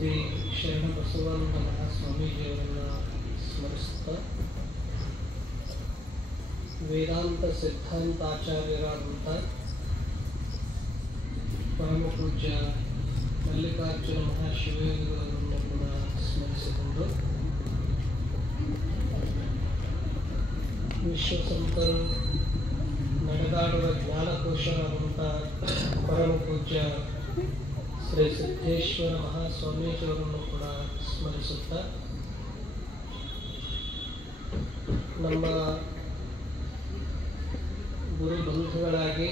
ಶ್ರೀ ಶರಣಬಸವಾನಂದ ಮಹಾಸ್ವಾಮೀಜಿಯವರನ್ನು ಸ್ಮರಿಸುತ್ತಾ ವೇದಾಂತ ಸಿದ್ಧಾಂತಾಚಾರ್ಯರಾದಂಥ ಪರಮ ಪೂಜ್ಯ ಮಲ್ಲಿಕಾರ್ಜುನ ಮಹಾಶಿವಯೋಗಿಗಳವರನ್ನು ಕೂಡ ಸ್ಮರಿಸಿಕೊಂಡು ವಿಶ್ವಸಂತರು ನಡೆದಾಡುವ ಜ್ಞಾನಕೋಶರಾದಂಥ ಪರಮ ಪೂಜ್ಯ ಶ್ರೀ ಸಿದ್ದೇಶ್ವರ ಮಹಾಸ್ವಾಮೀಜಿಯವರನ್ನು ಕೂಡ ಸ್ಮರಿಸುತ್ತಾ ನಮ್ಮ ಗುರು ಬಂಧುಗಳಾಗಿ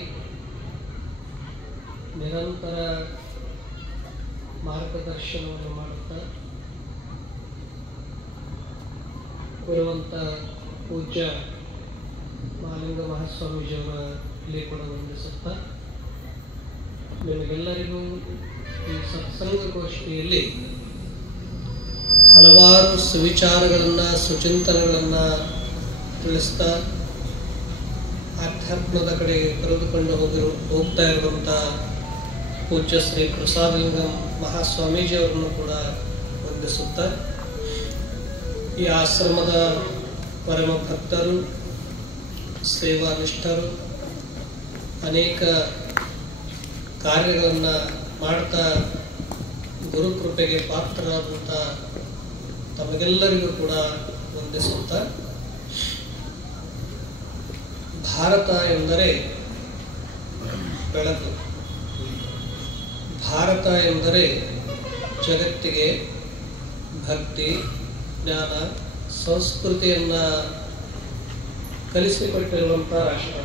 ನಿರಂತರ ಮಾರ್ಗದರ್ಶನವನ್ನು ಮಾಡುತ್ತಾ ಇರುವಂಥ ಪೂಜ್ಯ ಮಹಾಲಿಂಗ ಮಹಾಸ್ವಾಮೀಜಿಯವರ ಇಲ್ಲಿ ಕೂಡ ವಂದಿಸುತ್ತಾ ನಿಮಗೆಲ್ಲರಿಗೂ ಈ ಸತ್ಸಂಗಗೋಷ್ಠಿಯಲ್ಲಿ ಹಲವಾರು ಸುವಿಚಾರಗಳನ್ನು ಸುಚಿಂತನೆಗಳನ್ನು ತಿಳಿಸ್ತಾ ಆಧ್ಯಾತ್ಮದ ಕಡೆಗೆ ಕರೆದುಕೊಂಡು ಹೋಗ್ತಾ ಇರುವಂಥ ಪೂಜ್ಯ ಶ್ರೀ ಪ್ರಸಾದಲಿಂಗಂ ಮಹಾಸ್ವಾಮೀಜಿಯವರನ್ನು ಕೂಡ ವಂದಿಸುತ್ತಾ ಈ ಆಶ್ರಮದ ಪರಮ ಭಕ್ತರು ಸೇವಾನಿಷ್ಠರು ಅನೇಕ ಕಾರ್ಯಗಳನ್ನು ಮಾಡ್ತಾ ಗುರುಕೃಪೆಗೆ ಪಾತ್ರರಾದಂಥ ತಮಗೆಲ್ಲರಿಗೂ ಕೂಡ ವಂದಿಸುತ್ತಾ ಭಾರತ ಎಂದರೆ ಬೆಳಕು, ಭಾರತ ಎಂದರೆ ಜಗತ್ತಿಗೆ ಭಕ್ತಿ, ಜ್ಞಾನ, ಸಂಸ್ಕೃತಿಯನ್ನು ಕಲಿಸಿಕೊಟ್ಟಿರುವಂಥ ರಾಷ್ಟ್ರ.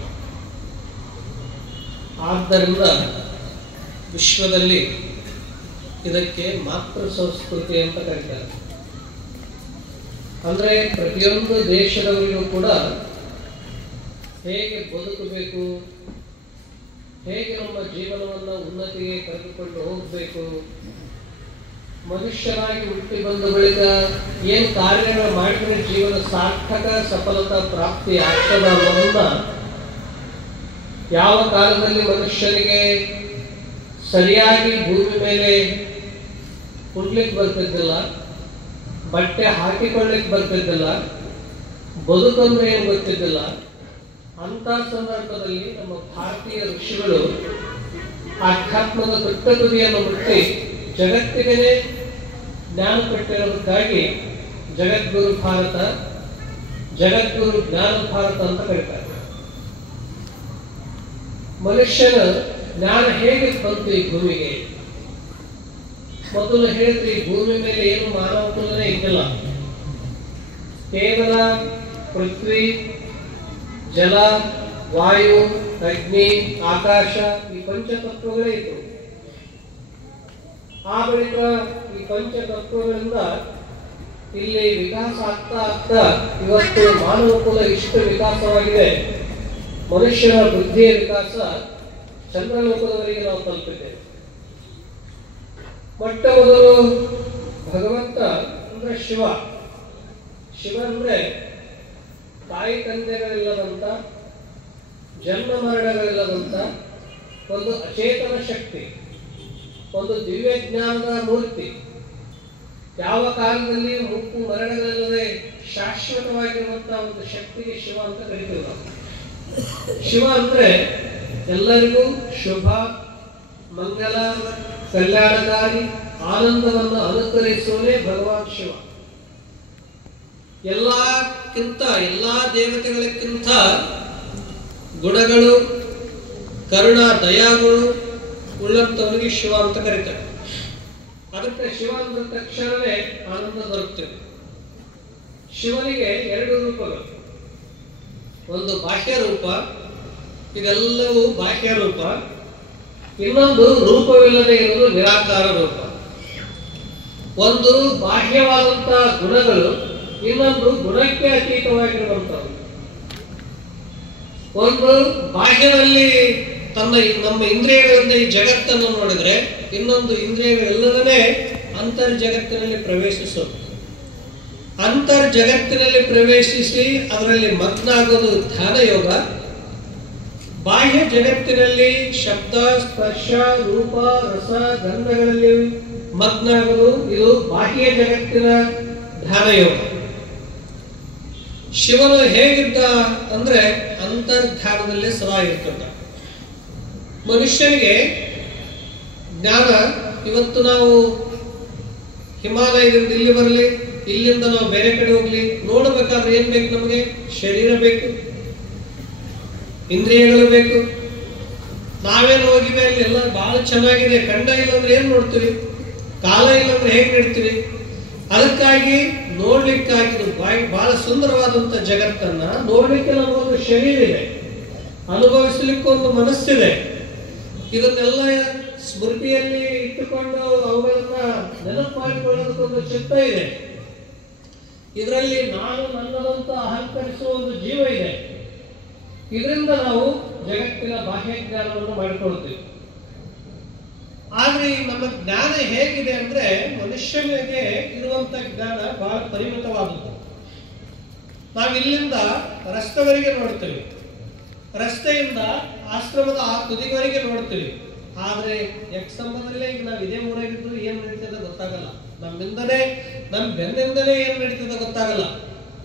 ಆದ್ದರಿಂದ ವಿಶ್ವದಲ್ಲಿ ಇದಕ್ಕೆ ಮಾತೃ ಸಂಸ್ಕೃತಿ ಅಂತ ಕರೀತಾರೆ. ಅಂದರೆ ಪ್ರತಿಯೊಂದು ದೇಶದವರಿಗೂ ಕೂಡ ಹೇಗೆ ಬದುಕಬೇಕು, ಹೇಗೆ ನಮ್ಮ ಜೀವನವನ್ನು ಉನ್ನತಿಗೆ ಕರೆದುಕೊಂಡು ಹೋಗಬೇಕು, ಮನುಷ್ಯರಾಗಿ ಹುಟ್ಟಿ ಬಂದ ಬಳಿಕ ಏನು ಕಾರ್ಯಗಳು ಮಾಡಿದ್ರೆ ಜೀವನ ಸಾರ್ಥಕ ಸಫಲತಾ ಪ್ರಾಪ್ತಿ ಆಗ್ತದ ಅನ್ನೋದನ್ನ ಯಾವ ಕಾಲದಲ್ಲಿ ಮನುಷ್ಯನಿಗೆ ಸರಿಯಾಗಿ ಭೂಮಿ ಮೇಲೆ ಕುಡ್ಲಿಕ್ಕೆ ಬರ್ತಿದ್ದಿಲ್ಲ, ಬಟ್ಟೆ ಹಾಕಿಕೊಳ್ಳಿಕ್ಕೆ ಬರ್ತಿದ್ದಿಲ್ಲ, ಬದುಕಂದ್ರೆ ಏನು ಗೊತ್ತಿದ್ದಿಲ್ಲ. ಅಂತ ಸಂದರ್ಭದಲ್ಲಿ ನಮ್ಮ ಭಾರತೀಯ ಋಷಿಗಳು ಆಧ್ಯಾತ್ಮದ ದೊಡ್ಡ ತುದಿಯನ್ನು ಮುಟ್ಟಿ ಜಗತ್ತಿಗೆ ಜ್ಞಾನ ಕೊಟ್ಟಿರೋದಕ್ಕಾಗಿ ಜಗದ್ಗುರು ಭಾರತ, ಜಗದ್ಗುರು ಜ್ಞಾನ ಭಾರತ ಅಂತ ಕರೀತಾರೆ. ಮನುಷ್ಯನ ಜ್ಞಾನ ಹೇಗೆ ಬಂತು ಈ ಭೂಮಿಗೆ? ಮೊದಲು ಹೇಳಿದ್ರೆ ಈ ಭೂಮಿ ಮೇಲೆ ಏನು ಮಾನವ ಕುಲನೇ ಇದ್ದಿಲ್ಲ. ಕೇವಲ ಪೃಥ್ವಿ, ಜಲ, ವಾಯು, ಅಗ್ನಿ, ಆಕಾಶ ಈ ಪಂಚತತ್ವಗಳೇ ಇತ್ತು. ಆ ಬಳಿಕ ಈ ಪಂಚತತ್ವಗಳಿಂದ ಇಲ್ಲಿ ವಿಕಾಸ ಆಗ್ತಾ ಆಗ್ತಾ ಇವತ್ತು ಮಾನವ ಕುಲ ಇಷ್ಟು ವಿಕಾಸವಾಗಿದೆ. ಮನುಷ್ಯನ ಬುದ್ಧಿಯ ವಿಕಾಸ ಚಂದ್ರಲೋಕದವರೆಗೆ ನಾವು ತಲುಪಿದ್ದೇವೆ. ಮೊಟ್ಟ ಮೊದಲು ಭಗವಂತ ಅಂದ್ರೆ ಶಿವ. ಶಿವ ಅಂದ್ರೆ ತಾಯಿ ತಂದೆಗಳಿಲ್ಲದಂತ, ಜನ್ಮ ಮರಣಗಳಿಲ್ಲದಂತ ಒಂದು ಅಚೇತನ ಶಕ್ತಿ, ಒಂದು ದಿವ್ಯ ಜ್ಞಾನದ ಮೂರ್ತಿ. ಯಾವ ಕಾಲದಲ್ಲಿ ಮುಪ್ಪು ಮರಣಗಳಿಲ್ಲದೆ ಶಾಶ್ವತವಾಗಿರುವಂತಹ ಒಂದು ಶಕ್ತಿಗೆ ಶಿವ ಅಂತ ಕರಿತೀವಿ ನಾವು. ಶಿವ ಅಂದ್ರೆ ಎಲ್ಲರಿಗೂ ಶುಭ, ಮಂಗಲ, ಕಲ್ಯಾಣಕಾರಿ, ಆನಂದವನ್ನು ಅನುಕರಿಸುವನೇ ಭಗವಾನ್ ಶಿವ. ಎಲ್ಲಾ ದೇವತೆಗಳಕ್ಕಿಂತ ಗುಣಗಳು, ಕರುಣಾ, ದಯಾಗಳು ಉಳ್ಳಂತವನಿಗೆ ಶಿವ ಅಂತ ಕರೀತಾರೆ. ಅದಕ್ಕೆ ಶಿವ ಅಂದ ತಕ್ಷಣವೇ ಆನಂದ ಬರುತ್ತದೆ. ಶಿವನಿಗೆ ಎರಡು ರೂಪಗಳು, ಒಂದು ಬಾಹ್ಯ ರೂಪ, ಇದೆಲ್ಲವೂ ಬಾಹ್ಯ ರೂಪ. ಇನ್ನೊಂದು ರೂಪವಿಲ್ಲದೆ ಇರುವುದು ನಿರಾಕಾರ ರೂಪ. ಒಂದು ಬಾಹ್ಯವಾದಂತಹ ಗುಣಗಳು, ಇನ್ನೊಂದು ಗುಣಕ್ಕೆ ಅತೀತವಾಗಿರುವಂಥದ್ದು. ಒಂದು ಬಾಹ್ಯದಲ್ಲಿ ನಮ್ಮ ಇಂದ್ರಿಯಗಳಿಂದ ಈ ಜಗತ್ತನ್ನು ನೋಡಿದ್ರೆ, ಇನ್ನೊಂದು ಇಂದ್ರಿಯಗಳೆಲ್ಲವೇ ಅಂತರ್ಜಗತ್ತಿನಲ್ಲಿ ಪ್ರವೇಶಿಸೋದು. ಅಂತರ್ಜಗತ್ತಿನಲ್ಲಿ ಪ್ರವೇಶಿಸಿ ಅದರಲ್ಲಿ ಮಗ್ನ ಆಗೋದು ಧ್ಯಾನ ಯೋಗ. ಬಾಹ್ಯ ಜಗತ್ತಿನಲ್ಲಿ ಶಬ್ದ, ಸ್ಪರ್ಶ, ರೂಪ, ರಸ, ಗಂಧಗಳಲ್ಲಿ ಮಗ್ನ ಆಗುವುದು, ಇದು ಬಾಹ್ಯ ಜಗತ್ತಿನ ಧ್ಯಾನ ಯೋಗ. ಶಿವನು ಹೇಗಿದ್ದ ಅಂದ್ರೆ ಅಂತರ್ಧ್ಯಾನದಲ್ಲಿ ಸದಾ ಇರ್ತದ. ಮನುಷ್ಯನಿಗೆ ಜ್ಞಾನ, ಇವತ್ತು ನಾವು ಹಿಮಾಲಯದಿಂದ ಇಲ್ಲಿ ಬರಲಿ, ಇಲ್ಲಿಂದ ನಾವು ಬೇರೆ ಕಡೆ ಹೋಗ್ಲಿ, ನೋಡಬೇಕಾದ್ರೆ ಏನ್ ಬೇಕು? ನಮಗೆ ಶರೀರ ಬೇಕು, ಇಂದ್ರಿಯಗಳು ಬೇಕು. ನಾವೇನು ಹೋಗಿವೆ ಅಲ್ಲಿ ಎಲ್ಲ ಬಹಳ ಚೆನ್ನಾಗಿದೆ, ಕಂಡ ಇಲ್ಲಂದ್ರೆ ಏನ್ ನೋಡ್ತೀವಿ? ಕಾಲ ಇಲ್ಲಂದ್ರೆ ಹೇಗ್ ನಡ್ತೀವಿ? ಅದಕ್ಕಾಗಿ ನೋಡ್ಲಿಕ್ಕಾಗಿ ಇದು ಬಹಳ ಸುಂದರವಾದಂತ ಜಗತ್ತನ್ನ ನೋಡ್ಲಿಕ್ಕೆ ನಮಗೊಂದು ಶರೀರ ಇದೆ, ಅನುಭವಿಸ್ಲಿಕ್ಕೆ ಒಂದು ಮನಸ್ಸಿದೆ. ಇದನ್ನೆಲ್ಲ ಸ್ಮೃತಿಯಲ್ಲಿ ಇಟ್ಟುಕೊಂಡು ಅವುಗಳನ್ನ ನೆನಪು ಮಾಡಿಕೊಳ್ಳೋದಕ್ಕೊಂದು ಚಿತ್ತ ಇದೆ. ಇದರಲ್ಲಿ ನಾನು ನನ್ನದಂತ ಅಹಂಕರಿಸುವ ಒಂದು ಜೀವ ಇದೆ. ಇದರಿಂದ ನಾವು ಜಗತ್ತಿನ ಬಾಹ್ಯ ಜ್ಞಾನವನ್ನು ಮಾಡಿಕೊಳ್ತೀವಿ. ಆದ್ರೆ ನಮ್ಮ ಜ್ಞಾನ ಹೇಗಿದೆ ಅಂದ್ರೆ ಮನುಷ್ಯನಿಗೆ ಇರುವಂತ ಜ್ಞಾನ ಬಹಳ ಪರಿಮಿತವಾದದ್ದು. ನಾವಿಲ್ಲಿಂದ ರಸ್ತೆವರೆಗೆ ನೋಡ್ತೀವಿ, ರಸ್ತೆಯಿಂದ ಆಶ್ರಮದ ಆ ತುದಿವರೆಗೆ ನೋಡ್ತೀವಿ. ಆದ್ರೆ ಯಕ್ಷಂಬದಲ್ಲೇ ಈಗ ನಾವು ಇದೇ ಊರಾಗಿದ್ರು ಏನ್ ನಡೀತದೆ ಗೊತ್ತಾಗಲ್ಲ, ನಮ್ಮಿಂದನೇ ನಮ್ ಬೆನ್ನಿಂದಲೇ ಏನ್ ನಡೀತದೆ ಗೊತ್ತಾಗಲ್ಲ.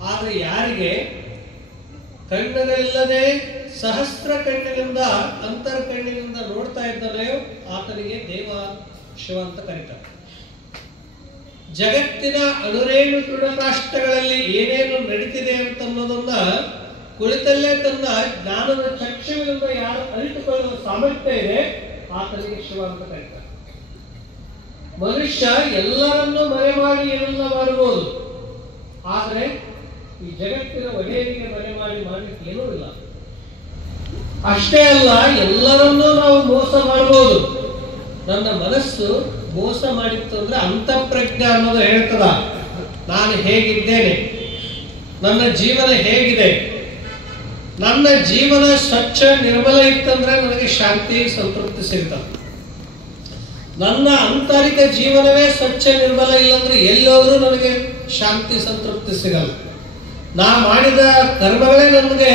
ಆದ್ರೆ ಯಾರಿಗೆ ಕಣ್ಣುಗಳಿಲ್ಲದೆ ಸಹಸ್ರ ಕಣ್ಣಿನಿಂದ ಅಂತರ್ ಕಣ್ಣಿನಿಂದ ನೋಡ್ತಾ ಇದ್ದಾನೆಯೋ ಆತನಿಗೆ ದೇವ ಶಿವ ಅಂತ ಕರೀತಾರೆ. ಜಗತ್ತಿನ ಅನುರೇಣು ತೃಣಕಾಷ್ಟಗಳಲ್ಲಿ ಏನೇನು ನಡೀತಿದೆ ಅಂತ ಅನ್ನೋದನ್ನ ಕುಳಿತಲ್ಲೇ ತನ್ನ ಜ್ಞಾನದ ಚಕ್ಷುವಿನಿಂದ ಯಾರು ಅರಿತುಕೊಳ್ಳುವ ಸಾಮರ್ಥ್ಯ ಇದೆ ಆತನಿಗೆ ಶಿವ ಅಂತ ಕರೀತಾರೆ. ಮನುಷ್ಯ ಎಲ್ಲರನ್ನೂ ಮರೆ ಮಾಡಿ ಏನೆಲ್ಲ ಮಾಡಬಹುದು, ಆದ್ರೆ ಈ ಜಗತ್ತಿನ ಒಡೆಯರಿಗೆ ಮರೆ ಮಾಡಿ ಮಾಡ್ಲಿಕ್ಕೆ ಏನೂ ಇಲ್ಲ. ಅಷ್ಟೇ ಅಲ್ಲ, ಎಲ್ಲರನ್ನೂ ನಾವು ಮೋಸ ಮಾಡಬಹುದು. ನನ್ನ ಮನಸ್ಸು ಮೋಸ ಮಾಡಿತ್ತು ಅಂದ್ರೆ ಅಂತಃಪ್ರಜ್ಞೆ ಅನ್ನೋದು ಹೇಳ್ತದ, ನಾನು ಹೇಗಿದ್ದೇನೆ, ನನ್ನ ಜೀವನ ಹೇಗಿದೆ. ನನ್ನ ಜೀವನ ಸ್ವಚ್ಛ ನಿರ್ಮಲ ಇತ್ತಂದ್ರೆ ನನಗೆ ಶಾಂತಿ ಸಂತೃಪ್ತಿ ಸಿಗ್ತದೆ. ನನ್ನ ಆಂತರಿಕ ಜೀವನವೇ ಸ್ವಚ್ಛ ನಿರ್ಮಲ ಇಲ್ಲಂದ್ರೆ ಎಲ್ಲೋದ್ರೂ ನನಗೆ ಶಾಂತಿ ಸಂತೃಪ್ತಿ ಸಿಗಲ್ಲ. ನಾ ಮಾಡಿದ ಕರ್ಮಗಳೇ ನನಗೆ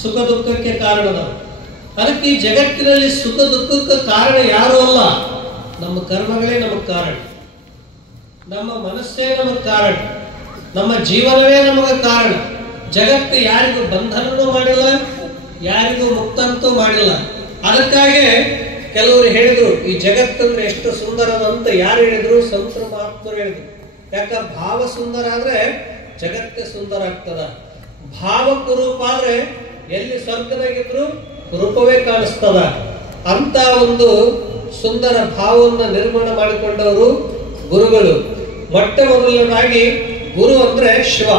ಸುಖ ದುಃಖಕ್ಕೆ ಕಾರಣದ. ಅದಕ್ಕೆ ಈ ಜಗತ್ತಿನಲ್ಲಿ ಸುಖ ದುಃಖಕ್ಕೆ ಕಾರಣ ಯಾರು ಅಲ್ಲ, ನಮ್ಮ ಕರ್ಮಗಳೇ ನಮಗೆ ಕಾರಣ, ನಮ್ಮ ಮನಸ್ಸೇ ನಮಗೆ ಕಾರಣ, ನಮ್ಮ ಜೀವನವೇ ನಮಗೆ ಕಾರಣ. ಜಗತ್ತು ಯಾರಿಗೂ ಬಂಧನನೂ ಮಾಡಿಲ್ಲ, ಯಾರಿಗೂ ಮುಕ್ತಂತೂ ಮಾಡಿಲ್ಲ. ಅದಕ್ಕಾಗಿ ಕೆಲವರು ಹೇಳಿದ್ರು ಈ ಜಗತ್ತಂದ್ರೆ ಎಷ್ಟು ಸುಂದರದ ಅಂತ. ಯಾರು ಹೇಳಿದ್ರು? ಸಂತರು ಮಹಾತ್ಮರು ಹೇಳಿದ್ರು. ಯಾಕ? ಭಾವ ಸುಂದರ ಆದ್ರೆ ಜಗತ್ತೇ ಸುಂದರ ಆಗ್ತದ. ಭಾವ ಕುರೂಪ ಆದ್ರೆ ಎಲ್ಲಿ ಸ್ವರ್ಗದಾಗಿದ್ರು ರೂಪವೇ ಕಾಣಿಸ್ತದ. ಅಂತ ಒಂದು ಸುಂದರ ಭಾವವನ್ನು ನಿರ್ಮಾಣ ಮಾಡಿಕೊಂಡವರು ಗುರುಗಳು. ಮೊಟ್ಟ ಮೊದಲನೇದಾಗಿ ಗುರು ಅಂದ್ರೆ ಶಿವ.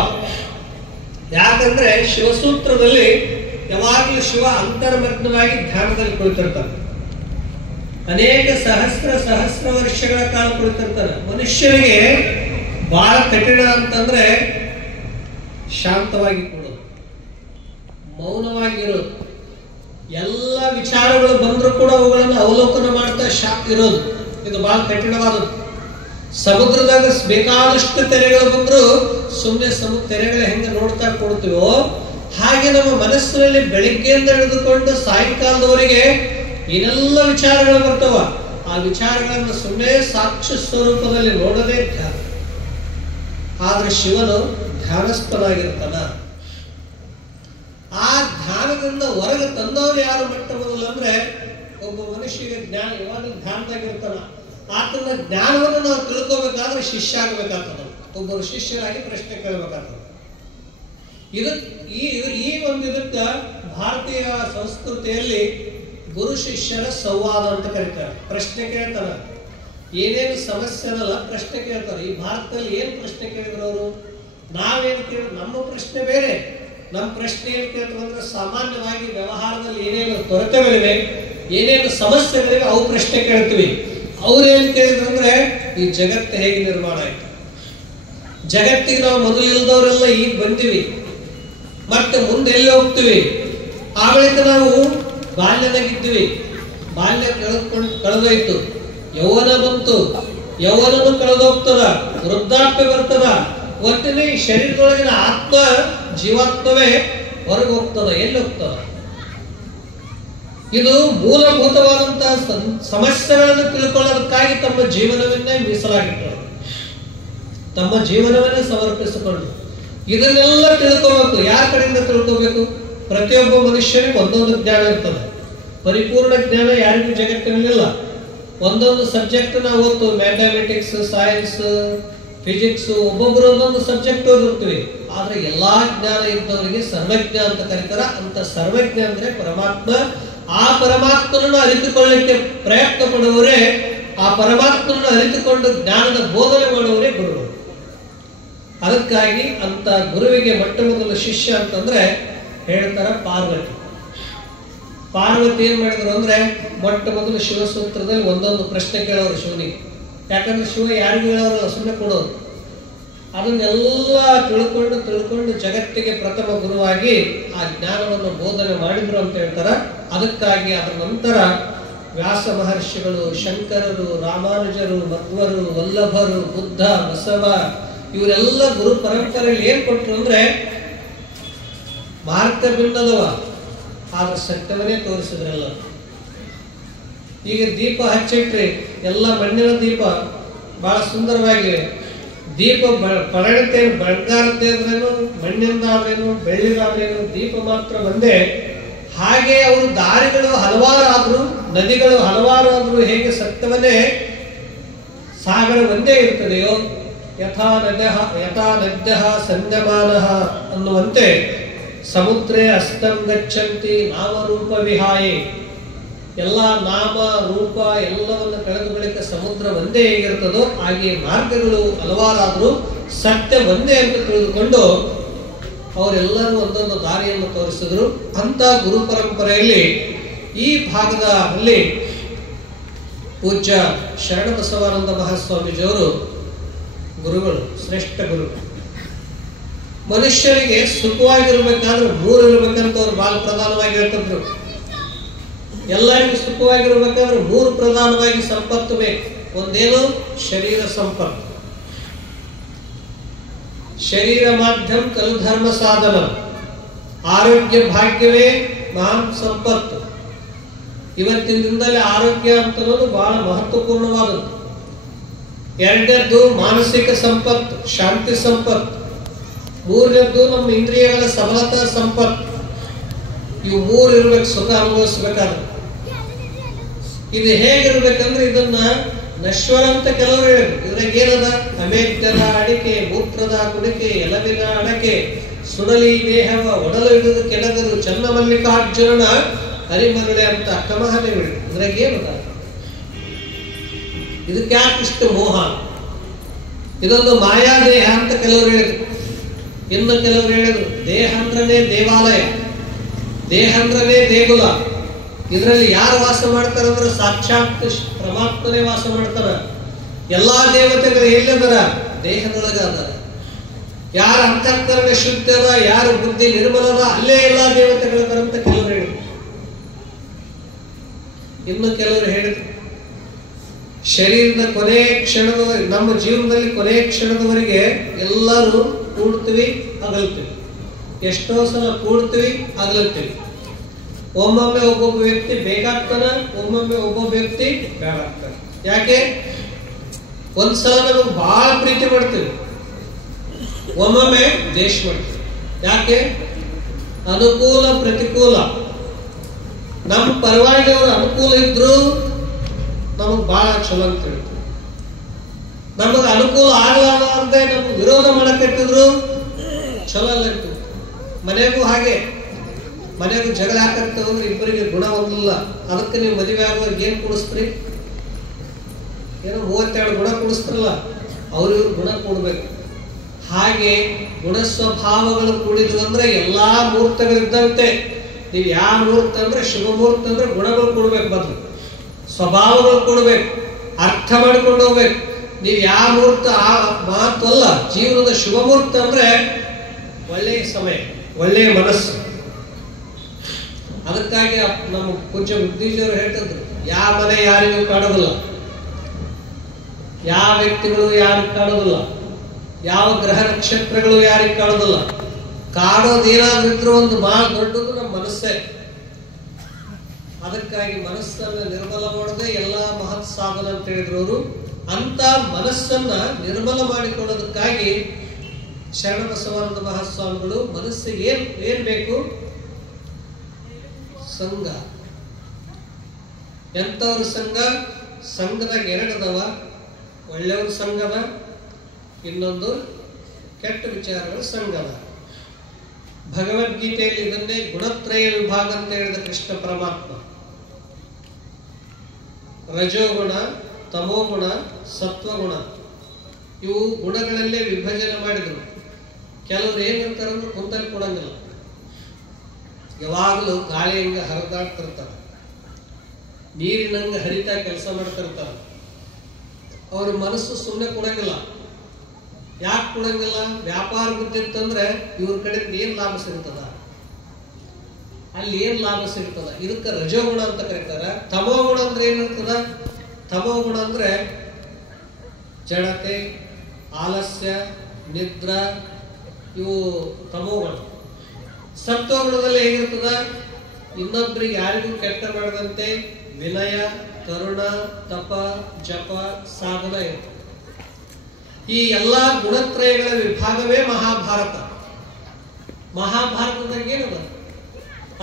ಯಾಕಂದ್ರೆ ಶಿವಸೂತ್ರದಲ್ಲಿ ಯಾವಾಗಲೂ ಶಿವ ಅಂತರ್ಮಗ್ನವಾಗಿ ಧ್ಯಾನದಲ್ಲಿ ಕುಳಿತಿರ್ತಾನೆ. ಅನೇಕ ಸಹಸ್ರ ವರ್ಷಗಳ ಕಾಲ ಕುಳಿತಿರ್ತಾನೆ. ಮನುಷ್ಯನಿಗೆ ಬಹಳ ಕಠಿಣ ಅಂತಂದ್ರೆ ಶಾಂತವಾಗಿ ಕೊಡೋದು, ಮೌನವಾಗಿರೋದು. ಎಲ್ಲ ವಿಚಾರಗಳು ಬಂದರೂ ಕೂಡ ಅವುಗಳನ್ನು ಅವಲೋಕನ ಮಾಡ್ತಾ ಇರೋದು, ಇದು ಬಹಳ ಕಠಿಣವಾದದ್ದು. ಸಮುದ್ರದಾಗ ಬೇಕಾದಷ್ಟು ತೆರೆಗಳು ಬಂದ್ರು ಸುಮ್ಮನೆ ತೆರೆಗಳು ಹೆಂಗೆ ನೋಡ್ತಾ ಕೊಡ್ತೀವೋ ಹಾಗೆ ನಮ್ಮ ಮನಸ್ಸಿನಲ್ಲಿ ಬೆಳಿಗ್ಗೆಯಿಂದ ಹಿಡಿದುಕೊಂಡು ಸಾಯಂಕಾಲದವರೆಗೆ ಏನೆಲ್ಲ ವಿಚಾರಗಳು ಬರ್ತಾವ. ಆ ವಿಚಾರಗಳನ್ನು ಸುಮ್ಮನೆ ಸಾಕ್ಷಿ ಸ್ವರೂಪದಲ್ಲಿ ನೋಡೋದೇ ಧ್ಯಾನ. ಆದ್ರೆ ಶಿವನು ಧ್ಯಾನಸ್ಥನಾಗಿರ್ತಾನ. ಆ ಧ್ಯಾನದಿಂದ ಹೊರಗೆ ತಂದವರು ಯಾರು ಮೊಟ್ಟ ಮೊದಲು ಅಂದ್ರೆ ಒಬ್ಬ ಮನುಷ್ಯಗೆ ಜ್ಞಾನ ಯಾವಾಗ ಧ್ಯಾನದಾಗಿರ್ತಾನ ಆತನ ಜ್ಞಾನವನ್ನು ನಾವು ತಿಳ್ಕೋಬೇಕಾದ್ರೆ ಶಿಷ್ಯ ಆಗಬೇಕಾಗ್ತದ. ಒಬ್ಬರು ಶಿಷ್ಯರಾಗಿ ಪ್ರಶ್ನೆ ಕೇಳಬೇಕಾಗ್ತದೆ. ಈ ಒಂದು ಇದಕ್ಕ ಭಾರತೀಯ ಸಂಸ್ಕೃತಿಯಲ್ಲಿ ಗುರು ಶಿಷ್ಯರ ಸಂವಾದ ಅಂತ ಕರೀತಾರೆ. ಪ್ರಶ್ನೆ ಕೇಳ್ತಾರ, ಏನೇನು ಸಮಸ್ಯೆ ಅದಲ್ಲ ಪ್ರಶ್ನೆ ಕೇಳ್ತಾರೆ. ಈ ಭಾರತದಲ್ಲಿ ಏನ್ ಪ್ರಶ್ನೆ ಕೇಳಿದ್ರು ಅವರು? ನಾವೇನು ಕೇಳಿದ್ರು? ನಮ್ಮ ಪ್ರಶ್ನೆ ಬೇರೆ. ನಮ್ಮ ಪ್ರಶ್ನೆ ಏನ್ ಕೇಳ್ತೀವಿ ಅಂದ್ರೆ ಸಾಮಾನ್ಯವಾಗಿ ವ್ಯವಹಾರದಲ್ಲಿ ಏನೇನು ಕೊರತೆಗಳಿವೆ, ಏನೇನು ಸಮಸ್ಯೆಗಳಿವೆ ಅವು ಪ್ರಶ್ನೆ ಕೇಳ್ತೀವಿ. ಅವ್ರೇನ್ ಕೇಳಿದ್ರು ಅಂದ್ರೆ ಈ ಜಗತ್ತು ಹೇಗೆ ನಿರ್ಮಾಣ ಆಯ್ತು, ಜಗತ್ತಿಗೆ ನಾವು ಮೊದಲು ಇಲ್ದವರೆಲ್ಲ ಈಗ ಬಂದಿವಿ, ಮತ್ತೆ ಮುಂದೆ ಎಲ್ಲಿ ಹೋಗ್ತೀವಿ, ಆ ಬಳಿಕ ನಾವು ಬಾಲ್ಯದಾಗಿದ್ದೀವಿ, ಬಾಲ್ಯ ಕಳೆದೋಯ್ತು, ಯೌವನ ಬಂತು, ಯೌವನನು ಕಳೆದೋಗ್ತದ, ವೃದ್ಧಾಪ್ಯ ಬರ್ತದ, ಒಟ್ಟಿನ ಈ ಶರೀರದೊಳಗಿನ ಆತ್ಮ ಜೀವಾತ್ಮವೇ ಹೊರಗೆ ಹೋಗ್ತದ. ಎಲ್ಲಿ ಹೋಗ್ತದ? ಇದು ಮೂಲಭೂತವಾದಂತಹ ಸಮಸ್ಯೆಗಳನ್ನು ತಿಳ್ಕೊಳ್ಳೋದಕ್ಕಾಗಿ ತಮ್ಮ ಜೀವನವನ್ನೇ ಮೀಸಲಾಗಿಟ್ಟರು, ತಮ್ಮ ಜೀವನವನ್ನೇ ಸಮರ್ಪಿಸಿಕೊಂಡು ಇದನ್ನೆಲ್ಲ ತಿಳ್ಕೋಬೇಕು. ಯಾರ ಕಡೆಯಿಂದ ತಿಳ್ಕೋಬೇಕು? ಪ್ರತಿಯೊಬ್ಬ ಮನುಷ್ಯನಿಗೆ ಒಂದೊಂದು ಜ್ಞಾನ ಇರ್ತದೆ. ಪರಿಪೂರ್ಣ ಜ್ಞಾನ ಯಾರಿಗೂ ಜಗತ್ತಿನಲ್ಲಿಲ್ಲ. ಒಂದೊಂದು ಸಬ್ಜೆಕ್ಟ್ ನಾವು ಓದ್ತು, ಮ್ಯಾಥಮೆಟಿಕ್ಸ್, ಸೈನ್ಸ್, ಫಿಸಿಕ್ಸ್, ಒಬ್ಬೊಬ್ಬರು ಒಂದೊಂದು ಸಬ್ಜೆಕ್ಟ್ ಓದಿರ್ತೀವಿ. ಆದ್ರೆ ಎಲ್ಲಾ ಜ್ಞಾನ ಇದ್ದವರಿಗೆ ಸರ್ವಜ್ಞ ಅಂತ ಕರೀತಾರ. ಅಂತ ಸರ್ವಜ್ಞ ಅಂದ್ರೆ ಪರಮಾತ್ಮ. ಆ ಪರಮಾತ್ಮನನ್ನು ಅರಿತುಕೊಳ್ಳಲಿಕ್ಕೆ ಪ್ರಯತ್ನ ಪಡುವವರೇ, ಆ ಪರಮಾತ್ಮನನ್ನು ಅರಿತುಕೊಂಡು ಜ್ಞಾನದ ಬೋಧನೆ ಮಾಡುವವರೇ ಗುರುಗಳು. ಅದಕ್ಕಾಗಿ ಅಂತ ಗುರುವಿಗೆ ಮೊಟ್ಟ ಮೊದಲು ಶಿಷ್ಯ ಅಂತಂದ್ರೆ ಹೇಳ್ತಾರ ಪಾರ್ವತಿ. ಪಾರ್ವತಿ ಏನ್ ಮಾಡಿದ್ರು ಅಂದ್ರೆ ಮೊಟ್ಟ ಮೊದಲು ಶಿವಸೂತ್ರದಲ್ಲಿ ಒಂದೊಂದು ಪ್ರಶ್ನೆ ಕೇಳೋರು ಶಿವನಿಗೆ. ಯಾಕಂದ್ರೆ ಶಿವ ಯಾರಿಗೂ ಹೇಳೋರಲ್ಲ, ಸುಮ್ಮನೆ ಕೊಡೋರು. ಅದನ್ನೆಲ್ಲ ತಿಳ್ಕೊಂಡು ಜಗತ್ತಿಗೆ ಪ್ರಥಮ ಗುರುವಾಗಿ ಆ ಜ್ಞಾನವನ್ನು ಬೋಧನೆ ಮಾಡಿದ್ರು ಅಂತ ಹೇಳ್ತಾರ. ಅದಕ್ಕಾಗಿ ಅದರ ನಂತರ ವ್ಯಾಸ ಮಹರ್ಷಿಗಳು, ಶಂಕರರು, ರಾಮಾನುಜರು, ಮಧ್ವರು, ವಲ್ಲಭರು, ಬುದ್ಧ, ಬಸವ ಇವರೆಲ್ಲ ಗುರು ಪರಂಪರೆಯಲ್ಲಿ ಏನ್ ಕೊಟ್ರು ಅಂದ್ರೆ ಮಾರ್ಗ ಭಿನ್ನದವ, ಆದ್ರೆ ಸತ್ಯವನ್ನೇ ತೋರಿಸಿದ್ರಲ್ಲ. ಈಗ ದೀಪ ಹಚ್ಚಿಟ್ರಿ, ಎಲ್ಲ ಮಣ್ಣಿನ ದೀಪ ಬಹಳ ಸುಂದರವಾಗಿವೆ. ದೀಪ ಪಳಗತ್ತೇನು, ಬಂಗಾರದ್ದೇನು, ಮಣ್ಣಿಂದ ಆದ್ರೇನು, ಬೆಳ್ಳಿದಾದ್ರೇನು, ದೀಪ ಮಾತ್ರ ಒಂದೇ. ಹಾಗೆ ಅವರು ದಾರಿಗಳು ಹಲವಾರು ಆದ್ರು, ನದಿಗಳು ಹಲವಾರು ಆದ್ರು, ಹೇಗೆ ಸತ್ಯವನ್ನೇ ಸಾಗರ ಒಂದೇ ಇರ್ತದೆಯೋ ಯಥಾ ನದ್ಯ ಸಂಧ್ಯಮಾನಃ ಅನ್ನುವಂತೆ ಸಮುದ್ರೇ ಅಸ್ತಂ ಗಚ್ಚಂತಿ ನಾಮರೂಪ ವಿಹಾಯೇ. ಎಲ್ಲ ನಾಮ ರೂಪ ಎಲ್ಲವನ್ನು ಕಳೆದ ಬಳಿಕ ಸಮುದ್ರ ಒಂದೇ ಹೇಗಿರ್ತದೋ ಹಾಗೆ ಮಾರ್ಗಗಳು ಹಲವಾರಾದ್ರೂ ಸತ್ಯ ಒಂದೇ ಅಂತ ತಿಳಿದುಕೊಂಡು ಅವರೆಲ್ಲರೂ ಒಂದೊಂದು ದಾರಿಯನ್ನು ತೋರಿಸಿದ್ರು. ಅಂತ ಗುರು ಪರಂಪರೆಯಲ್ಲಿ ಈ ಭಾಗದಲ್ಲಿ ಪೂಜ್ಯ ಶರಣಬಸವಾನಂದ ಮಹಾಸ್ವಾಮೀಜಿಯವರು ಗುರುಗಳು, ಶ್ರೇಷ್ಠ ಗುರುಗಳು. ಮನುಷ್ಯರಿಗೆ ಸುಖವಾಗಿರ್ಬೇಕಾದ್ರೆ ಮೂರು ಇರ್ಬೇಕಂತ ಅವ್ರು ಬಹಳ ಪ್ರಧಾನವಾಗಿ ಹೇಳ್ತಿದ್ರು. ಎಲ್ಲರಿಗೂ ಸುಖವಾಗಿರ್ಬೇಕಾದ್ರೆ ಮೂರು ಪ್ರಧಾನವಾಗಿ ಸಂಪತ್ತು ಬೇಕು. ಒಂದೇನು? ಶರೀರ ಸಂಪತ್ತು. ಶರೀರ ಮಾಧ್ಯಮ ಕಲು ಧರ್ಮ ಸಾಧನ. ಆರೋಗ್ಯ ಭಾಗ್ಯವೇ ಮಹಾನ್ ಸಂಪತ್ತು. ಇವತ್ತಿನ ದಿನದಲ್ಲಿ ಆರೋಗ್ಯ ಅಂತನ್ನೋದು ಬಹಳ ಮಹತ್ವಪೂರ್ಣವಾದದ್ದು. ಎರಡನೇದ್ದು ಮಾನಸಿಕ ಸಂಪತ್ತು, ಶಾಂತಿ ಸಂಪತ್ತು. ಮೂರನೇದ್ದು ನಮ್ಮ ಇಂದ್ರಿಯಗಳ ಸಬಲತಾ ಸಂಪತ್ತು. ಇವು ಮೂರು ಇರ್ಬೇಕು ಸುಖ ಅನುಭವಿಸ್ಬೇಕಾದ್ರೆ. ಇದು ಹೇಗಿರ್ಬೇಕಂದ್ರೆ ಇದನ್ನ ನಶ್ವರ ಅಂತ ಕೆಲವರು ಹೇಳಿದ್ರು. ಇದ್ರಾಗ ಏನದ? ಅಮೇಧ್ಯದ ಅಡಿಕೆ, ಮೂತ್ರದ ಕುಡಿಕೆ, ಎಲವಿನ ಅಡಕೆ, ಸುಡಲಿ ದೇಹವ ಒಡಲು ಹಿಡಿದು ಕೆಳಗರು ಚನ್ನಮಲ್ಲಿಕಾರ್ಜುನನ ಹರಿಮರುಳೆ ಅಂತ ಕಮಹನೆ ಬಿಡು. ಇದ್ರಾಗ ಏನದ? ಇದಕ್ಕೆ ಯಾಕಿಷ್ಟು ಮೋಹ? ಇದೊಂದು ಮಾಯಾ ದೇಹ ಅಂತ ಕೆಲವರು ಹೇಳಿದ್ರು. ಇನ್ನು ಕೆಲವರು ಹೇಳಿದ್ರು ದೇಹ ಅಂದ್ರನೇ ದೇವಾಲಯ, ದೇಹ ಅಂದ್ರನೇ ದೇಗುಲ. ಇದರಲ್ಲಿ ಯಾರು ವಾಸ ಮಾಡ್ತಾರಂದ್ರೆ ಸಾಕ್ಷಾತ್ ಪರಮಾತ್ಮನೇ ವಾಸ ಮಾಡ್ತಾರ. ಎಲ್ಲಾ ದೇವತೆಗಳು ಎಲ್ಲಿದಾರ? ದೇಹದೊಳಗ ಅದಾರ. ಯಾರ ಅಂತಃಕರಣ ಶುದ್ಧ ಅದ, ಯಾರ ಬುದ್ಧಿ ನಿರ್ಮಲದ, ಅಲ್ಲೇ ಎಲ್ಲಾ ದೇವತೆಗಳಂತ ಕೆಲವರು ಹೇಳಿದ್ರು. ಇನ್ನು ಕೆಲವರು ಹೇಳಿದ್ರು ಶರೀರದ ಕೊನೆ ಕ್ಷಣದ, ನಮ್ಮ ಜೀವನದಲ್ಲಿ ಕೊನೆ ಕ್ಷಣದವರೆಗೆ ಎಲ್ಲರೂ ಕೂಡ್ತೀವಿ, ಅಗಲ್ತೀವಿ. ಎಷ್ಟೋ ಸಲ ಕೂಡ್ತೀವಿ, ಅಗಲ್ತೀವಿ. ಒಮ್ಮೊಮ್ಮೆ ಒಬ್ಬೊಬ್ಬ ವ್ಯಕ್ತಿ ಬೇಕಾಗ್ತಾನ, ಒಮ್ಮೊಮ್ಮೆ ಒಬ್ಬೊಬ್ಬ ವ್ಯಕ್ತಿ ಬೇಡಾಗ್ತಾನೆ. ಯಾಕೆ? ಒಂದ್ಸಲ ನಮಗೆ ಬಹಳ ಪ್ರೀತಿ ಮಾಡ್ತೀವಿ, ಒಮ್ಮೊಮ್ಮೆ ದ್ವೇಷ ಮಾಡ್ತೀವಿ. ಯಾಕೆ? ಅನುಕೂಲ ಪ್ರತಿಕೂಲ. ನಮ್ಮ ಪರವಾಗಿ ಅವರು ಅನುಕೂಲ ಇದ್ರು ನಮಗ್ ಬಹಳ ಚಲೋ ಅಂತ ಹೇಳ್ತೀವಿ. ನಮಗ್ ಅನುಕೂಲ ಆಗಲಾರ್ದೆ ನಮ್ಗೆ ವಿರೋಧ ಮಾಡಕತ್ತಿದ್ರು ಚಲೋ ಅಲ್ಲ. ಮನೆಗೂ ಹಾಗೆ, ಮನೆಗೂ ಜಗಳ ಹಾಕತ್ತೆ ಹೋದ್ರೆ ಇಬ್ಬರಿಗೆ ಗುಣ ಒಂದಿಲ್ಲ. ಅದಕ್ಕೆ ನೀವು ಮದುವೆ ಆಗುವಾಗ ಏನ್ ಕೊಡಿಸ್ತೀರಿ? ಏನೋ 32 ಗುಣ ಕೊಡಿಸ್ತಾರಲ್ಲ, ಅವ್ರಿವ್ರು ಗುಣ ಕೊಡ್ಬೇಕು. ಹಾಗೆ ಗುಣ ಸ್ವಭಾವಗಳು ಕೂಡಿದ್ವು ಅಂದ್ರೆ ಎಲ್ಲಾ ಮುಹೂರ್ತಗಳಿದ್ದಂತೆ. ನೀವು ಯಾವ ಮುಹೂರ್ತ ಅಂದ್ರೆ ಶುಭ ಮುಹೂರ್ತ ಅಂದ್ರೆ ಗುಣಗಳು ಕೊಡ್ಬೇಕು, ಬದಲು ಸ್ವಭಾವಗಳು ಕೊಡ್ಬೇಕು, ಅರ್ಥ ಮಾಡ್ಕೊಂಡು ಹೋಗ್ಬೇಕು. ನೀವು ಯಾವ ಮುಹೂರ್ತ ಆ ಮಾತು ಅಲ್ಲ. ಜೀವನದ ಶುಭ ಮುಹೂರ್ತ ಅಂದ್ರೆ ಒಳ್ಳೆಯ ಸಮಯ, ಒಳ್ಳೆಯ ಮನಸ್ಸು. ಅದಕ್ಕಾಗಿ ನಮ್ಮ ಪೂಜ್ಯ ಬುದ್ಧಿಜಿಯವರು ಹೇಳ್ತಿದ್ರು, ಯಾವ ಮನೆ ಯಾರಿಗೂ ಕಾಣೋದಿಲ್ಲ, ಯಾವ ವ್ಯಕ್ತಿಗಳು ಯಾರಿಗೂ ಕಾಣೋದಿಲ್ಲ, ಯಾವ ಗ್ರಹ ನಕ್ಷತ್ರಗಳು ಯಾರಿಗೂ ಕಾಣೋದಿಲ್ಲ. ಕಾಡೋದೇನಾದ್ರೂ ಇದ್ರೂ ಒಂದು ಬಹಳ ದೊಡ್ಡದು ನಮ್ಮ ಮನಸ್ಸೇ. ಅದಕ್ಕಾಗಿ ಮನಸ್ಸನ್ನು ನಿರ್ಮಲ ಮಾಡೋದೇ ಎಲ್ಲ ಮಹತ್ ಸಾಧನ ಅಂತ ಹೇಳಿದ್ರು ಅವರು. ಅಂತ ಮನಸ್ಸನ್ನ ನಿರ್ಮಲ ಮಾಡಿಕೊಳ್ಳೋದಕ್ಕಾಗಿ ಶರಣಬಸವಾನಂದ ಮಹಾಸ್ವಾಮಿಗಳು ಮನಸ್ಸಿಗೆ ಏನ್ ಬೇಕು? ಸಂಘ. ಎಂಥವ್ರ ಸಂಘ? ಸಂಘದಾಗ ಎರಡದವ, ಒಳ್ಳೆಯವ್ರ ಸಂಘದ, ಇನ್ನೊಂದು ಕೆಟ್ಟ ವಿಚಾರಗಳ ಸಂಘದ. ಭಗವದ್ಗೀತೆಯಲ್ಲಿ ಇದನ್ನೇ ಗುಣತ್ರಯ ವಿಭಾಗ ಅಂತ ಹೇಳಿದ ಕೃಷ್ಣ ಪರಮಾತ್ಮ. ರಜೋಗುಣ, ತಮೋಗುಣ, ಸತ್ವಗುಣ, ಇವು ಗುಣಗಳಲ್ಲೇ ವಿಭಜನೆ ಮಾಡಿದ್ರು. ಕೆಲವ್ರು ಏನಿರ್ತಾರಂದ್ರೆ ಕುಂತಲ್ಲಿ ಕೊಡಂಗಿಲ್ಲ, ಯಾವಾಗಲೂ ಗಾಳಿ ಹಂಗ ಹರಿದಾಡ್ತಿರ್ತಾರೆ, ನೀರಿನಂಗ ಹರಿತಾ ಕೆಲಸ ಮಾಡ್ತಿರ್ತಾರೆ. ಅವ್ರ ಮನಸ್ಸು ಸುಮ್ಮನೆ ಕೊಡಂಗಿಲ್ಲ. ಯಾಕೆ ಕೊಡಂಗಿಲ್ಲ? ವ್ಯಾಪಾರ ಗೊತ್ತಿತ್ತಂದ್ರೆ ಇವ್ರ ಕಡೆ ಏನ್ ಲಾಭ ಸಿಗ್ತದ, ಅಲ್ಲಿ ಏನ್ ಲಾಭ ಸಿಗ್ತದ. ಇದಕ್ಕೆ ರಜೋಗುಣ ಅಂತ ಕರೀತಾರ. ತಮೋಗುಣ ಅಂದ್ರೆ ಏನಿರ್ತದ? ತಮೋಗುಣ ಅಂದ್ರೆ ಜಡತೆ, ಆಲಸ್ಯ, ನಿದ್ರಾ, ಇವು ತಮೋಗುಣ. ಸತ್ವಗುಣದಲ್ಲಿ ಹೇಗಿರ್ತದ? ಇನ್ನೊಬ್ಬರಿಗೆ ಯಾರಿಗೂ ಕೆಟ್ಟ ಮಾಡದಂತೆ ವಿನಯ, ಕರುಣ, ತಪ, ಜಪ, ಸಾಧನ ಇರ್ತದೆ. ಈ ಎಲ್ಲಾ ಗುಣತ್ರಯಗಳ ವಿಭಾಗವೇ ಮಹಾಭಾರತ. ಮಹಾಭಾರತದಾಗ ಏನದ?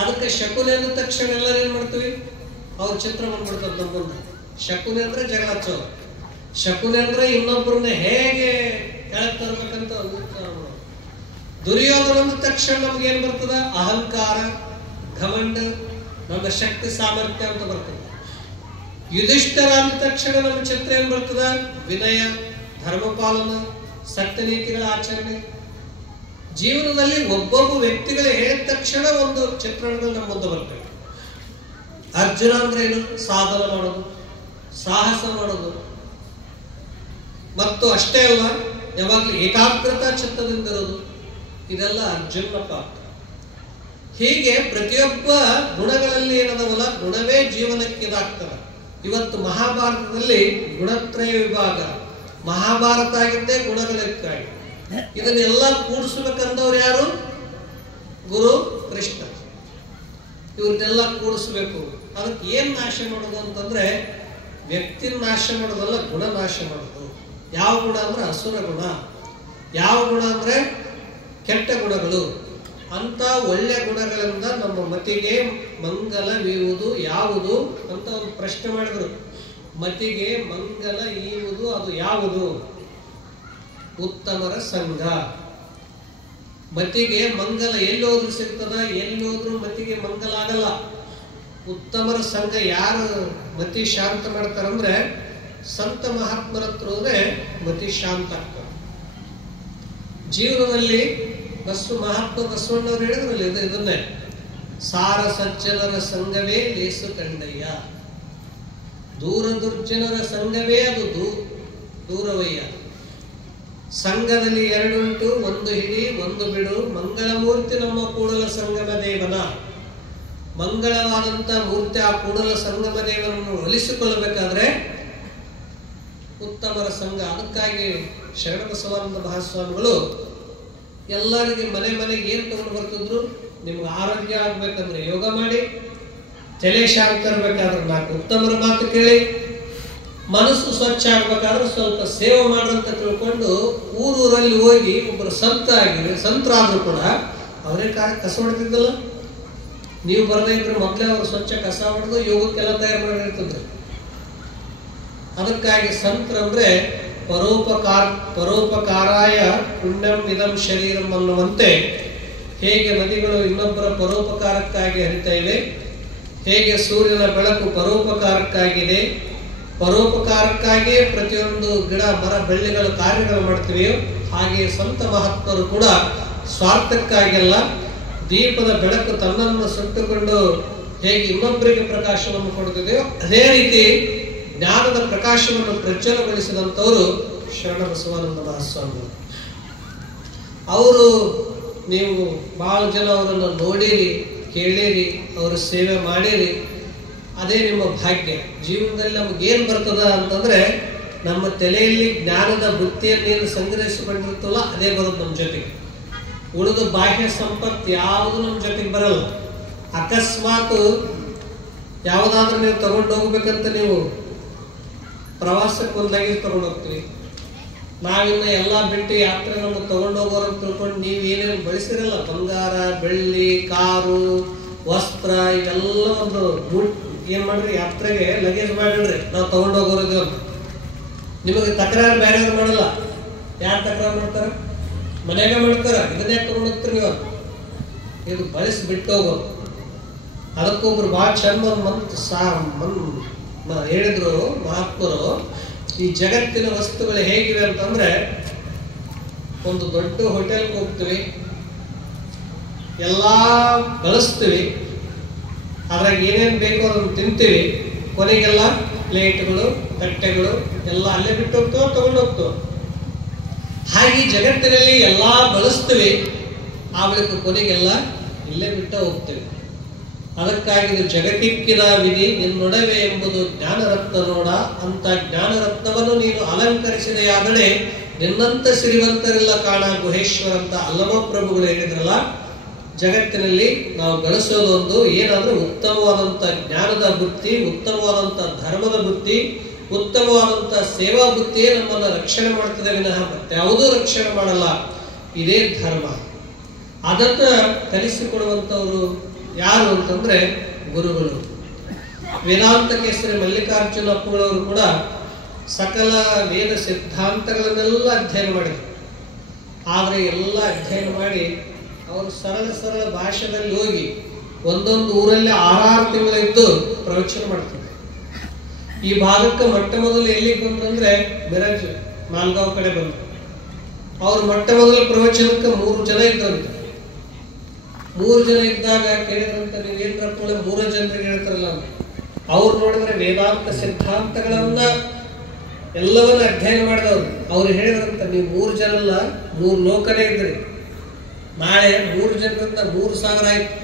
ಅದಕ್ಕೆ ಶಕುನಿ ಅಂದ ತಕ್ಷಣ ಎಲ್ಲರೂ ಏನ್ ಮಾಡ್ತೀವಿ? ಅವ್ರ ಚಿತ್ರ ಬಂದ್ಬಿಡ್ತದ ನಮ್ಮ ಮುಂದೆ. ಶಕುನಿ ಅಂದ್ರೆ ಜಗಳ ಹಚ್ಚೋದು, ಶಕುನಿ ಅಂದ್ರೆ ಇನ್ನೊಬ್ಬರನ್ನ ಹೇಗೆ ಕೆಳಗೆ ತರ್ಬೇಕಂತ. ದುರ್ಯೋಧನ ಅಂದ ತಕ್ಷಣ ನಮ್ಗೆ ಏನ್ ಬರ್ತದ? ಅಹಂಕಾರ, ಘಮಂಡ, ನಮ್ಮ ಶಕ್ತಿ ಸಾಮರ್ಥ್ಯ ಅಂತ ಬರ್ತದೆ. ಯುಧಿಷ್ಠರ ಅಂದ ತಕ್ಷಣ ನಮ್ಮ ಚಿತ್ರ ಏನ್ ಬರ್ತದ? ವಿನಯ, ಧರ್ಮಪಾಲನ, ಸತ್ಯ ನೀತಿಗಳ ಆಚರಣೆ. ಜೀವನದಲ್ಲಿ ಒಬ್ಬೊಬ್ಬ ವ್ಯಕ್ತಿಗಳು ಹೇಳಿದ ತಕ್ಷಣ ಒಂದು ಚಿತ್ರಣಗಳು ನಮ್ಮ ಮುಂದೆ ಬರ್ತವೆ. ಅರ್ಜುನ ಅಂದ್ರೆ ಏನು? ಸಾಧನ ಮಾಡೋದು, ಸಾಹಸ ಮಾಡೋದು, ಮತ್ತು ಅಷ್ಟೇ ಅಲ್ಲ ಯಾವಾಗಲೂ ಏಕಾಗ್ರತಾ ಚಿತ್ತದಿಂದಿರೋದು. ಇದೆಲ್ಲ ಅರ್ಜುನ ಪಾತ್ರ. ಹೀಗೆ ಪ್ರತಿಯೊಬ್ಬ ಗುಣಗಳಲ್ಲಿ ಏನದವಲ್ಲ, ಗುಣವೇ ಜೀವನಕ್ಕೆ ಇದಾಗ್ತದೆ. ಇವತ್ತು ಮಹಾಭಾರತದಲ್ಲಿ ಗುಣತ್ರಯ ವಿಭಾಗ. ಮಹಾಭಾರತ ಆಗಿದ್ದೇ ಗುಣಗಳಕ್ಕಾಗಿ. ಇದನ್ನೆಲ್ಲ ಕೂಡಿಸ್ಬೇಕಂದವ್ರು ಯಾರು? ಗುರು ಕೃಷ್ಣ. ಇವ್ರನ್ನೆಲ್ಲ ಕೂಡಿಸ್ಬೇಕು. ಅದಕ್ಕೆ ಏನ್ ನಾಶ ಮಾಡೋದು ಅಂತಂದ್ರೆ ವ್ಯಕ್ತಿ ನಾಶ ಮಾಡೋದಲ್ಲ, ಗುಣ ನಾಶ ಮಾಡೋದು. ಯಾವ ಗುಣ ಅಂದ್ರೆ ಅಸುರ ಗುಣ, ಯಾವ ಗುಣ ಅಂದ್ರೆ ಕೆಟ್ಟ ಗುಣಗಳು. ಅಂತ ಒಳ್ಳೆ ಗುಣಗಳಿಂದ ನಮ್ಮ ಮತಿಗೆ ಮಂಗಲವೀವುದು ಯಾವುದು ಅಂತ ಒಂದು ಪ್ರಶ್ನೆ ಮಾಡಿದ್ರು. ಮತಿಗೆ ಮಂಗಲ ಈವುದು ಅದು ಯಾವುದು? ಉತ್ತಮರ ಸಂಘ. ಮತಿಗೆ ಮಂಗಲ ಎಲ್ಲೋದ್ರೂ ಸಿಗ್ತದ, ಎಲ್ಲೋದ್ರೂ ಮತಿಗೆ ಮಂಗಲ ಆಗಲ್ಲ. ಉತ್ತಮರ ಸಂಘ ಯಾರು ಮತಿ ಶಾಂತ ಮಾಡ್ತಾರಂದ್ರೆ ಸಂತ ಮಹಾತ್ಮರ ಹತ್ರ ಹೋದ್ರೆ ಮತಿ ಶಾಂತ ಆಗ್ತದೆ. ಜೀವನದಲ್ಲಿ ಮಹಾತ್ಮ ಬಸವಣ್ಣವ್ರು ಹೇಳಿದ್ರಲ್ಲ ಇದನ್ನೇ, ಸಾರ ಸಜ್ಜನರ ಸಂಘವೇ ಲೇಸು ಕಂಡಯ್ಯ, ದೂರ ದುರ್ಜನರ ಸಂಘವೇ ಅದು ದೂರವಯ್ಯ. ಸಂಘದಲ್ಲಿ ಎರಡುಂಟು, ಒಂದು ಹಿಡಿ ಒಂದು ಬಿಡು, ಮಂಗಳಮೂರ್ತಿ ನಮ್ಮ ಕೂಡಲ ಸಂಗಮ ದೇವನ. ಮಂಗಳವಾದಂತ ಮೂರ್ತಿ ಆ ಕೂಡಲ ಸಂಗಮ ದೇವನನ್ನು ಒಲಿಸಿಕೊಳ್ಳಬೇಕಾದ್ರೆ ಉತ್ತಮರ ಸಂಘ. ಅದಕ್ಕಾಗಿ ಶರಣಬಸವಾನಂದ ಮಹಾಸ್ವಾಮಿಗಳು ಎಲ್ಲರಿಗೆ ಮನೆ ಮನೆಗೆ ಏನ್ ತಗೊಂಡು ಬರ್ತಿದ್ರು? ನಿಮ್ಗೆ ಆರೋಗ್ಯ ಆಗ್ಬೇಕಂದ್ರೆ ಯೋಗ ಮಾಡಿ, ತಲೆ ಶಾಂತ ಇರ್ಬೇಕಾದ್ರೆ 4 ಉತ್ತಮರ ಮಾತು ಕೇಳಿ, ಮನಸ್ಸು ಸ್ವಚ್ಛ ಆಗ್ಬೇಕಾದ್ರೆ ಸ್ವಲ್ಪ ಸೇವೆ ಮಾಡ್ರಂತ ತಿಳ್ಕೊಂಡು ಊರೂರಲ್ಲಿ ಹೋಗಿ ಒಬ್ಬರು ಸಂತರಾದ್ರೂ ಕೂಡ ಅವರೇ ಕಸ ಹೊಡೆದಿದ್ದಲ್ಲ. ನೀವು ಬರದೇ ಇದ್ರೆ ಮೊದಲೇ ಅವರು ಸ್ವಚ್ಛ ಕಸ ಹೊಡೆದು ಯೋಗಕ್ಕೆಲ್ಲ ತಯಾರು ಮಾಡಿರ್ತದ್ರು. ಅದಕ್ಕಾಗಿ ಸಂತರಂದ್ರೆ ಪರೋಪಕಾರಾಯ ಪುಣ್ಯಂ ಇದಂ ಶರೀರಂ ಅನ್ನುವಂತೆ, ಹೇಗೆ ನದಿಗಳು ಇನ್ನೊಬ್ಬರ ಪರೋಪಕಾರಕ್ಕಾಗಿ ಹರಿತಾ ಇವೆ, ಹೇಗೆ ಸೂರ್ಯನ ಬೆಳಕು ಪರೋಪಕಾರಕ್ಕಾಗಿದೆ, ಪರೋಪಕಾರಕ್ಕಾಗಿಯೇ ಪ್ರತಿಯೊಂದು ಗಿಡ ಮರ ಬಳ್ಳಿಗಳ ಕಾರ್ಯಗಳು ಮಾಡ್ತೀವಿಯೋ, ಹಾಗೆ ಸಂತ ಮಹಾತ್ಮರು ಕೂಡ ಸ್ವಾರ್ಥಕ್ಕಾಗಿಲ್ಲ, ದೀಪದ ಬೆಳಕು ತನ್ನನ್ನು ಸುಟ್ಟುಕೊಂಡು ಹೇಗೆ ಇನ್ನೊಬ್ಬರಿಗೆ ಪ್ರಕಾಶವನ್ನು ಕೊಡುತ್ತಿದೆಯೋ ಅದೇ ರೀತಿ ಜ್ಞಾನದ ಪ್ರಕಾಶವನ್ನು ಪ್ರಜ್ವಲಗೊಳಿಸಿದಂಥವರು ಶರಣಬಸವಾನಂದ ಮಹಾಸ್ವಾಮಿಗಳು. ಅವರು ನೀವು ಬಹಳ ಜನ ಅವರನ್ನು ನೋಡಿರಿ, ಕೇಳಿರಿ, ಅವರ ಸೇವೆ ಮಾಡಿರಿ. ಅದೇ ನಿಮ್ಮ ಭಾಗ್ಯ. ಜೀವನದಲ್ಲಿ ನಮ್ಗೆ ಏನ್ ಬರ್ತದ ಅಂತಂದ್ರೆ ನಮ್ಮ ತಲೆಯಲ್ಲಿ ಜ್ಞಾನದ ಬುತ್ತಿಯನ್ನೇನು ಸಂಗ್ರಹಿಸಿಕೊಂಡಿರ್ತಲ್ಲ ಅದೇ ಬರೋದು ನಮ್ಮ ಜೊತೆಗೆ. ಉಳಿದು ಬಾಹ್ಯ ಸಂಪತ್ತು ಯಾವುದು ನಮ್ಮ ಜೊತೆಗೆ ಬರಲ್ಲ. ಅಕಸ್ಮಾತ್ ಯಾವುದಾದ್ರೂ ನೀವು ತಗೊಂಡು ಹೋಗ್ಬೇಕಂತ ನೀವು ಪ್ರವಾಸಕ್ಕೆ ಒಂದು ಲಗೇಜ್ ತಗೊಂಡು ಹೋಗ್ತೀವಿ. ನಾವಿನ್ನ ಎಲ್ಲ ಬಿಟ್ಟು ಯಾತ್ರೆ ನಮ್ಗೆ ತಗೊಂಡು ಹೋಗೋರು ಅಂತ ತಿಳ್ಕೊಂಡು ನೀವು ಏನೇನು ಬಳಸಿರಲ್ಲ, ಬಂಗಾರ, ಬೆಳ್ಳಿ, ಕಾರು, ವಸ್ತ್ರ ಇವೆಲ್ಲ ಒಂದು ಏನ್ ಮಾಡ್ರಿ ಯಾತ್ರೆಗೆ ಲಗೇಜ್ ಮಾಡಿಡ್ರಿ, ನಾವು ತಗೊಂಡು ಹೋಗೋರು ಅಂತ. ನಿಮಗೆ ತಕರಾರು ಬೇರೆ ಮಾಡಲ್ಲ. ಯಾರು ತಕರಾರು ಮಾಡ್ತಾರ? ಮನೆಯಾಗ ಮಾಡ್ತಾರ. ಇದನ್ನೇ ತಗೊಂಡು ಹೋಗ್ತೀರಿ ನೀವು, ಇದು ಬಳಸಿ ಬಿಟ್ಟು ಹೋಗೋದು. ಅದಕ್ಕೊಬ್ರು ಭಾಳ ಚಂದ ಹೇಳಿದ್ರು ಮಹಾತ್ಮರು, ಈ ಜಗತ್ತಿನ ವಸ್ತುಗಳು ಹೇಗಿವೆ ಅಂತಂದ್ರೆ, ಒಂದು ದೊಡ್ಡ ಹೋಟೆಲ್ಗೆ ಹೋಗ್ತೀವಿ, ಎಲ್ಲಾ ಬಳಸ್ತೀವಿ, ಅದ್ರಾಗ ಏನೇನು ಬೇಕೋ ಅದನ್ನು ತಿಂತೀವಿ, ಕೊನೆಗೆಲ್ಲ ಪ್ಲೇಟ್ಗಳು, ತಟ್ಟೆಗಳು ಎಲ್ಲ ಅಲ್ಲೇ ಬಿಟ್ಟು ಹೋಗ್ತೇವೆ, ತಗೊಂಡು ಹೋಗ್ತೇವೆ. ಹಾಗೆ ಜಗತ್ತಿನಲ್ಲಿ ಎಲ್ಲಾ ಬಳಸ್ತೀವಿ, ಆ ಬಳಿಕ ಕೊನೆಗೆಲ್ಲ ಇಲ್ಲೇ ಬಿಟ್ಟು ಹೋಗ್ತೇವೆ. ಅದಕ್ಕಾಗಿ ಇದು ಜಗತ್ತಿಕ್ಕಿದ ವಿಧಿ ನಿನ್ನೊಡವೆ ಎಂಬುದು ಜ್ಞಾನರತ್ನ ನೋಡ. ಅಂತ ಜ್ಞಾನರತ್ನವನ್ನು ನೀನು ಅಲಂಕರಿಸಿದೆಯಾದರೆ ನಿನ್ನಂತ ಶ್ರೀಮಂತರಿಲ್ಲ ಕಾಣ ಗುಹೇಶ್ವರ ಅಂತ ಅಲ್ಲಮ ಪ್ರಭುಗಳು ಹೇಳಿದ್ರಲ್ಲ. ಜಗತ್ತಿನಲ್ಲಿ ನಾವು ಗಳಿಸೋದೊಂದು ಏನಾದ್ರೂ ಉತ್ತಮವಾದಂತ ಜ್ಞಾನದ ಬುದ್ಧಿ, ಉತ್ತಮವಾದಂತ ಧರ್ಮದ ಬುದ್ಧಿ, ಉತ್ತಮವಾದಂತ ಸೇವಾ ಬುದ್ಧಿಯೇ ನಮ್ಮನ್ನ ರಕ್ಷಣೆ ಮಾಡ್ತದೆ ವಿನಃ ಮತ್ಯಾವುದೂ ರಕ್ಷಣೆ ಮಾಡಲ್ಲ. ಇದೇ ಧರ್ಮ. ಅದನ್ನ ಕಲಿಸಿಕೊಡುವಂತವರು ಯಾರು ಅಂತಂದ್ರೆ ಗುರುಗಳು. ವೇದಾಂತ ಕೇಸರಿ ಮಲ್ಲಿಕಾರ್ಜುನ ಅಪ್ಪುಗಳವರು ಕೂಡ ಸಕಲ ವೇದ ಸಿದ್ಧಾಂತಗಳನ್ನೆಲ್ಲ ಅಧ್ಯಯನ ಮಾಡಿದರು. ಆದ್ರೆ ಎಲ್ಲ ಅಧ್ಯಯನ ಮಾಡಿ ಅವರು ಸರಳ ಭಾಷೆಯಲ್ಲಿ ಹೋಗಿ ಒಂದೊಂದು ಊರಲ್ಲಿ 6 ತಿಂಗಳಿದ್ದು ಪ್ರವಚನ ಮಾಡ್ತಾರೆ. ಈ ಭಾಗಕ್ಕೆ ಮೊಟ್ಟ ಮೊದಲು ಎಲ್ಲಿಗೆ ಬಂದ್ರಂದ್ರೆ ಮಿರಾಜ್ ಮಾಲ್ಗಾಂವ್ ಕಡೆ ಬಂದ್ರು. ಅವ್ರು ಮೊಟ್ಟ ಮೊದಲ ಪ್ರವಚನಕ್ಕೆ 3 ಜನ ಇದ್ರಂತೆ. 3 ಜನ ಇದ್ದಾಗ ಕೇಳಿದ್ರಂತ, ನೀವೇನ್ರಪ್ಪ 3 ಜನರಿಗೆ ಹೇಳ್ತಾರಲ್ಲ. ಅವ್ರು ನೋಡಿದ್ರೆ ವೇದಾಂತ ಸಿದ್ಧಾಂತಗಳನ್ನ ಎಲ್ಲವನ್ನ ಅಧ್ಯಯನ ಮಾಡಿದವ್ರು. ಅವ್ರು ಹೇಳಿದ್ರಂತ, ನೀವು 3 ಜನ ಅಲ್ಲ, 3 ಲೋಕನೇ ಇದ್ರಿ. ನಾಳೆ 3 ಜನರಿಂದ 3000 ಆಯ್ತು.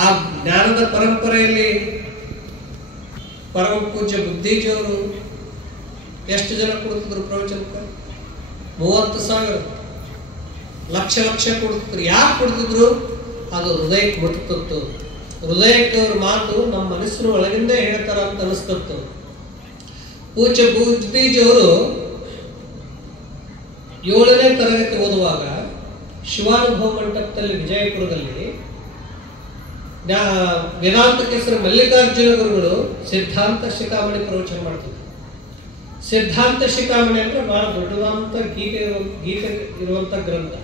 ಆ ಜ್ಞಾನದ ಪರಂಪರೆಯಲ್ಲಿ ಪರಮ ಪೂಜ್ಯ ಬುದ್ಧೀಜಿಯವರು ಎಷ್ಟು ಜನ ಕೊಡ್ತಿದ್ರು ಪ್ರವಚನಕ್ಕೆ? 30,000 ಲಕ್ಷ ಕೊಡ್ತಿದ್ರು. ಯಾಕೆ ಕೊಡ್ತಿದ್ರು? ಅದು ಹೃದಯಕ್ಕೆ ಮುಟ್ಟುತ್ತಿತ್ತು. ಹೃದಯಕ್ಕೆ ಅವ್ರ ಮಾತು ನಮ್ಮ ಮನಸ್ಸಿನ ಒಳಗಿಂದ ಹೇಳ್ತಾರ ಅಂತ ಅನಿಸ್ತಿತ್ತು. ಪೂಜ್ಯ ಬುದ್ಧೀಜಿಯವರು 7ನೇ ತರಗತಿ ಓದುವಾಗ ಶಿವಾನುಭವ ಮಂಟಪದಲ್ಲಿ ವಿಜಯಪುರದಲ್ಲಿ ವೇದಾಂತ ಕೇಸರಿ ಮಲ್ಲಿಕಾರ್ಜುನ ಗುರುಗಳು ಸಿದ್ಧಾಂತ ಶಿಖಾಮಣಿ ಪ್ರವಚನ ಮಾಡ್ತಿದ್ರು. ಸಿದ್ಧಾಂತ ಶಿಖಾಮಣಿ ಅಂದ್ರೆ ಬಹಳ ದೊಡ್ಡದಾದಂತ ಗೀತೆ ಇರುವಂತ ಗ್ರಂಥ.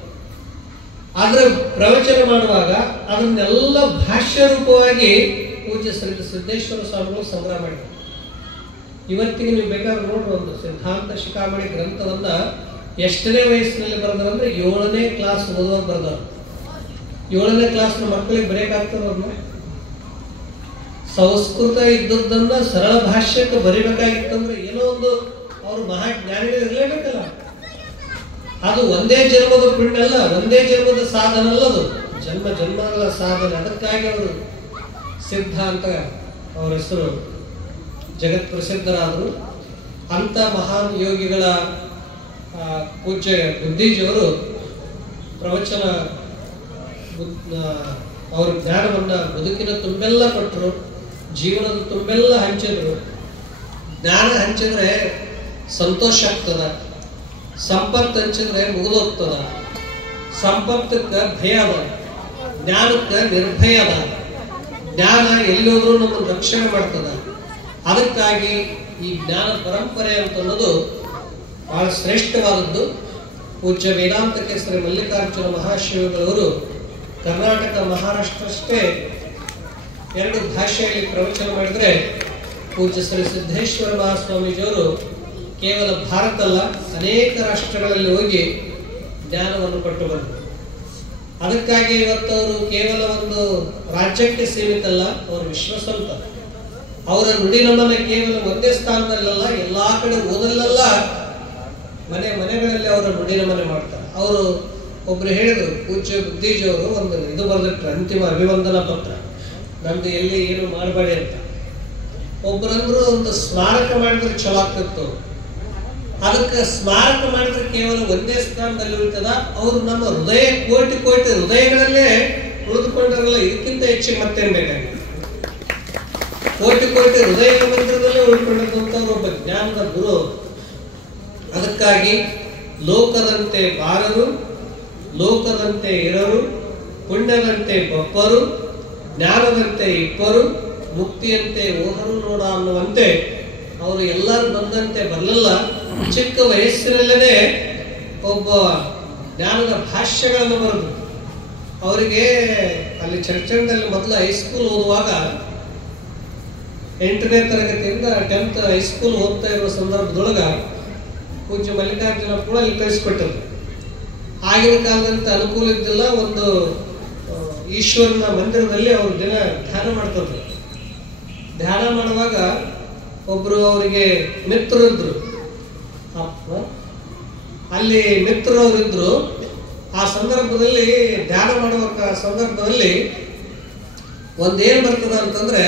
ಆದ್ರೆ ಪ್ರವಚನ ಮಾಡುವಾಗ ಅದನ್ನೆಲ್ಲ ಭಾಷ್ಯ ರೂಪವಾಗಿ ಪೂಜ್ಯ ಸಿದ್ದೇಶ್ವರ ಸ್ವಾಮಿಗಳು ಸಂಗ್ರಹ ಮಾಡಿದ್ದಾರೆ. ಇವತ್ತಿಗೆ ನೀವು ಬೇಕಾದ್ರೆ ನೋಡ್ರಿ, ಒಂದು ಸಿದ್ಧಾಂತ ಶಿಖಾಮಣಿ ಗ್ರಂಥವನ್ನ ಎಷ್ಟನೇ ವಯಸ್ಸಿನಲ್ಲಿ ಬರೆದ್ರಂದ್ರೆ 7ನೇ ಕ್ಲಾಸ್ ಓದುವಾಗ ಬರೆದವರು. 7ನೇ ಕ್ಲಾಸ್ನ ಮಕ್ಕಳಿಗೆ ಬರೆಯಕಾಗ್ತದ? ಸಂಸ್ಕೃತ ಇದ್ದದ್ದನ್ನ ಸರಳ ಭಾಷ್ಯಕ್ಕೆ ಬರಿಬೇಕಾಗಿತ್ತಂದ್ರೆ ಏನೋ ಒಂದು ಅವ್ರು ಮಹಾಜ್ಞಾನಿಗಳು ಇರಲೇಬೇಕಲ್ಲ. ಅದು ಒಂದೇ ಜನ್ಮದ ಪುಣ್ಯ ಅಲ್ಲ, ಒಂದೇ ಜನ್ಮದ ಸಾಧನ ಅಲ್ಲ, ಅದು ಜನ್ಮಗಳ ಸಾಧನೆ. ಅದಕ್ಕಾಗಿ ಅವರು ಸಿದ್ಧಾಂತ ಅವರ ಹೆಸರು ಜಗತ್ ಪ್ರಸಿದ್ಧರಾದರು. ಅಂತ ಮಹಾನ್ ಯೋಗಿಗಳ ಪೂಜ್ಯ ಬುದ್ಧೀಜಿಯವರು ಪ್ರವಚನ ಅವ್ರ ಜ್ಞಾನವನ್ನ ಬದುಕಿನ ತುಂಬೆಲ್ಲ ಕೊಟ್ಟರು, ಜೀವನದ ತುಂಬೆಲ್ಲ ಹಂಚಿದ್ರು. ಜ್ಞಾನ ಹಂಚಿದ್ರೆ ಸಂತೋಷ ಆಗ್ತದ, ಸಂಪತ್ತು ಹಂಚಿದ್ರೆ ಮುಗಿದೋಗ್ತದ. ಸಂಪತ್ತಕ್ಕೆ ಭಯ ಅದ, ಜ್ಞಾನಕ್ಕೆ ನಿರ್ಭಯ ಅದ. ಜ್ಞಾನ ಎಲ್ಲಿ ಹೋದ್ರೂ ನಮ್ಮನ್ನು ರಕ್ಷಣೆ ಮಾಡ್ತದ. ಅದಕ್ಕಾಗಿ ಈ ಜ್ಞಾನ ಪರಂಪರೆ ಅಂತ ಅನ್ನೋದು ಬಹಳ ಶ್ರೇಷ್ಠವಾದದ್ದು. ಪೂಜ್ಯ ವೇದಾಂತ ಕೇಸರಿ ಮಲ್ಲಿಕಾರ್ಜುನ ಮಹಾಶಿವಗಳವರು ಕರ್ನಾಟಕ ಮಹಾರಾಷ್ಟ್ರ ಅಷ್ಟೇ 2 ಭಾಷೆಯಲ್ಲಿ ಪ್ರವಚನ ಮಾಡಿದ್ರೆ, ಪೂಜ್ಯ ಶ್ರೀ ಸಿದ್ದೇಶ್ವರ ಮಹಾಸ್ವಾಮೀಜಿಯವರು ಕೇವಲ ಭಾರತ ಅಲ್ಲ, ಅನೇಕ ರಾಷ್ಟ್ರಗಳಲ್ಲಿ ಹೋಗಿ ಜ್ಞಾನವನ್ನು ಕೊಟ್ಟು ಬಂದರು. ಅದಕ್ಕಾಗಿ ಇವತ್ತವರು ಕೇವಲ ಒಂದು ರಾಜ್ಯಕ್ಕೆ ಸೀಮಿತ ಅಲ್ಲ, ಅವರು ವಿಶ್ವಸಂತ. ಅವರ ನುಡಿನಮನ ಕೇವಲ ಒಂದೇ ಸ್ಥಾನದಲ್ಲ, ಎಲ್ಲಾ ಕಡೆ ಓದಲ್ಲೆಲ್ಲ ಮನೆಗಳಲ್ಲಿ ಅವರ ನುಡಿನಮನೆ ಮಾಡ್ತಾರೆ. ಅವರು ಒಬ್ರು ಹೇಳಿದ್ರು, ಪೂಜ್ಯ ಬುದ್ಧೀಜಿಯವರು ಒಂದು ಇದು ಬರೆದಿಟ್ರು, ಅಂತಿಮ ಅಭಿವಂದನಾ ಪತ್ರ, ನಮ್ದು ಎಲ್ಲಿ ಏನು ಮಾಡಬೇಡಿ ಅಂತ. ಒಬ್ಬರಂದ್ರು ಒಂದು ಸ್ಮಾರಕ ಮಾಡಿದ್ರೆ ಚಲೋ ಆಗ್ತಿತ್ತು. ಅದಕ್ಕೆ ಸ್ಮಾರಕ ಮಾಡಿದ್ರೆ ಕೇವಲ ಒಂದೇ ಸ್ಥಾನದಲ್ಲಿ ಉಳಿತದ. ಅವರು ನಮ್ಮ ಹೃದಯ ಕೋಟಿ ಹೃದಯಗಳಲ್ಲೇ ಉಳಿದುಕೊಂಡಿರಲ್ಲ. ಇದಕ್ಕಿಂತ ಹೆಚ್ಚಿಗೆ ಮತ್ತೇನ್ ಬೇಕಾಗಿದೆ? ಕೋಟಿ ಕೋಟಿ ಹೃದಯ ಮಂದಿರದಲ್ಲೇ ಉಳ್ಕೊಂಡಿದ್ದಂಥವ್ರು ಒಬ್ಬ ಜ್ಞಾನದ ಗುರು. ಅದಕ್ಕಾಗಿ ಲೋಕದಂತೆ ಬಾರರು, ಲೋಕದಂತೆ ಇರರು, ಪುಣ್ಯದಂತೆ ಬಪ್ಪರು, ಜ್ಞಾನದಂತೆ ಇಬ್ಬರು, ಮುಕ್ತಿಯಂತೆ ಓಹರು ನೋಡ ಅನ್ನುವಂತೆ ಅವರು ಎಲ್ಲರೂ ಬಂದಂತೆ ಬರಲಿಲ್ಲ. ಚಿಕ್ಕ ವಯಸ್ಸಿನಲ್ಲೇ ಒಬ್ಬ ಜ್ಞಾನದ ಭಾಷ್ಯಗಳನ್ನು ಬರೆದು ಅವರಿಗೆ ಅಲ್ಲಿ ಚರ್ಚಂಡಲ್ಲಿ ಮೊದಲು ಹೈಸ್ಕೂಲ್ ಓದುವಾಗ 8ನೇ ತರಗತಿಯಿಂದ 10th ಹೈಸ್ಕೂಲ್ ಓದ್ತಾ ಇರುವ ಸಂದರ್ಭದೊಳಗ ಪೂಜ್ಯ ಮಲ್ಲಿಕಾರ್ಜುನ ಕೂಡ ಅಲ್ಲಿ ಕಳಿಸ್ಕೊಟ್ಟರು. ಆಗಿನ ಕಾಲದಂತೆ ಅನುಕೂಲ ಇದ್ದಿಲ್ಲ. ಒಂದು ಈಶ್ವರನ ಮಂದಿರದಲ್ಲಿ ಅವರು ದಿನ ಧ್ಯಾನ ಮಾಡ್ತಿದ್ರು. ಧ್ಯಾನ ಮಾಡುವಾಗ ಒಬ್ರು ಅವರಿಗೆ ಮಿತ್ರರಿದ್ರು, ಅಲ್ಲಿ ಮಿತ್ರರವರಿದ್ರು. ಆ ಸಂದರ್ಭದಲ್ಲಿ ಧ್ಯಾನ ಮಾಡುವ ಸಂದರ್ಭದಲ್ಲಿ ಒಂದೇನು ಬರ್ತದ ಅಂತಂದ್ರೆ,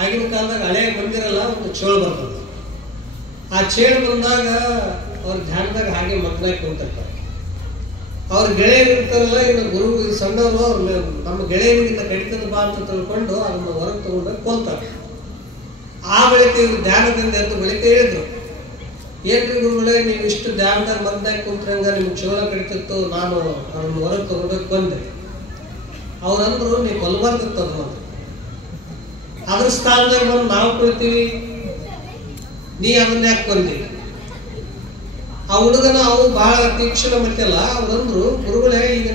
ಆಗಿನ ಕಾಲದಾಗ ಹಳೆ ಮಂದಿರಲ್ಲ, ಒಂದು ಚೋಳು ಬರ್ತದೆ. ಆ ಚೇಳು ಬಂದಾಗ ಅವ್ರ ಧ್ಯಾನದಾಗ ಹಾಗೆ ಮಗ್ನಾಗಿ ಕುಂತಿರ್ತಾರೆ. ಅವ್ರ ಗೆಳೆಯರಿರ್ತಾರಲ್ಲ, ಇನ್ನು ಗುರು ಸಣ್ಣವರು ಅವ್ರ ನಮ್ಮ ಗೆಳೆಯನಿಗಿಂತ ಕಡಿತದ ಬಾ ಅಂತ ತಿಳ್ಕೊಂಡು ಅದನ್ನು ಹೊರಗೆ ತಗೊಂಡಾಗ ಕೊಲ್ತಾರೆ. ಆ ಬಳಿಕ ಇವ್ರು ಧ್ಯಾನದಿಂದ ಎದ್ದು ಬಳಿಕ ಹೇಳಿದ್ರು, ಏನ್ರಿ ಗುರುಗಳೇ ನೀವು ಇಷ್ಟು ಧ್ಯಾನದಾಗ ಮಗ್ನಾಗಿ ಕುಂತ್ರಂಗ ನಿಮ್ಗೆ ಚೋಳ ಕಡಿತಿತ್ತು, ನಾನು ಅದನ್ನು ಹೊರಗೆ ತಗೊಂಡೋಗಿ ಬಂದೆ. ಅವ್ರಂದ್ರು ನೀವು ಕೊಲ್ಬಾರ್ದಿತ್ತು ಅಂತ. ಅದ್ರ ಸ್ಥಾನದಾಗ ಬಂದು ನಾವು ಕುಳಿತೀವಿ, ನೀ ಅದನ್ನ ಯಾಕೆ ಕೊಂದಿ? ಆ ಹುಡುಗನ ಅವು ಬಹಳ ತೀಕ್ಷ್ಣ ಮತ್ತೆಲ್ಲ. ಅವ್ರಂದ್ರು, ಗುರುಗಳೇ ಈಗ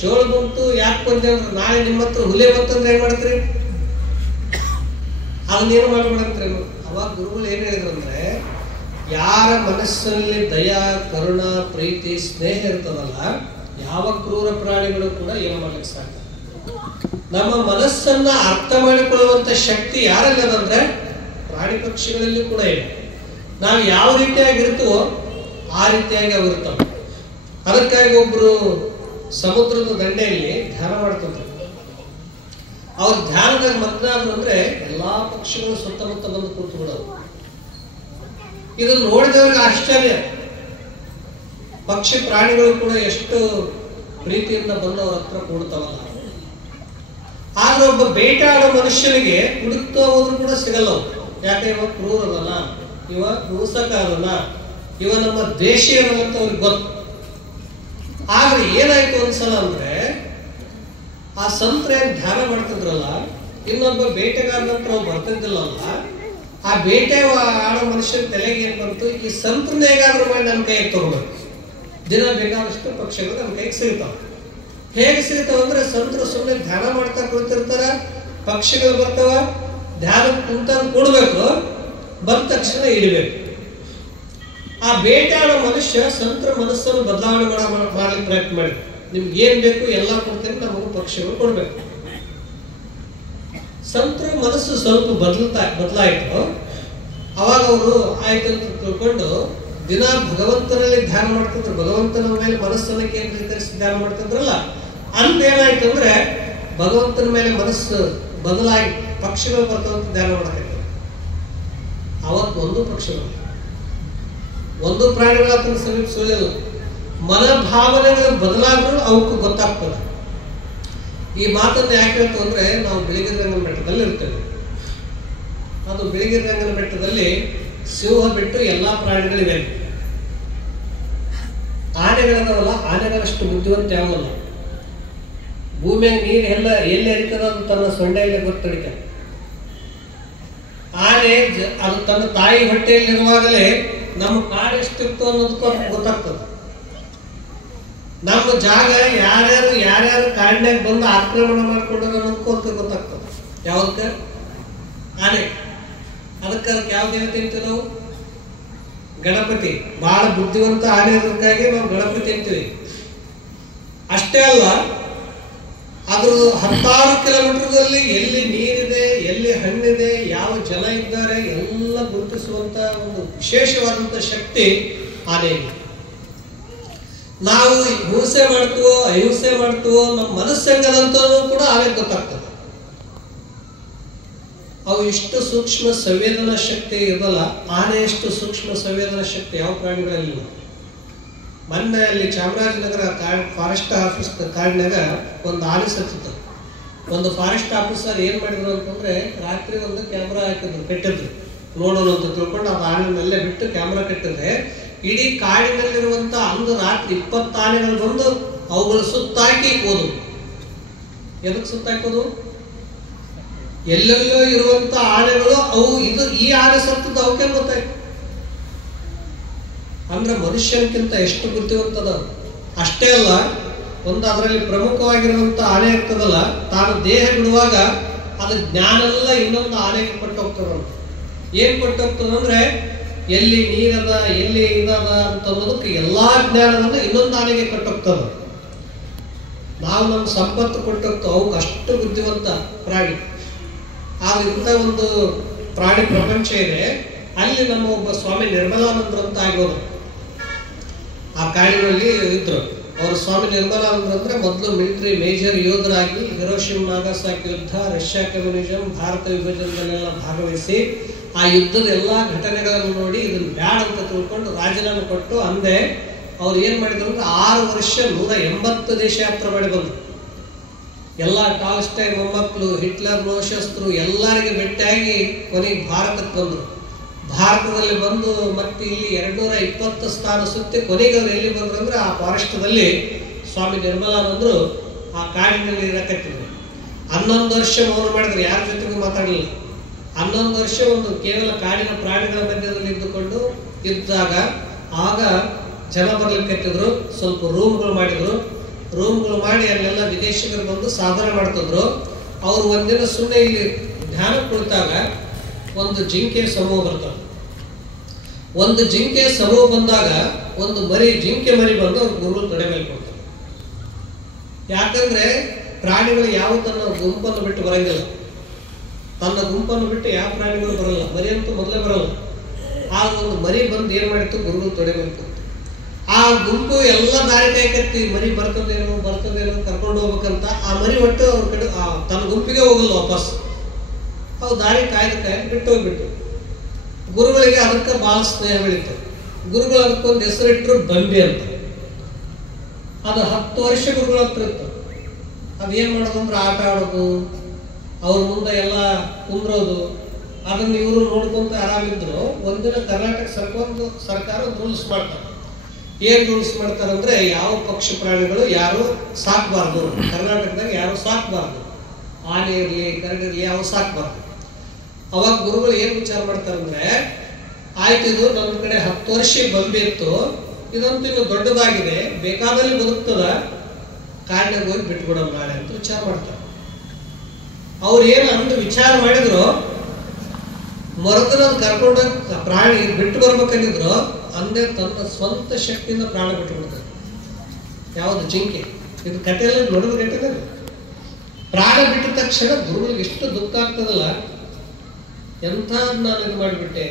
ಚೋಳ ಬಂತು ಯಾಕೆ ಕೊಂದೆ ಅಂದ್ರೆ, ನಾಳೆ ನಿಮ್ಮ ಹತ್ರ ಹುಲಿ ಬಂತಂದ್ರೆ ಏನ್ ಮಾಡ್ತೀರಿ? ಅದನ್ನೇನು ಮಾಡ್ಬೇಡಂತ್ರಿ. ಅವಾಗ ಗುರುಗಳು ಏನ್ ಹೇಳಿದ್ರು ಅಂದ್ರೆ, ಯಾರ ಮನಸ್ಸಿನಲ್ಲಿ ದಯಾ, ಕರುಣ, ಪ್ರೀತಿ, ಸ್ನೇಹ ಇರ್ತದಲ್ಲ, ಯಾವ ಕ್ರೂರ ಪ್ರಾಣಿಗಳು ಕೂಡ ಏನು ಮಾಡ್ಲಿಕ್ಕೆ ಸಾಧ್ಯ. ನಮ್ಮ ಮನಸ್ಸನ್ನ ಅರ್ಥ ಮಾಡಿಕೊಳ್ಳುವಂತ ಶಕ್ತಿ ಯಾರಲ್ಲಿ ಅದಂದ್ರೆ ಪ್ರಾಣಿ ಪಕ್ಷಿಗಳಲ್ಲಿ ಕೂಡ ಇದೆ. ನಾವು ಯಾವ ರೀತಿಯಾಗಿ ಇರ್ತೀವೋ ಆ ರೀತಿಯಾಗಿ ಅವು ಇರ್ತವೆ. ಅದಕ್ಕಾಗಿ ಒಬ್ರು ಸಮುದ್ರದ ದಂಡೆಯಲ್ಲಿ ಧ್ಯಾನ ಮಾಡ್ತಿದ್ರು. ಅವ್ರ ಧ್ಯಾನದಾಗ ಮಗ್ನಾದ್ರು ಅಂದ್ರೆ ಎಲ್ಲಾ ಪಕ್ಷಿಗಳು ಸುತ್ತಮುತ್ತ ಬಂದು ಕೂತು ಬಿಡೋದು. ಇದನ್ನು ನೋಡಿದವ್ರಿಗೆ ಆಶ್ಚರ್ಯ. ಪಕ್ಷಿ ಪ್ರಾಣಿಗಳು ಕೂಡ ಎಷ್ಟು ಪ್ರೀತಿಯಿಂದ ಬಂದು ಅವ್ರ ಹತ್ರ ಕೂಡ್ತಾವಲ್ಲ. ಆದ್ರೆ ಒಬ್ಬ ಬೇಟೆಯಾಡೋ ಮನುಷ್ಯನಿಗೆ ಹುಡುಕ್ತಾ ಹೋದ್ರು ಕೂಡ ಸಿಗಲ್ಲ. ಯಾಕೆ? ಇವ ಕ್ರೂರದಲ್ಲ, ಇವ ಹಿಂಸಕ ಅದಲ್ಲ, ಇವ ನಮ್ಮ ದೇಶಿ ಅನ್ನೋಂತ ಅವ್ರಿಗೆ ಗೊತ್ತು. ಆದ್ರೆ ಏನಾಯ್ತು ಒಂದ್ಸಲ ಅಂದ್ರೆ, ಆ ಸಂತ್ರೆ ಧ್ಯಾನ ಮಾಡ್ತಿದ್ರಲ್ಲ, ಇನ್ನೊಬ್ಬ ಬೇಟೆಗಾರನಂತರ ಅವ್ರು ಬರ್ತಿದ್ದಿಲ್ಲಲ್ಲ. ಆ ಬೇಟೆ ಆಡೋ ಮನುಷ್ಯನ ತಲೆಗೆ ಏನ್ ಬಂತು, ಈ ಸಂತ್ರನ ಹೇಗಾದ್ರೂ ಮಾಡಿ ನನ್ನ ಕೈಗೆ ತಗೋಬೇಕು. ದಿನ ಬೇಕಾದಷ್ಟು ಪಕ್ಷಿಗಳು ನಮ್ಮ ಕೈಗೆ ಸಿಗ್ತಾವ. ಹೇಗೆ ಸಿಗ್ತಾವ ಅಂದ್ರೆ, ಸಂತರು ಸುಮ್ಮನೆ ಧ್ಯಾನ ಮಾಡ್ತಾ ಕುಳಿತಿರ್ತಾರ, ಪಕ್ಷಿಗಳು ಬರ್ತಾವ, ಧ್ಯಾನ ಕುಂತಂದು ಕೂಡ್ಬೇಕು, ಬಂದ ತಕ್ಷಣ ಇಳಿಬೇಕು. ಆ ಬೇಟೆಯಾಡೋ ಮನುಷ್ಯ ಸಂತರ ಮನಸ್ಸನ್ನು ಬದಲಾವಣೆ ಮಾಡ್ಲಿಕ್ಕೆ ಪ್ರಯತ್ನ ಮಾಡಿ, ನಿಮ್ಗೆ ಏನ್ ಬೇಕು ಎಲ್ಲ ಕೊಡ್ತೇನೆ, ನಮಗೂ ಪಕ್ಷಿಗಳು ಕೊಡ್ಬೇಕು. ಸಂತರ ಮನಸ್ಸು ಸ್ವಲ್ಪ ಬದಲಾಯಿತು. ಅವಾಗ ಅವರು ಆಯ್ತು ಅಂತ ತಿಳ್ಕೊಂಡು ದಿನ ಭಗವಂತನಲ್ಲಿ ಧ್ಯಾನ ಮಾಡ್ತಿದ್ರು. ಭಗವಂತನ ಮೇಲೆ ಮನಸ್ಸನ್ನ ಕೇಂದ್ರೀಕರಿಸಿ ಧ್ಯಾನ ಮಾಡ್ತಿದ್ರಲ್ಲ, ಅಂತ ಏನಾಯ್ತು ಅಂದ್ರೆ ಭಗವಂತನ ಮೇಲೆ ಮನಸ್ಸು ಬದಲಾಗಿ ಪಕ್ಷಿಗಳು ಬರ್ತಾವಂತ ಧ್ಯಾನ ಮಾಡಕ್ಕೆ. ಅವತ್ತು ಒಂದು ಪಕ್ಷಿಗಳು, ಒಂದು ಪ್ರಾಣಿಗಳ ಅದನ್ನು ಸಮೀಪಿಸಲಿಲ್ಲ. ಮನೋಭಾವನೆಗಳು ಬದಲಾದ್ರೂ ಅವಕ್ಕೂ ಗೊತ್ತಾಗ್ತದೆ. ಈ ಮಾತನ್ನು ಯಾಕೆ ಹೇಳ್ತು ಅಂದ್ರೆ, ನಾವು ಬಿಳಿಗಿರಿ ರಂಗನ ಬೆಟ್ಟದಲ್ಲಿ ಇರ್ತೇವೆ. ಅದು ಬಿಳಿಗಿರಿ ರಂಗನ ಬೆಟ್ಟದಲ್ಲಿ ಸಿಂಹ ಬಿಟ್ಟು ಎಲ್ಲಾ ಪ್ರಾಣಿಗಳಿವೆ. ಆನೆಗಳದವಲ್ಲ, ಆನೆಗಳಷ್ಟು ಬುದ್ಧಿವಂತ ಯಾವಲ್ಲ. ಭೂಮಿಯಾಗ ನೀರು ಎಲ್ಲಿ ಹರಿತದ ಅದು ತನ್ನ ಸೊಂಡೆಯಲ್ಲಿ ಗೊತ್ತಡಿಕೆ. ಆನೆ ಅದು ತನ್ನ ತಾಯಿ ಹೊಟ್ಟೆಯಲ್ಲಿರುವಾಗಲೇ ನಮ್ಮ ಕಾಡು ಎಷ್ಟಿತ್ತು ಅನ್ನೋದಕ್ಕೂ ಗೊತ್ತಾಗ್ತದೆ. ನಮ್ಮ ಜಾಗ ಯಾರ್ಯಾರು ಕಾಡಿನಾಗ ಬಂದು ಆಕ್ರಮಣ ಮಾಡ್ಕೊಂಡ್ರ ಅನ್ನೋದಕ್ಕೂ ಅಂತ ಗೊತ್ತಾಗ್ತದೆ. ಯಾವ್ದಕ್ಕ? ಆನೆ. ಅದಕ್ಕೆ ಯಾವ ದೇವತೆ ಅಂತೀವಿ ನಾವು? ಗಣಪತಿ. ಬಹಳ ಬುದ್ಧಿವಂತ ಆನೆ ಅದಕ್ಕಾಗಿ ನಾವು ಗಣಪತಿ ಅಂತೀವಿ. ಅಷ್ಟೇ ಅಲ್ಲ, ಅದು 10 ಕಿಲೋಮೀಟರ್ದಲ್ಲಿ ಎಲ್ಲಿ ನೀರಿದೆ, ಎಲ್ಲಿ ಹಣ್ಣಿದೆ, ಯಾವ ಜನ ಇದ್ದಾರೆ ಎಲ್ಲ ಗುರುತಿಸುವಂತ ಒಂದು ವಿಶೇಷವಾದಂತ ಶಕ್ತಿ ಆನೆಗೆ. ನಾವು ಹಿಂಸೆ ಮಾಡ್ತೀವೋ ಅಹಿಂಸೆ ಮಾಡ್ತೀವೋ, ನಮ್ಮ ಮನಸ್ಸಂಗದಂತೂ ಕೂಡ ಆನೆ ಗೊತ್ತಾಗ್ತದೆ. ಅವು ಇಷ್ಟು ಸೂಕ್ಷ್ಮ ಸಂವೇದನಾ ಶಕ್ತಿ ಇರಲ್ಲ. ಆನೆ ಎಷ್ಟು ಸೂಕ್ಷ್ಮ ಸಂವೇದನಾ ಶಕ್ತಿ ಯಾವ ಪ್ರಾಣಿಗಳಿಲ್ಲ. ಮೊನ್ನೆ ಅಲ್ಲಿ ಚಾಮರಾಜನಗರ ಫಾರೆಸ್ಟ್ ಆಫೀಸ್ ಕಾಡಿನಾಗ ಒಂದು ಆನೆ ಸತ್ತಿತ್ತು. ಒಂದು ಫಾರೆಸ್ಟ್ ಆಫೀಸರ್ ಏನ್ ಮಾಡಿದ್ರು ಅಂತಂದ್ರೆ ರಾತ್ರಿ ಒಂದು ಕ್ಯಾಮ್ರಾ ಹಾಕಿದ್ರು, ಕಟ್ಟಿದ್ರು, ನೋಡೋಣ ಅಂತ ತಿಳ್ಕೊಂಡು ಅದು ಆನೆಯಲ್ಲೇ ಬಿಟ್ಟು ಕ್ಯಾಮ್ರಾ ಕಟ್ಟಿದ್ರೆ ಇಡೀ ಕಾಡಿನಲ್ಲಿರುವಂತ ಅಂದು ರಾತ್ರಿ 20 ಆನೆಗಳು ಬಂದು ಅವುಗಳ ಸುತ್ತಾಕಿ ಹೋದು. ಎದಕ್ಕೆ ಸುತ್ತಾಕೋದು? ಎಲ್ಲೆಲ್ಲೋ ಇರುವಂತ ಆನೆಗಳು ಅವು ಈ ಆನೆ ಸತ್ತದ್ದು ಅವಕ್ಕೆ ಗೊತ್ತಾಯ್ತು. ಅಂದ್ರೆ ಮನುಷ್ಯನಕ್ಕಿಂತ ಎಷ್ಟು ಬುದ್ಧಿವಂತದ. ಅಷ್ಟೇ ಅಲ್ಲ, ಒಂದು ಅದರಲ್ಲಿ ಪ್ರಮುಖವಾಗಿರುವಂತ ಆನೆ ಇರ್ತದಲ್ಲ, ತಾನು ದೇಹ ಬಿಡುವಾಗ ಅದು ಜ್ಞಾನ ಎಲ್ಲ ಇನ್ನೊಂದು ಆನೆಗೆ ಕೊಟ್ಟು ಹೋಗ್ತದ. ಏನ್ ಕೊಟ್ಟು ಹೋಗ್ತದಂದ್ರೆ ಎಲ್ಲಿ ನೀರದ ಎಲ್ಲಿ ಇದದ ಅಂತ ಅನ್ನೋದಕ್ಕೆ ಎಲ್ಲಾ ಜ್ಞಾನವನ್ನ ಇನ್ನೊಂದು ಆನೆಗೆ ಕೊಟ್ಟು ಹೋಗ್ತದ. ನಾವು ನಮ್ಮ ಸಂಪತ್ತು ಕೊಟ್ಟು ಹೋಗ್ತಾವ, ಅವಕ್ಕೆ ಅಷ್ಟು ಬುದ್ಧಿವಂತ ಪ್ರಾಣಿ. ಆದ್ರೆ ಇಂಥ ಒಂದು ಪ್ರಾಣಿ ಪ್ರಪಂಚ ಇದೆ. ಅಲ್ಲಿ ನಮ್ಮ ಒಬ್ಬ ಸ್ವಾಮಿ ನಿರ್ಮಲಾನಂದರು ಅಂತ ಆಗೋದು ಆ ಕಾಡಿನಲ್ಲಿ ಇದ್ರು. ಅವರು ಸ್ವಾಮಿ ನಿರ್ಮಲಾನಂದರು ಅಂದ್ರೆ ಮೊದಲು ಮಿಲಿಟರಿ ಮೇಜರ್ ಯೋಧರಾಗಿ ಹಿರೋಶಿಮಾ ನಾಗಾಸಾಕಿ ಯುದ್ಧ, ರಷ್ಯಾ ಕಮ್ಯುನಿಸಂ, ಭಾರತ ವಿಭಜನೆಯಲ್ಲೆಲ್ಲ ಭಾಗವಹಿಸಿ ಆ ಯುದ್ಧದ ಎಲ್ಲಾ ಘಟನೆಗಳನ್ನು ನೋಡಿ ಇದನ್ನು ಬ್ಯಾಡ್ ಅಂತ ತಿಳ್ಕೊಂಡು ರಾಜೀನಾಮೆ ಕೊಟ್ಟು ಅಂದೆ ಅವ್ರು ಏನ್ ಮಾಡಿದ್ರು ಅಂದ್ರೆ 6 ವರ್ಷ 180 ದೇಶ ಯಾತ್ರೆ ಮಾಡಿ ಬಂದ್ರು. ಎಲ್ಲ ಟಾಲ್ಸ್ಟಾಯ್ ಮೊಮ್ಮಕ್ಕಳು, ಹಿಟ್ಲರ್ ವಂಶಸ್ಥರು ಎಲ್ಲರಿಗೆ ಭೇಟಿಯಾಗಿ ಕೊನೆಗೆ ಭಾರತಕ್ಕೆ ಬಂದರು. ಭಾರತದಲ್ಲಿ ಬಂದು ಮತ್ತೆ ಇಲ್ಲಿ 220 ಸ್ಥಾನ ಸುತ್ತಿ ಕೊನೆಗೆ ಅವ್ರು ಎಲ್ಲಿ ಬಂದ್ರು ಅಂದ್ರೆ ಆ ಫಾರೆಸ್ಟ್ದಲ್ಲಿ ಸ್ವಾಮಿ ನಿರ್ಮಲಾನಂದರು ಆ ಕಾಡಿನಲ್ಲಿ ಇರಕತ್ತಿದ್ರು. 11 ವರ್ಷ ಮೌನ ಮಾಡಿದ್ರು, ಯಾರ ಜೊತೆಗೂ ಮಾತಾಡಲಿಲ್ಲ. 11 ವರ್ಷ ಒಂದು ಕೇವಲ ಕಾಡಿನ ಪ್ರಾಣಿಗಳ ಮಧ್ಯದಲ್ಲಿ ಇದ್ದುಕೊಂಡು ಇದ್ದಾಗ ಆಗ ಜನ ಬರ್ಲಿಕ್ಕತ್ತಿದ್ರು. ಸ್ವಲ್ಪ ರೂಮ್ಗಳು ಮಾಡಿದ್ರು. ರೂಮ್ಗಳು ಮಾಡಿ ಅಲ್ಲೆಲ್ಲ ವಿದೇಶಿಗರು ಬಂದು ಸಾಧನೆ ಮಾಡ್ತಿದ್ರು. ಅವ್ರು ಒಂದಿನ ಸುಮ್ಮನೆ ಇಲ್ಲಿ ಧ್ಯಾನ ಕುಳಿತಾಗ ಒಂದು ಜಿಂಕೆ ಸಮೂಹ ಬರ್ತದೆ. ಒಂದು ಜಿಂಕೆ ಸಮೂಹ ಬಂದಾಗ ಒಂದು ಜಿಂಕೆ ಮರಿ ಬಂದು ಅವ್ರ ಗುರುಗಳು ತಡೆ ಮೇಲೆ ಕೊಡ್ತಾರೆ. ಯಾಕಂದ್ರೆ ಪ್ರಾಣಿಗಳು ಯಾವ ತನ್ನ ಗುಂಪನ್ನು ಬಿಟ್ಟು ಬರಂಗಿಲ್ಲ. ತನ್ನ ಗುಂಪನ್ನು ಬಿಟ್ಟು ಯಾವ ಪ್ರಾಣಿಗಳು ಬರಲ್ಲ. ಮರಿ ಅಂತೂ ಮೊದಲೇ ಬರಲ್ಲ. ಆಗ ಒಂದು ಮರಿ ಬಂದು ಏನ್ ಮಾಡಿತ್ತು, ಗುರುಗಳು ತಡೆ ಮೇಲೆ ಕೊಡ್ತು. ಆ ಗುಂಪು ಎಲ್ಲ ದಾರಿ ಕಾಯ್ಕತ್ತಿ, ಮರಿ ಬರ್ತದೇನೋ ಕರ್ಕೊಂಡು ಹೋಗ್ಬೇಕಂತ. ಆ ಮರಿ ಒಟ್ಟು ಅವ್ರ ಕಡೆ ತನ್ನ ಗುಂಪಿಗೆ ಹೋಗಲ್ಲ ವಾಪಸ್. ಅವು ದಾರಿ ಕಾಯ್ದು ಬಿಟ್ಟು ಹೋಗ್ಬಿಟ್ಟು ಗುರುಗಳಿಗೆ ಅದಕ್ಕೆ ಬಹಳ ಸ್ನೇಹ ಬೆಳೀತು. ಗುರುಗಳು ಅದಕ್ಕೊಂದು ಹೆಸರಿಟ್ಟರು ಬಂಬಿ ಅಂತ. ಅದು 10 ವರ್ಷ ಗುರುಗಳ ಹತ್ರ ಇತ್ತು. ಅದೇನ್ ಮಾಡೋದು ಅಂದ್ರೆ ಆಟ ಆಡೋದು, ಅವ್ರ ಮುಂದೆ ಎಲ್ಲ ಕುಂದ್ರೋದು, ಅದನ್ನ ಇವರು ನೋಡ್ಕೊಂತ ಆರಾಮಿದ್ರು. ಒಂದಿನ ಕರ್ನಾಟಕ ಸರ್ಕಾರ ರೂಲ್ಸ್ ಮಾಡ್ತಾರೆ. ಏನ್ ರೂಲ್ಸ್ ಮಾಡ್ತಾರಂದ್ರೆ ಯಾವ ಪಕ್ಷಿ ಪ್ರಾಣಿಗಳು ಯಾರು ಸಾಕಬಾರ್ದು, ಕರ್ನಾಟಕದಾಗ ಯಾರು ಸಾಕಬಾರ್ದು, ಆನೆ ಇರ್ಲಿ ಕರಡಿರ್ಲಿ ಯಾವ ಸಾಕಬಾರ್ದು. ಅವಾಗ ಗುರುಗಳು ಏನ್ ವಿಚಾರ ಮಾಡ್ತಾರಂದ್ರೆ, ಆಯ್ತು ಇದು ನಮ್ಮ ಕಡೆ 10 ವರ್ಷ ಬಂಬಿ ಇತ್ತು, ಇದಂತೂ ಇನ್ನು ದೊಡ್ಡದಾಗಿದೆ, ಬೇಕಾದಲ್ಲಿ ಬದುಕ್ತದ, ಕಾಡಿನಾಗ ಹೋಗಿ ಬಿಟ್ಬಿಡೋಣ ನಾಳೆ ಅಂತ ವಿಚಾರ ಮಾಡ್ತಾರೆ. ಅವ್ರು ಏನು ಅಂದು ವಿಚಾರ ಮಾಡಿದ್ರು, ಮರದನ್ನ ಕರ್ಕೊಂಡ ಪ್ರಾಣಿ ಬಿಟ್ಟು ಬರ್ಬೇಕಂದಿದ್ರು, ಅಂದೇ ತನ್ನ ಸ್ವಂತ ಶಕ್ತಿಯಿಂದ ಪ್ರಾಣ ಬಿಟ್ಟು ಬಿಡ್ತಾರೆ. ಯಾವುದು ಜಿಂಕೆ. ಇದು ಕಥೆಯಲ್ಲಿ ನೋಡಿದ ಘಟನೆ. ಪ್ರಾಣ ಬಿಟ್ಟ ತಕ್ಷಣ ಗುರುಗಳಿಗೆ ಎಷ್ಟು ದುಃಖ ಆಗ್ತದಲ್ಲ, ಎಂಥ ನಾನು ಇದು ಮಾಡಿಬಿಟ್ಟೆ,